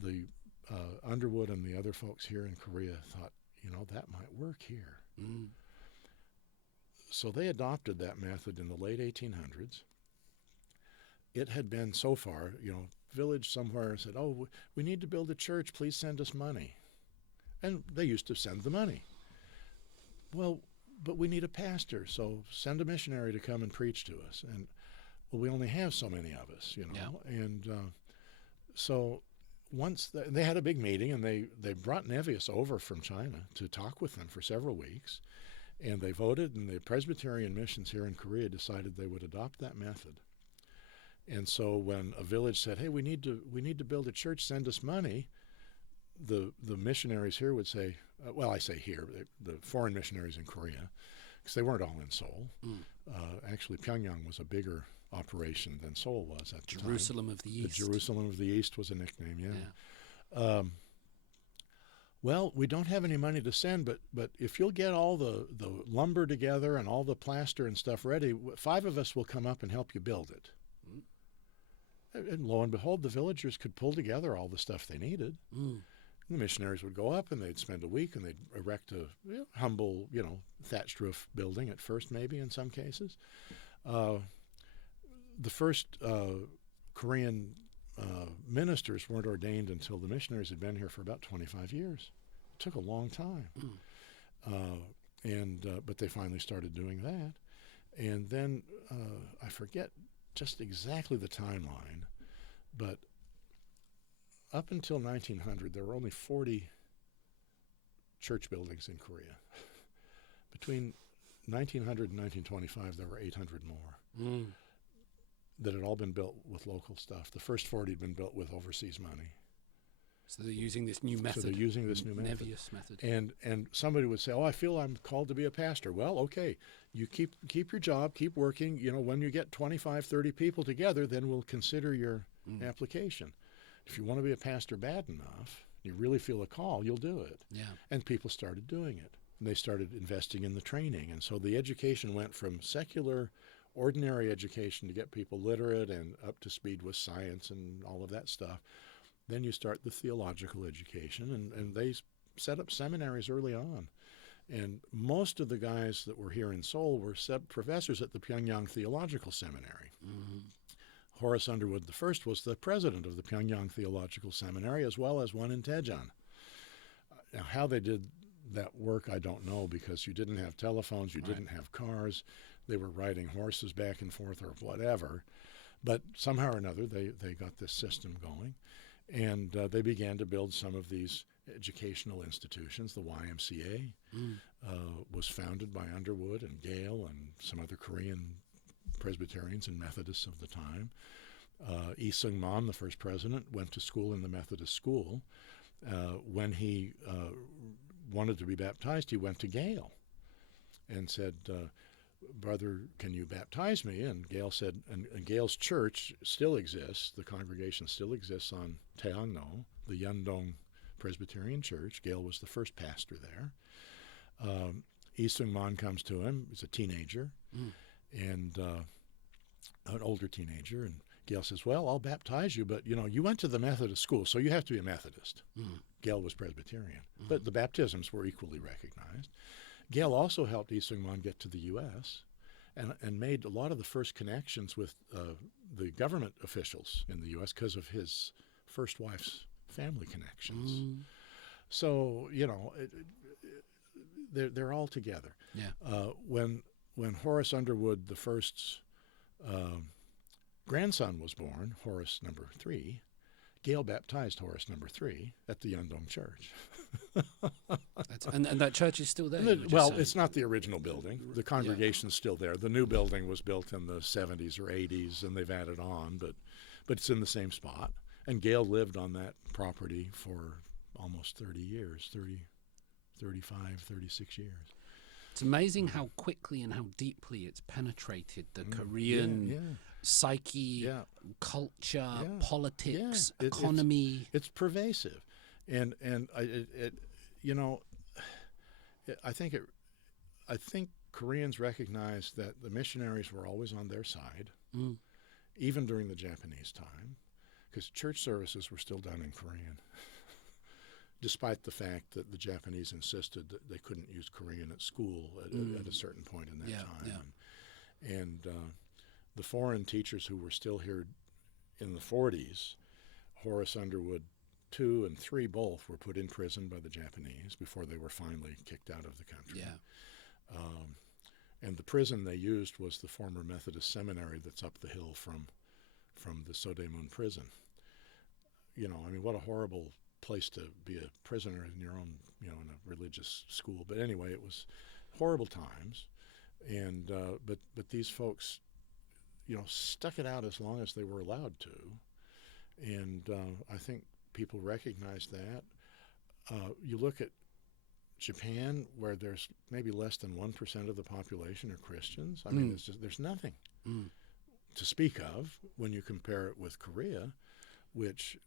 the Underwood and the other folks here in Korea thought, that might work here. So they adopted that method in the late 1800s. It had been so far, village somewhere said, oh, we need to build a church, please send us money. And they used to send the money. Well, but we need a pastor, so send a missionary to come and preach to us. And, well, we only have so many of us, And so once they had a big meeting, and they brought Nevius over from China to talk with them for several weeks. And they voted, and the Presbyterian missions here in Korea decided they would adopt that method. And so when a village said, hey, we need to build a church, send us money, the missionaries here would say, well, I say here, the foreign missionaries in Korea, because they weren't all in Seoul. Actually, Pyongyang was a bigger operation than Seoul was at the time. Jerusalem of the East. The Jerusalem of the East was a nickname, yeah. Well, we don't have any money to send, but if you'll get all the lumber together and all the plaster and stuff ready, 5 of us will come up and help you build it. And lo and behold, the villagers could pull together all the stuff they needed. The missionaries would go up, and they'd spend a week, and they'd erect a humble, thatched roof building at first, maybe in some cases. The first Korean ministers weren't ordained until the missionaries had been here for about 25 years. It took a long time. But they finally started doing that. And then I forget just exactly the timeline, but up until 1900, there were only 40 church buildings in Korea. Between 1900 and 1925, there were 800 more. That had all been built with local stuff. The first 40 had been built with overseas money. So they're using this new method. So they're using this new method. Nevius method. And somebody would say, oh, I feel I'm called to be a pastor. Well, okay, you keep your job, keep working. When you get 25, 30 people together, then we'll consider your application. If you want to be a pastor bad enough, you really feel a call, you'll do it. And people started doing it. And they started investing in the training. And so the education went from secular, ordinary education to get people literate and up to speed with science and all of that stuff. Then you start the theological education, and they set up seminaries early on. And most of the guys that were here in Seoul were professors at the Pyongyang Theological Seminary. Horace Underwood I was the president of the Pyongyang Theological Seminary, as well as one in Daejeon. Now, how they did that work, I don't know, because you didn't have telephones, you didn't have cars. They were riding horses back and forth or whatever. But somehow or another, they got this system going. And they began to build some of these educational institutions. The YMCA was founded by Underwood and Gale and some other Korean Presbyterians and Methodists of the time. Lee Seung-man, the first president, went to school in the Methodist school. When he wanted to be baptized, he went to Gale and said, brother, can you baptize me? And Gale said, and Gale's church still exists. The congregation still exists on Taeangno, the Yeondong Presbyterian Church. Gale was the first pastor there. Lee Seung-man comes to him. He's a teenager, and an older teenager. And Gale says, well, I'll baptize you, but, you went to the Methodist school, so you have to be a Methodist. Gale was Presbyterian. But the baptisms were equally recognized. Gale also helped Lee Seung-man get to the U.S. and made a lot of the first connections with the government officials in the U.S. because of his first wife's family connections. So, they're all together. When Horace Underwood, the first's grandson, was born, Horace number 3, Gale baptized Horace III at the Yundong Church. And that church is still there? Well, it's not the original building. The congregation's still there. The new building was built in the 70s or 80s, and they've added on, but it's in the same spot. And Gale lived on that property for almost 30 years, 35, 36 years. It's amazing how quickly and how deeply it's penetrated the Korean psyche, culture, politics, economy. It's pervasive, and I think Koreans recognize that the missionaries were always on their side, even during the Japanese time, because church services were still done in Korean. Despite the fact that the Japanese insisted that they couldn't use Korean at school at a certain point in that time. And the foreign teachers who were still here in the 40s, Horace Underwood II and III both were put in prison by the Japanese before they were finally kicked out of the country. And the prison they used was the former Methodist seminary that's up the hill from the Sodaemun prison. What a horrible place to be a prisoner in your own, in a religious school. But anyway, it was horrible times, and but these folks, stuck it out as long as they were allowed to, and I think people recognize that. You look at Japan, where there's maybe less than 1% of the population are Christians. I mean, there's nothing to speak of when you compare it with Korea, which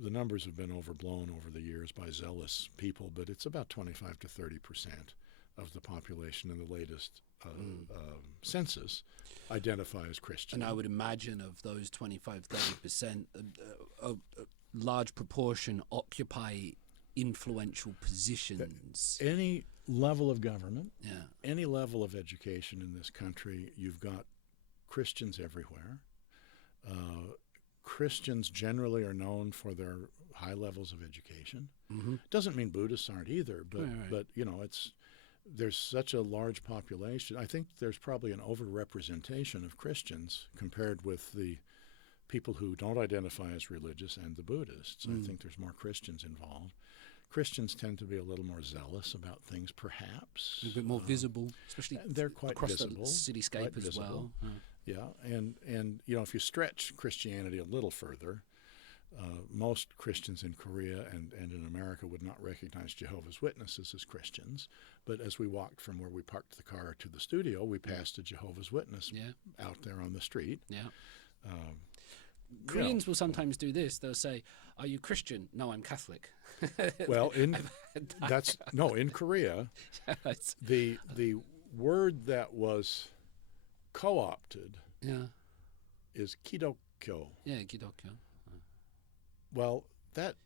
the numbers have been overblown over the years by zealous people, but it's about 25 to 30% of the population in the latest census identify as Christian. And I would imagine of those 25, 30%, a large proportion occupy influential positions. Any level of government, any level of education in this country, you've got Christians everywhere. Christians generally are known for their high levels of education. Doesn't mean Buddhists aren't either, but there's such a large population. I think there's probably an overrepresentation of Christians compared with the people who don't identify as religious and the Buddhists. I think there's more Christians involved. Christians tend to be a little more zealous about things, perhaps. A bit more visible, especially they're quite across visible, the cityscape as well. Yeah, and if you stretch Christianity a little further, most Christians in Korea and in America would not recognize Jehovah's Witnesses as Christians. But as we walked from where we parked the car to the studio, we passed a Jehovah's Witness out there on the street. Koreans will sometimes do this. They'll say, "Are you Christian?" "No, I'm Catholic." Well, in Korea, the word that was co-opted is Kidokyo. Yeah, Kidokyo. Well, that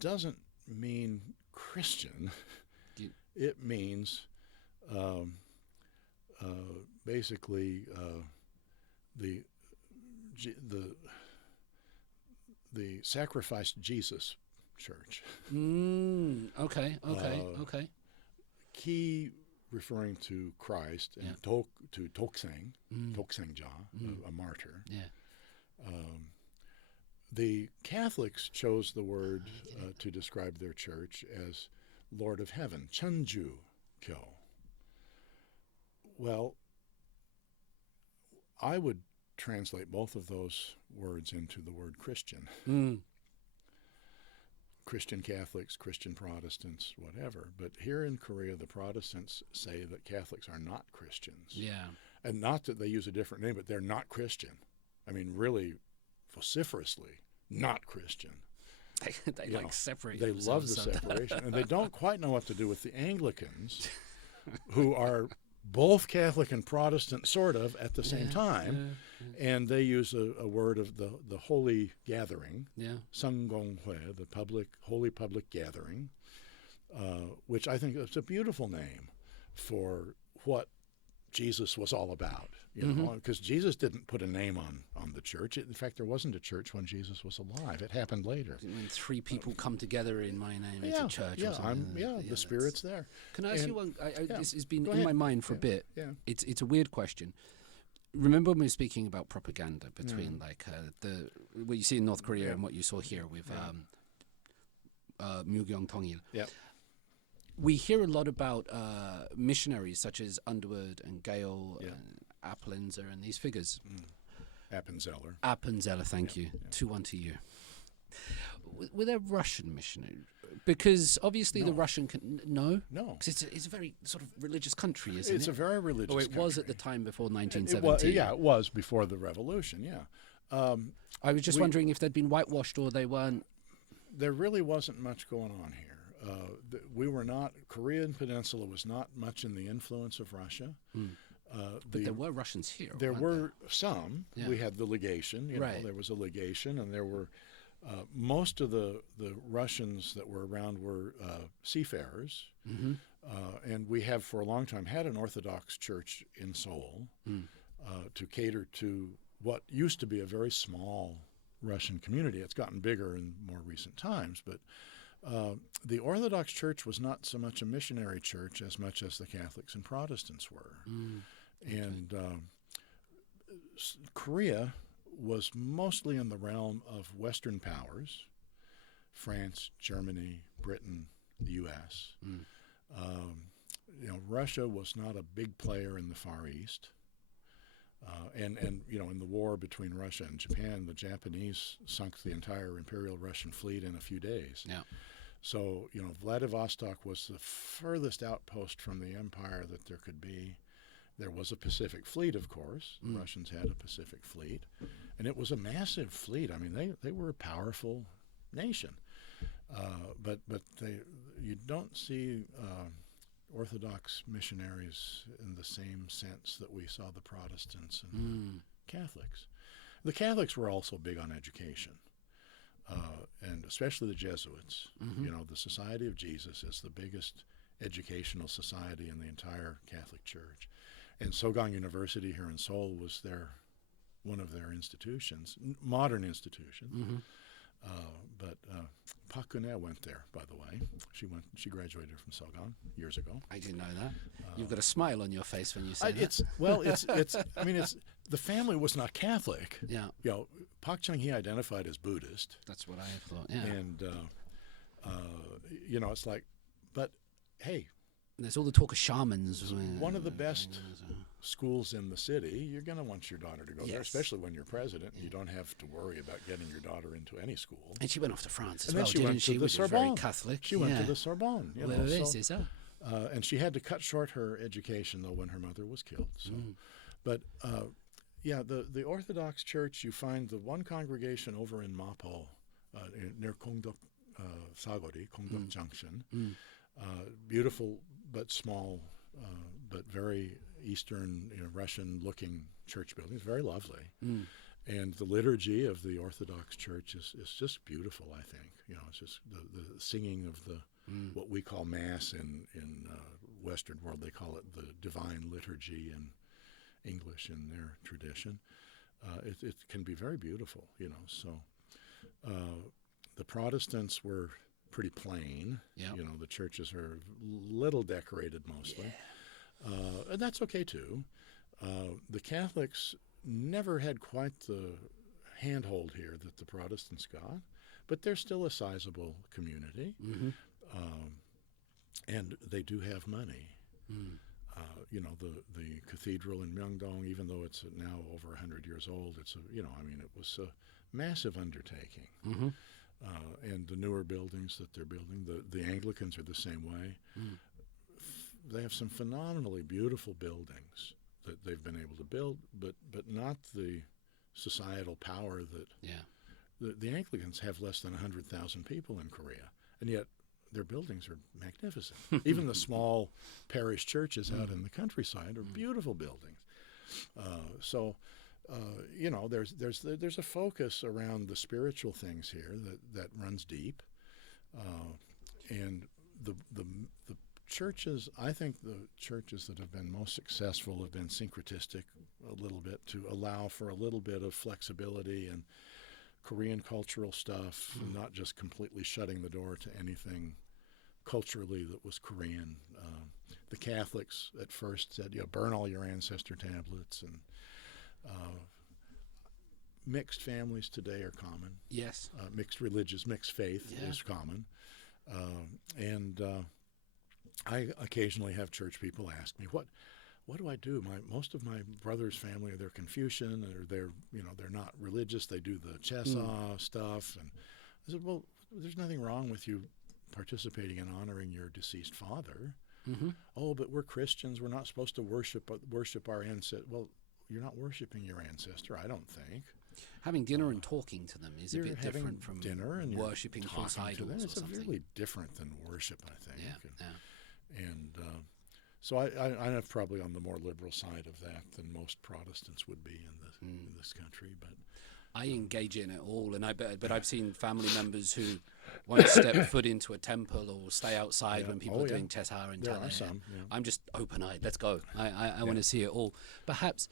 doesn't mean Christian. It means basically the sacrificed Jesus church. Okay. Ki referring to Christ, and to Tokseng, Toksengja, a martyr. The Catholics chose the word to describe their church as Lord of Heaven, Chunju Kyo. Well, I would translate both of those words into the word Christian. Christian Catholics, Christian Protestants, whatever. But here in Korea, the Protestants say that Catholics are not Christians. And not that they use a different name, but they're not Christian. I mean, really vociferously not Christian. They separate They love the separation. And they don't quite know what to do with the Anglicans, who are both Catholic and Protestant, sort of, at the same time. And they use a word of the holy gathering, Sangonghue, the holy public gathering, which I think is a beautiful name for what Jesus was all about. Because Jesus didn't put a name on the church. In fact, there wasn't a church when Jesus was alive. It happened later. When three people come together in my name, it's a church. The Spirit's there. Can I ask you one? This has been in my mind for a bit. It's a weird question. remember when we were speaking about propaganda between like the what you see in North Korea and what you saw here with Mugyeong Tongil. Yep. We hear a lot about missionaries such as Underwood and Gale and Appenzeller and these figures. Appenzeller, thank you. 2-1 to you. Were there Russian missionaries? Because obviously the Russian no, because it's a very sort of religious country, isn't it? It's a very religious. Or it country. was at the time before 1917. It was before the revolution. Yeah. I was just wondering if they'd been whitewashed or they weren't. There really wasn't much going on here. We were not. Korean Peninsula was not much in the influence of Russia. But there were Russians here. There were there? some. Yeah. We had the legation. You know, there was a legation, and there were. Most of the Russians that were around were seafarers, and we have for a long time had an Orthodox church in Seoul to cater to what used to be a very small Russian community. It's gotten bigger in more recent times, but the Orthodox church was not so much a missionary church as much as the Catholics and Protestants were. And Korea was mostly in the realm of Western powers, France, Germany, Britain, the U.S. Russia was not a big player in the Far East. And in the war between Russia and Japan, the Japanese sunk the entire Imperial Russian fleet in a few days. Yeah. So, Vladivostok was the furthest outpost from the empire that there could be. There was a Pacific fleet, of course. The Russians had a Pacific fleet. And it was a massive fleet. I mean, they were a powerful nation. But you don't see Orthodox missionaries in the same sense that we saw the Protestants and Catholics. The Catholics were also big on education, and especially the Jesuits. The Society of Jesus is the biggest educational society in the entire Catholic Church. And Sogang University here in Seoul was one of their institutions, modern institutions. But Park Chung-hee went there, by the way. She graduated from Sogang years ago. I didn't know that. You've got a smile on your face when you say that. It's the family was not Catholic. Yeah. Park Chung-hee identified as Buddhist. That's what I thought. Yeah. And it's like, but hey. There's all the talk of shamans. One of the best schools in the city, you're going to want your daughter to go there, especially when you're president. You don't have to worry about getting your daughter into any school. And she went off to France as well, didn't she? Which was very Catholic. She went to the Sorbonne. So. And she had to cut short her education, though, when her mother was killed. So. But, the Orthodox Church, you find the one congregation over in Mapo, near Kongdeok Sagori, Kongdeok Junction. Beautiful but small, but very Eastern, Russian-looking church buildings. Very lovely. And the liturgy of the Orthodox Church is just beautiful, I think. It's just the singing of the what we call Mass in Western world. They call it the Divine Liturgy in English in their tradition. It can be very beautiful, So the Protestants were pretty plain. The churches are little decorated mostly. And that's okay too. The Catholics never had quite the handhold here that the Protestants got, but they're still a sizable community. And they do have money. The cathedral in Myeongdong, even though it's now over 100 years old, it was a massive undertaking. And the newer buildings that they're building, the Anglicans are the same way. They have some phenomenally beautiful buildings that they've been able to build, but not the societal power that the Anglicans have. Less than 100,000 people in Korea, and yet their buildings are magnificent. Even the small parish churches out in the countryside are beautiful buildings. There's a focus around the spiritual things here that runs deep, and the churches. I think the churches that have been most successful have been syncretistic a little bit, to allow for a little bit of flexibility and Korean cultural stuff, and not just completely shutting the door to anything culturally that was Korean. The Catholics at first said, burn all your ancestor tablets, and Mixed families today are common. Yes. Mixed religious, mixed faith is common. I occasionally have church people ask me, what do I do? Most of my brother's family, they're Confucian, or they're not religious. They do the Chesa stuff. And I said, well, there's nothing wrong with you participating in honoring your deceased father. Mm-hmm. Oh, but we're Christians. We're not supposed to worship our ancestor. Well, you're not worshiping your ancestor, I don't think. Having dinner and talking to them is a bit different from dinner and worshiping false idols. It's really different than worship, I think. Yeah. So I'm probably on the more liberal side of that than most Protestants would be in this country. But I engage in it all, but I've seen family members who won't step foot into a temple or stay outside when people are doing Chesa and there are some. Yeah. I'm just open-eyed. Let's go. I want to see it all. Perhaps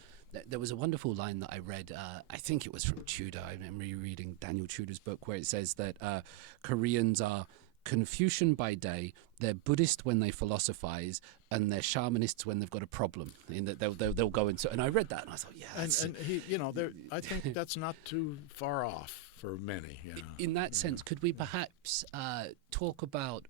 there was a wonderful line that I read. I think it was from Tudor. I'm rereading Daniel Tudor's book, where it says that Koreans are Confucian by day, they're Buddhist when they philosophize, and they're shamanists when they've got a problem. In that they'll go into. And I read that and I thought, and he, I think that's not too far off for many. In that sense, could we perhaps talk about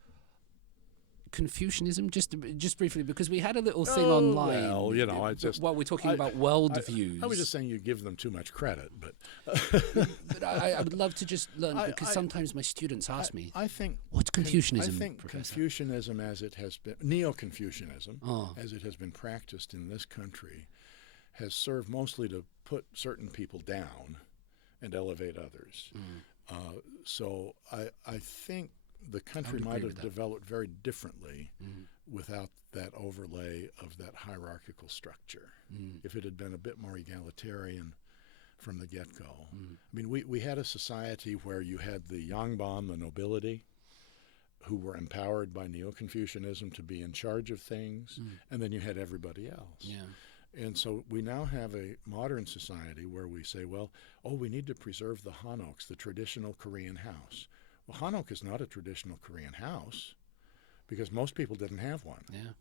Confucianism just briefly, because we had a little thing online. Well, I just while we're talking about worldviews. I was just saying you give them too much credit, but but I would love to just learn, because sometimes my students ask me, I think what's Confucianism? I think Professor? Confucianism, as it has been Neo-Confucianism, as it has been practiced in this country, has served mostly to put certain people down and elevate others. So I think the country might have developed very differently without that overlay of that hierarchical structure. If it had been a bit more egalitarian from the get-go. I mean, we had a society where you had the Yangban, the nobility, who were empowered by Neo-Confucianism to be in charge of things, and then you had everybody else. Yeah. And so we now have a modern society where we say, we need to preserve the hanok, the traditional Korean house. Well, hanok is not a traditional Korean house because most people didn't have one. Yeah.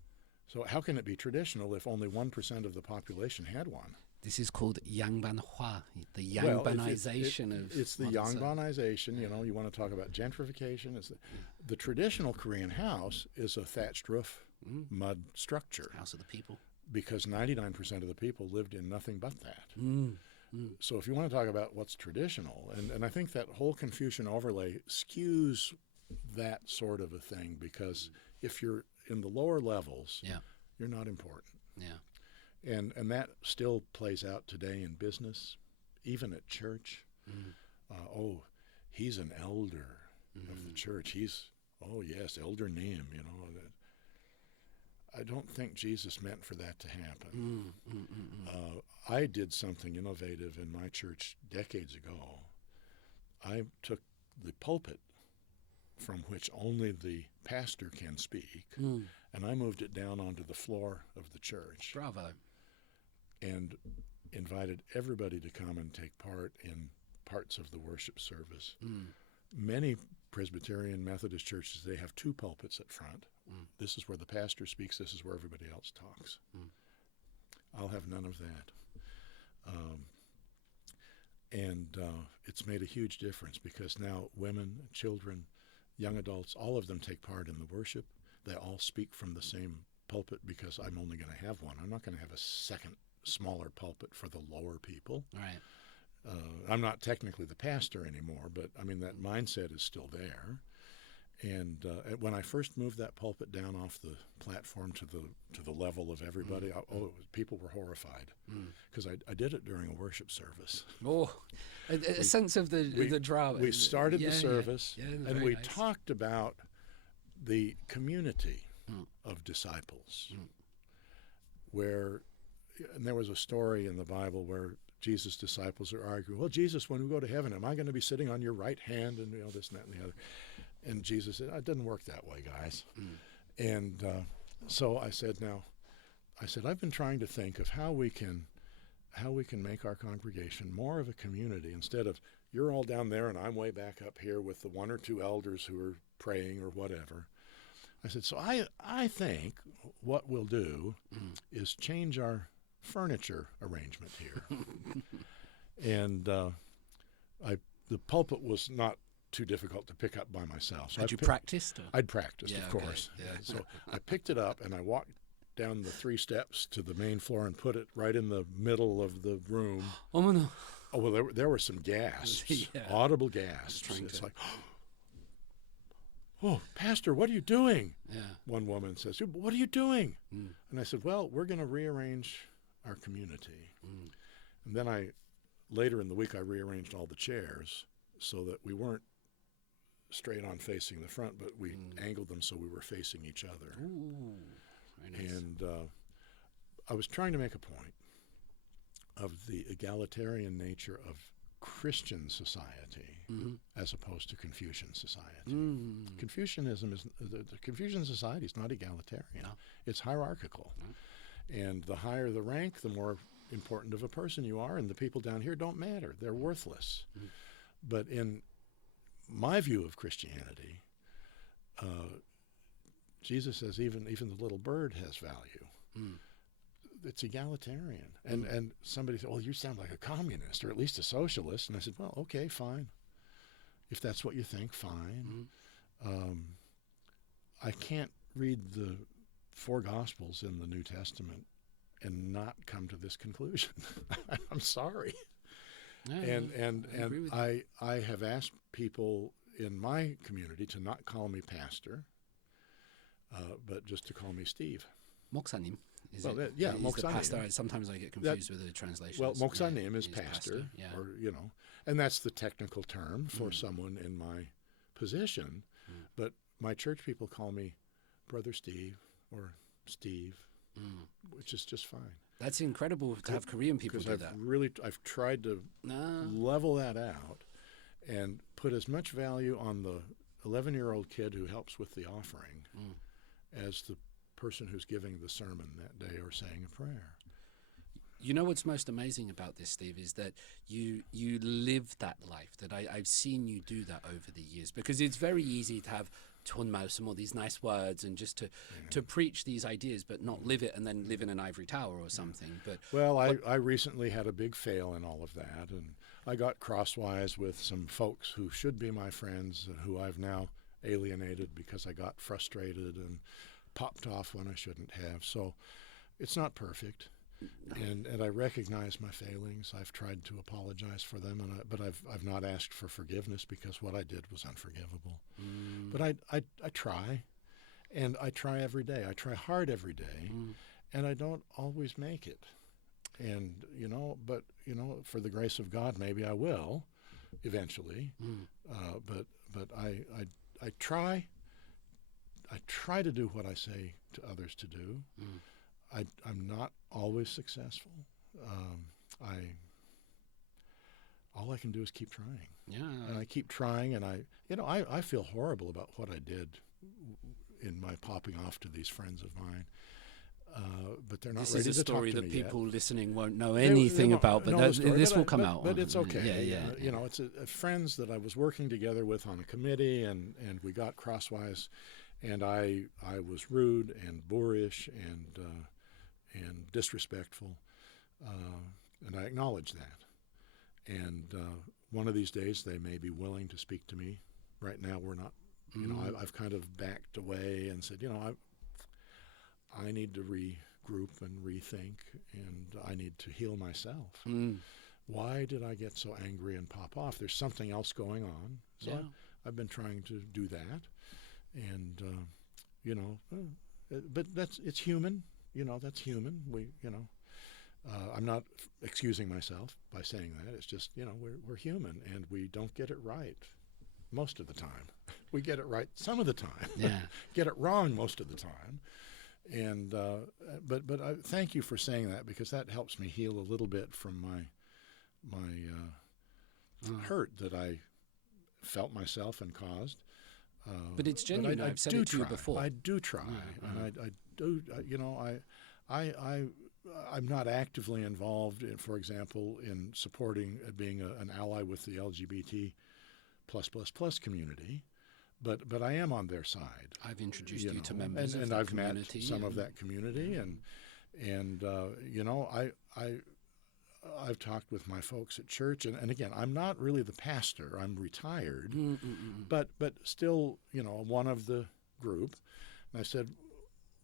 So how can it be traditional if only 1% of the population had one? This is called Yangbanhua, the Yangbanization of... It's the Yangbanization, you want to talk about gentrification. It's the traditional Korean house is a thatched roof, mud structure. House of the people. Because 99% of the people lived in nothing but that. So if you want to talk about what's traditional, and I think that whole Confucian overlay skews that sort of a thing, because if you're in the lower levels, you're not important. Yeah. And that still plays out today in business, even at church. He's an elder of the church. Elder name, I don't think Jesus meant for that to happen. I did something innovative in my church decades ago. I took the pulpit, from which only the pastor can speak, and I moved it down onto the floor of the church. Bravo. And invited everybody to come and take part in parts of the worship service. Many Presbyterian Methodist churches, they have two pulpits at front. This is where the pastor speaks. This is where everybody else talks. I'll have none of that. It's made a huge difference, because now women, children, young adults, all of them take part in the worship. They all speak from the same pulpit, because I'm only going to have one. I'm not going to have a second smaller pulpit for the lower people. Right. I'm not technically the pastor anymore, but I mean, that mindset is still there. And when I first moved that pulpit down off the platform to the level of everybody, people were horrified, because I did it during a worship service. A sense of the drama. We started the service, and we talked about the community of disciples, and there was a story in the Bible where Jesus' disciples are arguing, well, Jesus, when we go to heaven, am I going to be sitting on your right hand, and this and that and the other? And Jesus said, it doesn't work that way, guys. And so I said, I've been trying to think of how we can make our congregation more of a community, instead of you're all down there and I'm way back up here with the one or two elders who are praying or whatever. I said, so I think what we'll do is change our furniture arrangement here. And the pulpit was not too difficult to pick up by myself. So Had you practiced? Or? I'd practiced, Yeah, of okay, course. yeah. So I picked it up and I walked down the 3 steps to the main floor and put it right in the middle of the room. Oh no! Oh well, there were some gasps, audible gasps. It's like, oh, Pastor, what are you doing? Yeah. One woman says, what are you doing? And I said, well, we're going to rearrange our community. And then later in the week, I rearranged all the chairs so that we weren't straight on facing the front, but we angled them so we were facing each other. Ooh, very nice. And I was trying to make a point of the egalitarian nature of Christian society as opposed to Confucian society. Confucianism the Confucian society is not egalitarian. No. It's hierarchical. No. And the higher the rank, the more important of a person you are, and the people down here don't matter. They're worthless. But in my view of Christianity, Jesus says even the little bird has value. It's egalitarian. And somebody said, well, you sound like a communist or at least a socialist. And I said, well, okay, fine. If that's what you think, fine. I can't read the 4 Gospels in the New Testament and not come to this conclusion. I'm sorry. Yeah, and I have asked people in my community to not call me pastor, but just to call me Steve. 목사님. Is 목사님. Pastor. Sometimes I get confused with the translations. Well, 목사님 is pastor, or and that's the technical term for someone in my position. But my church people call me Brother Steve or Steve, which is just fine. That's incredible to have Korean people do that. I've tried to level that out and put as much value on the 11-year-old kid who helps with the offering as the person who's giving the sermon that day or saying a prayer. You know what's most amazing about this, Steve, is that you live that life, that I've seen you do that over the years, because it's very easy to have some all these nice words and just to preach these ideas but not live it and then live in an ivory tower or something. But I recently had a big fail in all of that, and I got crosswise with some folks who should be my friends who I've now alienated because I got frustrated and popped off when I shouldn't have. So it's not perfect. And I recognize my failings. I've tried to apologize for them, but I've not asked for forgiveness because what I did was unforgivable. But I try, and I try every day. I try hard every day, and I don't always make it. And but for the grace of God, maybe I will eventually. But I try. I try to do what I say to others to do. I'm not always successful. All I can do is keep trying. Yeah. And I keep trying, and I feel horrible about what I did in my popping off to these friends of mine. But they're not ready to talk to me yet. This is a story that people listening won't know anything about, but this will come out. But it's okay. It's friends that I was working together with on a committee, and we got crosswise, and I was rude and boorish and disrespectful, and I acknowledge that. And one of these days they may be willing to speak to me. Right now we're not. I've kind of backed away and said, I need to regroup and rethink, and I need to heal myself. Why did I get so angry and pop off? There's something else going on. So I've been trying to do that, and but it's human. That's human. I'm not excusing myself by saying that. It's just, we're human, and we don't get it right most of the time. We get it right some of the time. Yeah. Get it wrong most of the time. And but I thank you for saying that, because that helps me heal a little bit from my hurt that I felt myself and caused. But it's genuine. But I've said it to you before. I do try, and I do. I'm not actively involved in, for example, in supporting being an ally with the LGBT +++ community, but I am on their side. I've introduced you to members of and the I've community, met some of that community, And I've talked with my folks at church, and again, I'm not really the pastor. I'm retired, but still, one of the group. And I said,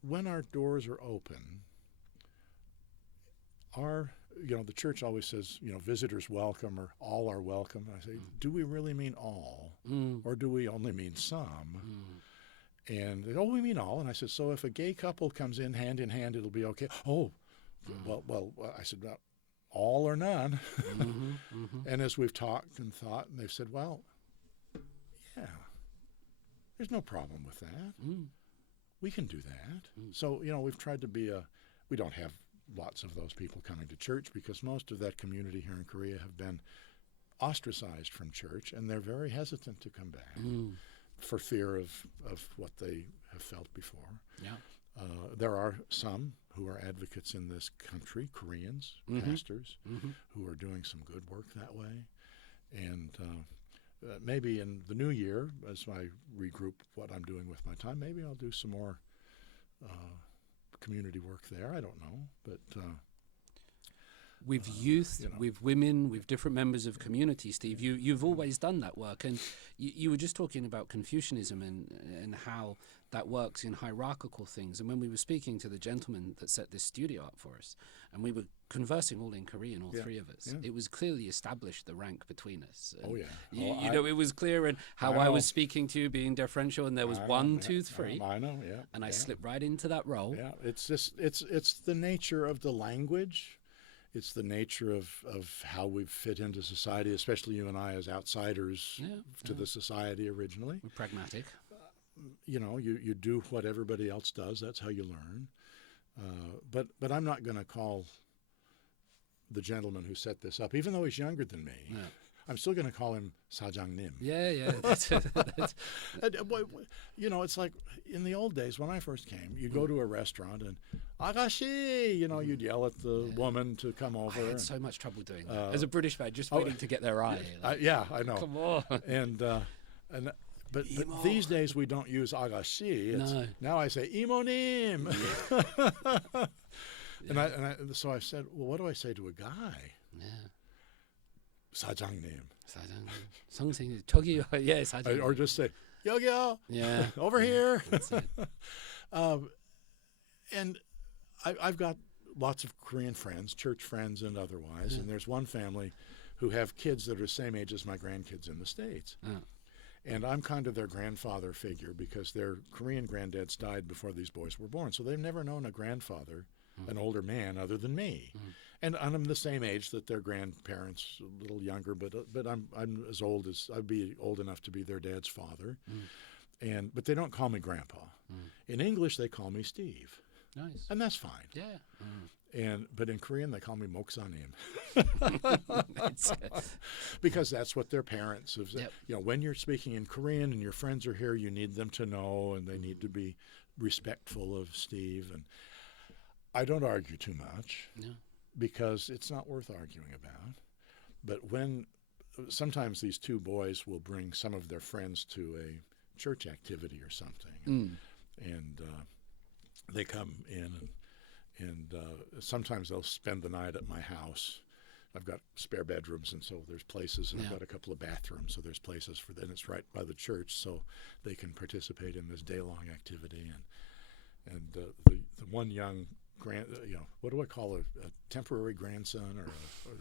when our doors are open, the church always says, visitors welcome or all are welcome. And I say, do we really mean all, or do we only mean some? And they, we mean all. And I said, so if a gay couple comes in hand, it'll be okay. Oh, well, I said, well, all or none. And as we've talked and thought, and they've said, well, yeah, there's no problem with that. We can do that. So, we've tried to be we don't have lots of those people coming to church because most of that community here in Korea have been ostracized from church, and they're very hesitant to come back for fear of what they have felt before. Yeah. There are some who are advocates in this country, Koreans, pastors, who are doing some good work that way. And maybe in the new year, as I regroup what I'm doing with my time, maybe I'll do some more community work there. I don't know, but with youth, with women, with different members of community, Steve, you've always done that work, and you were just talking about Confucianism and how that works in hierarchical things. And when we were speaking to the gentleman that set this studio up for us, and we were conversing all in Korean, all three of us, it was clearly established the rank between us. And it was clear, and how I was speaking to you, being deferential, and there was 1, 2, 3. I know, and I slipped right into that role. Yeah, it's just it's the nature of the language. It's the nature of how we fit into society, especially you and I as outsiders to the society originally. We're pragmatic. You do what everybody else does. That's how you learn. But I'm not going to call the gentleman who set this up, even though he's younger than me. Yeah. I'm still going to call him Sajangnim. Yeah. It's like in the old days when I first came, you'd go to a restaurant and Agashi, you'd yell at the woman to come over. I had so much trouble doing that. As a British man, just waiting to get their eye. I know. Come on. But these days we don't use Agashi. Now I say Imonim. So I said, well, what do I say to a guy? Yeah. Sajangnim. Something. 저기요. Yeah, Sajangnim. Or just say, 여기요. Yeah. Over here. That's it. And I've got lots of Korean friends, church friends and otherwise, and there's one family who have kids that are the same age as my grandkids in the States. And I'm kind of their grandfather figure because their Korean granddads died before these boys were born. So they've never known a grandfather, an older man, other than me. And I'm the same age that their grandparents, a little younger, but I'm as old as I'd be old enough to be their dad's father. But they don't call me Grandpa. In English, they call me Steve. Nice. And that's fine. Yeah. But in Korean, they call me Moksanim. Because that's what their parents have said. Yep. When you're speaking in Korean and your friends are here, you need them to know, and they need to be respectful of Steve. And I don't argue too much because it's not worth arguing about. But when sometimes these two boys will bring some of their friends to a church activity or something, and they come in, and sometimes they'll spend the night at my house. I've got spare bedrooms, and so there's places, and I've got a couple of bathrooms, so there's places for them. It's right by the church, so they can participate in this day-long activity. And the one young what do I call a temporary grandson or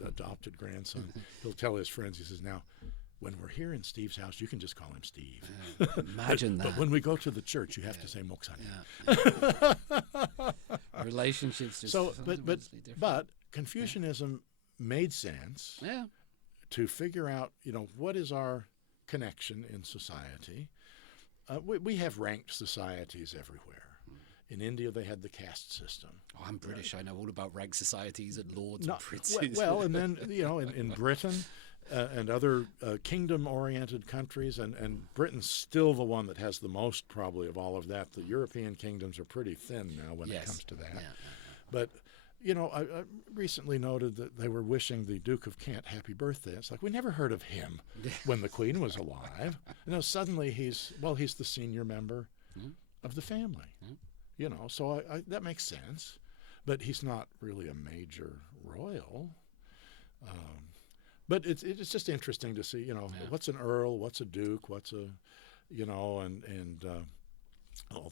an adopted grandson? He'll tell his friends, he says, now, when we're here in Steve's house, you can just call him Steve. Imagine that. But when we go to the church, you have to say Moksanim. Relationships just but Confucianism made sense to figure out, what is our connection in society. We have ranked societies everywhere. In India, they had the caste system. Oh, I'm British. I know all about rank societies and lords and princes. And then, in Britain and other kingdom-oriented countries, and Britain's still the one that has the most, probably, of all of that. The European kingdoms are pretty thin now when it comes to that. But, I recently noted that they were wishing the Duke of Kent happy birthday. It's like, we never heard of him when the Queen was alive. Suddenly he's the senior member of the family. So that makes sense. but he's not really a major royal. But it's just interesting to see, what's an earl, what's a duke, what's a, and all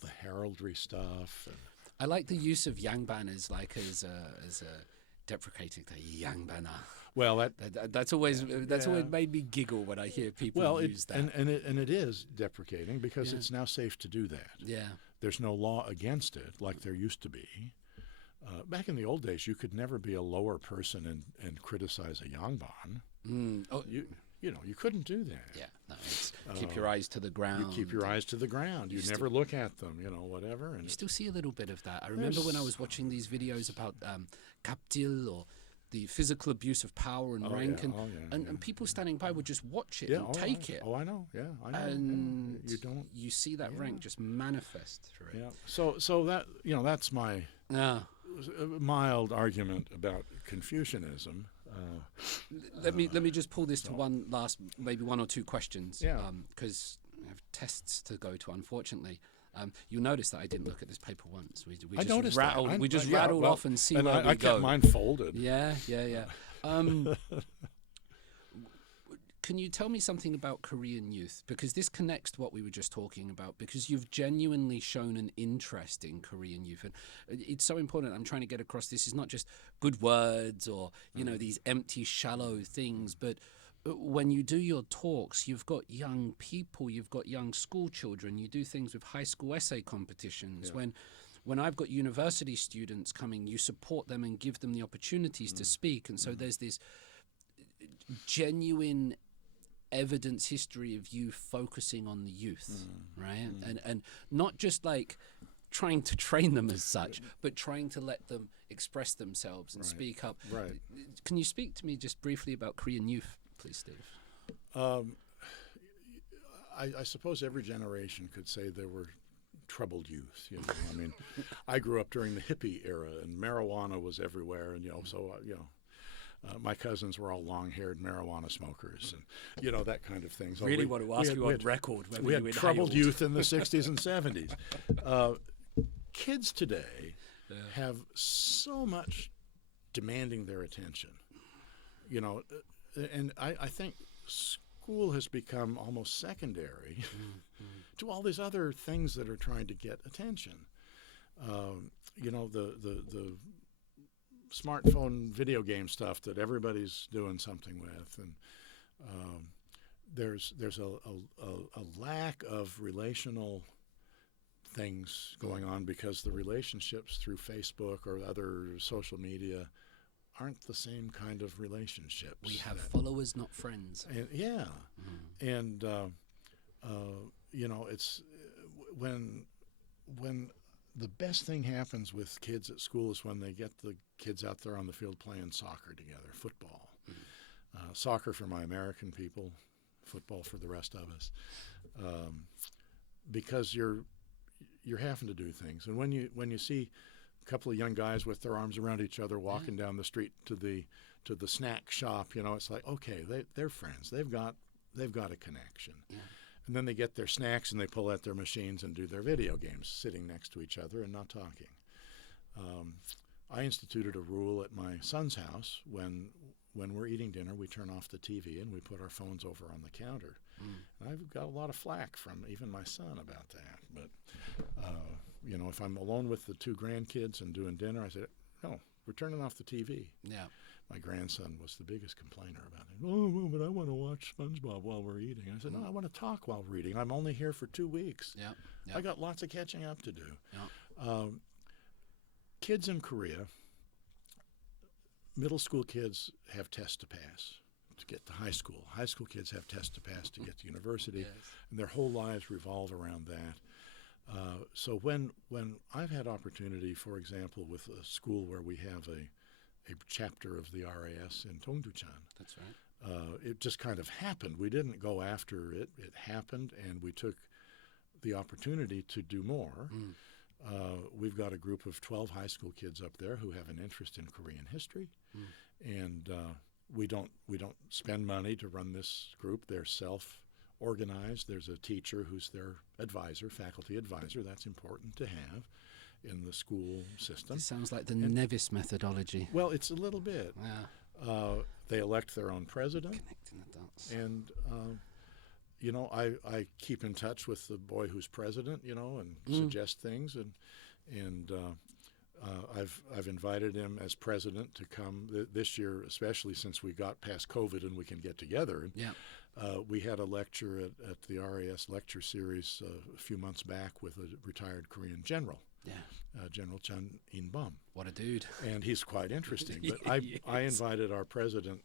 the heraldry stuff. And I like the use of yangban as a deprecating the yangbana. Well, that's always made me giggle when I hear people use that. And it is deprecating because it's now safe to do that. Yeah. There's no law against it like there used to be. Back in the old days, you could never be a lower person and criticize a yangban. Oh, you couldn't do that. Yeah, no, it's keep your eyes to the ground. You keep your eyes to the ground. You never look at them, whatever. And you still see a little bit of that. I remember when I was watching these videos about kaptil or the physical abuse of power and rank, and people standing by would just watch it and take it. Oh, I know. Yeah, I know. And you see that rank just manifest through it. Yeah. So that that's my mild argument about Confucianism. Let me just pull this to one last, maybe one or two questions. Yeah. Because I have tests to go to, unfortunately. You'll notice that I didn't look at this paper once. We just rattled off and see where we go. I kept mine folded. Yeah. Can you tell me something about Korean youth? Because this connects to what we were just talking about, because you've genuinely shown an interest in Korean youth. And it's so important. I'm trying to get across this is not just good words or, these empty, shallow things, but when you do your talks, you've got young people, you've got young school children, you do things with high school essay competitions. Yeah. When I've got university students coming, you support them and give them the opportunities to speak. And so there's this genuine evidence history of you focusing on the youth, right? And not just like trying to train them as such, but trying to let them express themselves and speak up. Right. Can you speak to me just briefly about Korean youth, please, Steve? I suppose every generation could say there were troubled youth. I mean, I grew up during the hippie era, and marijuana was everywhere, and my cousins were all long-haired marijuana smokers, and that kind of thing. So really want to ask you on record whether we had troubled youth in the 60s and 70s. Kids today have so much demanding their attention, and I think school has become almost secondary to all these other things that are trying to get attention. The smartphone video game stuff that everybody's doing something with, and there's a lack of relational things going on because the relationships through Facebook or other social media aren't the same kind of relationships. We have followers, not friends. And, and it's when the best thing happens with kids at school is when they get the kids out there on the field playing soccer together, football. Soccer for my American people, football for the rest of us, because you're having to do things. And when you see a couple of young guys with their arms around each other walking down the street to the snack shop, it's like, okay, they're friends. They've got a connection. Yeah. And then they get their snacks and they pull out their machines and do their video games, sitting next to each other and not talking. I instituted a rule at my son's house: when we're eating dinner, we turn off the TV and we put our phones over on the counter. And I've got a lot of flack from even my son about that. But if I'm alone with the two grandkids and doing dinner, I say, no, we're turning off the TV. Yeah. My grandson was the biggest complainer about it. Oh, but I want to watch SpongeBob while we're eating. I said, no, I want to talk while we're eating. I'm only here for 2 weeks. Yeah. I got lots of catching up to do. Yeah. Kids in Korea, middle school kids have tests to pass to get to high school. High school kids have tests to pass to get to university, and their whole lives revolve around that. So when I've had opportunity, for example, with a school where we have a chapter of the RAS in Dongducheon. That's right. It just kind of happened. We didn't go after it. It happened, and we took the opportunity to do more. We've got a group of 12 high school kids up there who have an interest in Korean history, and we don't spend money to run this group. They're self-organized. There's a teacher who's their advisor, faculty advisor. That's important to have. in the school system. It sounds like the Nevis methodology. Well, it's a little bit. Yeah. They elect their own president. Connecting the dots. And, I keep in touch with the boy who's president, and suggest things. And I've invited him as president to come this year, especially since we got past COVID and we can get together. And, we had a lecture at the RAS lecture series a few months back with a retired Korean general. Yeah. General Chun In-bum. What a dude. And he's quite interesting. But I invited our president,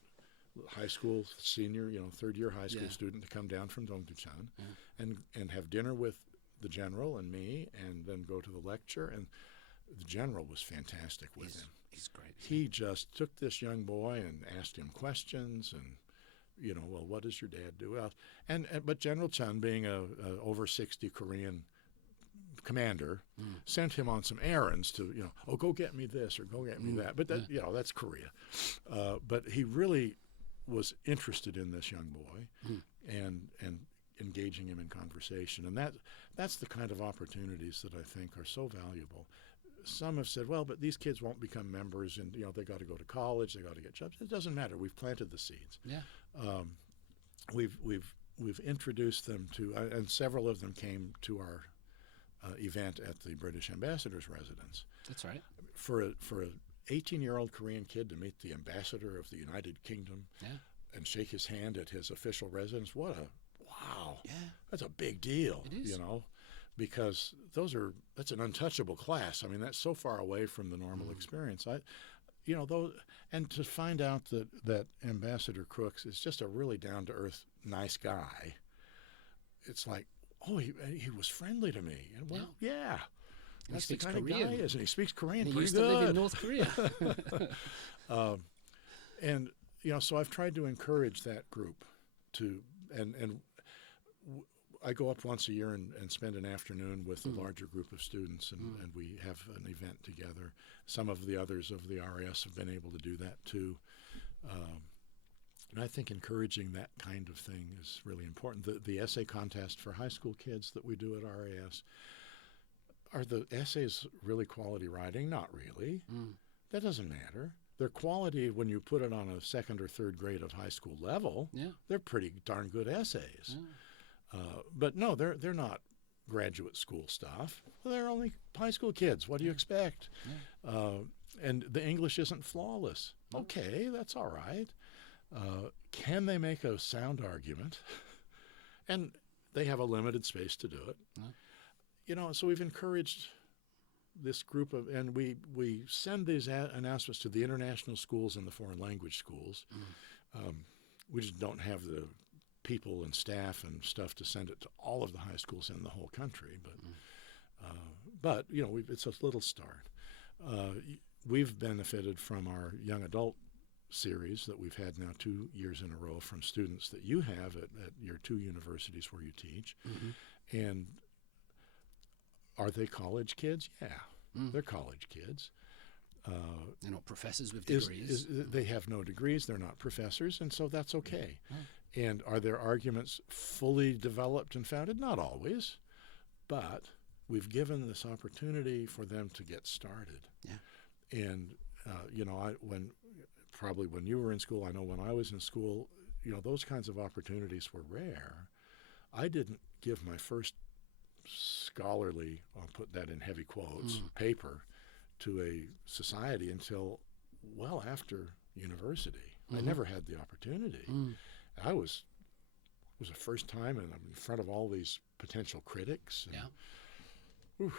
high school senior, third-year high school student, to come down from Dongducheon and have dinner with the general and me, and then go to the lecture. And the general was fantastic with him. He's great. He just took this young boy and asked him questions and, well, what does your dad do? But General Chun, being a over 60 Korean commander, sent him on some errands to, go get me this or go get me that. But that, that's Korea. But he really was interested in this young boy and engaging him in conversation. And that's the kind of opportunities that I think are so valuable. Some have said, well, but these kids won't become members, and they got to go to college, they got to get jobs. It doesn't matter. We've planted the seeds. Yeah. We've introduced them to, and several of them came to our event at the British ambassador's residence. That's right. For a 18-year-old Korean kid to meet the ambassador of the United Kingdom and shake his hand at his official residence, wow. Yeah. That's a big deal. It is. Because that's an untouchable class. I mean, that's so far away from the normal experience. And to find out that Ambassador Crooks is just a really down-to-earth, nice guy, it's like, oh, he was friendly to me. And that's the kind Korean. of guy he is, and he speaks Korean he pretty used good. to live in North Korea. And so I've tried to encourage that group to, I go up once a year and spend an afternoon with a larger group of students, and we have an event together. Some of the others of the RAS have been able to do that too. And I think encouraging that kind of thing is really important. The essay contest for high school kids that we do at RAS, are the essays really quality writing? Not really. That doesn't matter. They're quality when you put it on a second or third grade of high school level. Yeah. They're pretty darn good essays. Yeah. But no, they're not graduate school stuff. They're only high school kids. What do you expect? Yeah. And the English isn't flawless. Okay, that's all right. Can they make a sound argument? And they have a limited space to do it. So we've encouraged this group of, and we send these announcements to the international schools and the foreign language schools. We just don't have the people and staff and stuff to send it to all of the high schools in the whole country, but it's a little start. We've benefited from our young adult series that we've had now 2 years in a row from students that you have at your 2 universities where you teach. And are they college kids? Yeah, they're college kids. They're not professors with degrees. They have no degrees. They're not professors, and so that's okay. And are their arguments fully developed and founded? Not always, but we've given this opportunity for them to get started. Yeah. And when you were in school, I know when I was in school, those kinds of opportunities were rare. I didn't give my first scholarly, I'll put that in heavy quotes, paper to a society until well after university. I never had the opportunity. It was the first time, and I'm in front of all these potential critics. And,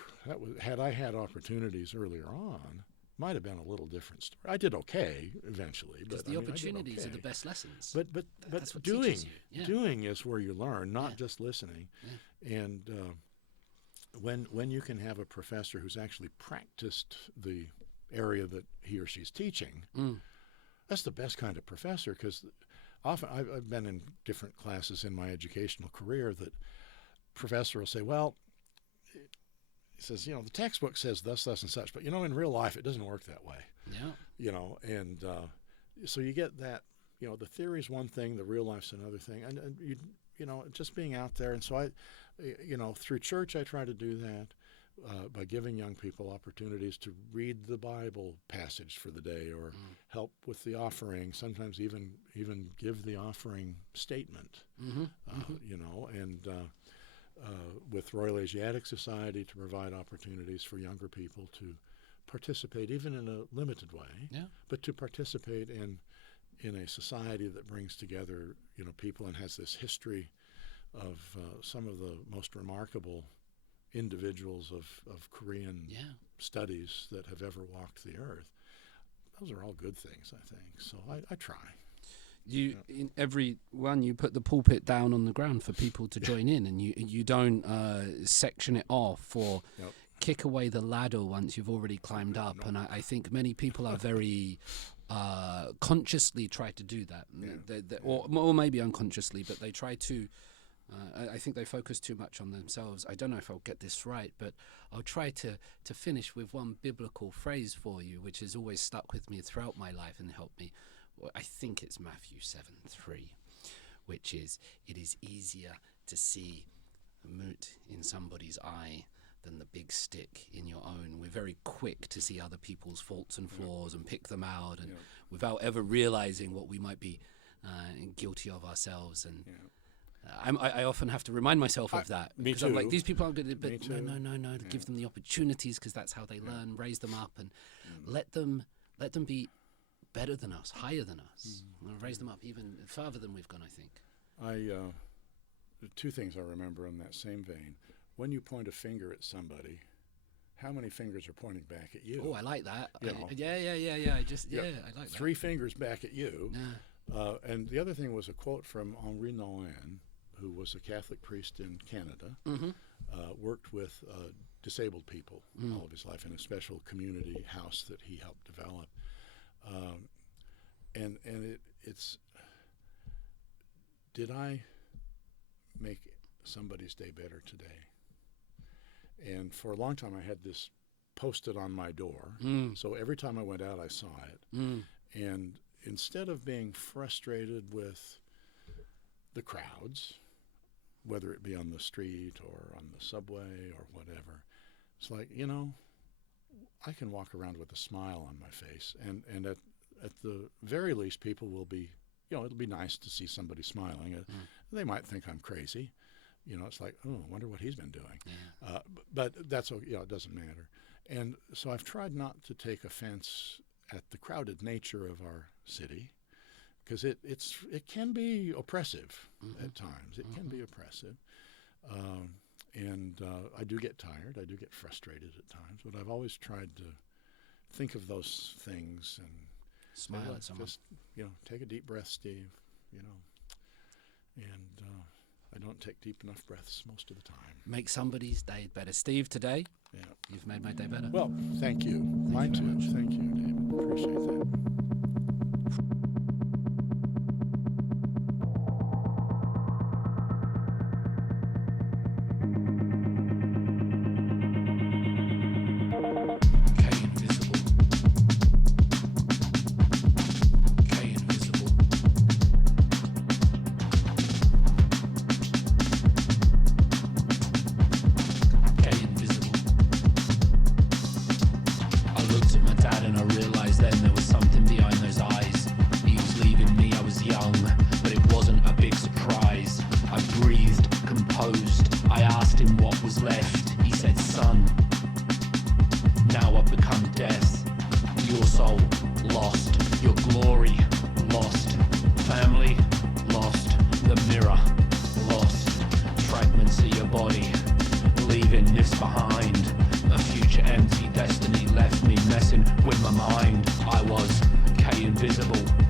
had I had opportunities earlier on, might have been a little different story. I did okay eventually, but the opportunities are the best lessons. But that's what doing doing is where you learn, not just listening. Yeah. And when you can have a professor who's actually practiced the area that he or she's teaching, that's the best kind of professor, because often I've been in different classes in my educational career that professor will say, well, he says, the textbook says thus, and such, but, in real life it doesn't work that way. Yeah. And so you get that, the theory is one thing, the real life's another thing. And just being out there. And so through church I try to do that. by giving young people opportunities to read the Bible passage for the day, or help with the offering, sometimes even give the offering statement, you know, and with Royal Asiatic Society to provide opportunities for younger people to participate, even in a limited way, but to participate in a society that brings together, you know, people and has this history of some of the most remarkable individuals of Korean studies that have ever walked the earth. Those are all good things, I think. So I try. In every one, you put the pulpit down on the ground for people to join in, and you don't section it off or kick away the ladder once you've already climbed up. And I think many people are very consciously try to do that, or maybe unconsciously, but they try to. I think they focus too much on themselves. I don't know if I'll get this right, but I'll try to finish with one biblical phrase for you, which has always stuck with me throughout my life and helped me. Well, I think it's Matthew 7:3, which is, "It is easier to see a mote in somebody's eye than the big stick in your own." We're very quick to see other people's faults and flaws and pick them out, and without ever realizing what we might be guilty of ourselves. And I often have to remind myself of that. Me because too. I'm like, these people aren't good, but no. Yeah. Give them the opportunities, because that's how they learn. Raise them up and let them be better than us, higher than us. Raise them up even further than we've gone, I think. Two things I remember in that same vein. When you point a finger at somebody, how many fingers are pointing back at you? Oh, I like that. You know. Yeah. I like that. 3 fingers back at you. Yeah. And the other thing was a quote from Henri Nouwen, who was a Catholic priest in Canada, worked with disabled people all of his life in a special community house that he helped develop. It's did I make somebody's day better today? And for a long time I had this posted on my door, so every time I went out I saw it. And instead of being frustrated with the crowds, whether it be on the street or on the subway or whatever, it's like, you know, I can walk around with a smile on my face, and at the very least, people will be, you know, it'll be nice to see somebody smiling. They might think I'm crazy, you know. It's like, oh, I wonder what he's been doing. But that's, you know, it doesn't matter. And so I've tried not to take offense at the crowded nature of our city, because it can be oppressive at times. It can be oppressive. And I do get tired. I do get frustrated at times. But I've always tried to think of those things and smile at someone. Just, you know, take a deep breath, Steve. You know, and I don't take deep enough breaths most of the time. Make somebody's day better, Steve. Today, you've made my day better. Well, thank you. Mine too. Thank you, David. Appreciate that. With my mind, I was K invisible.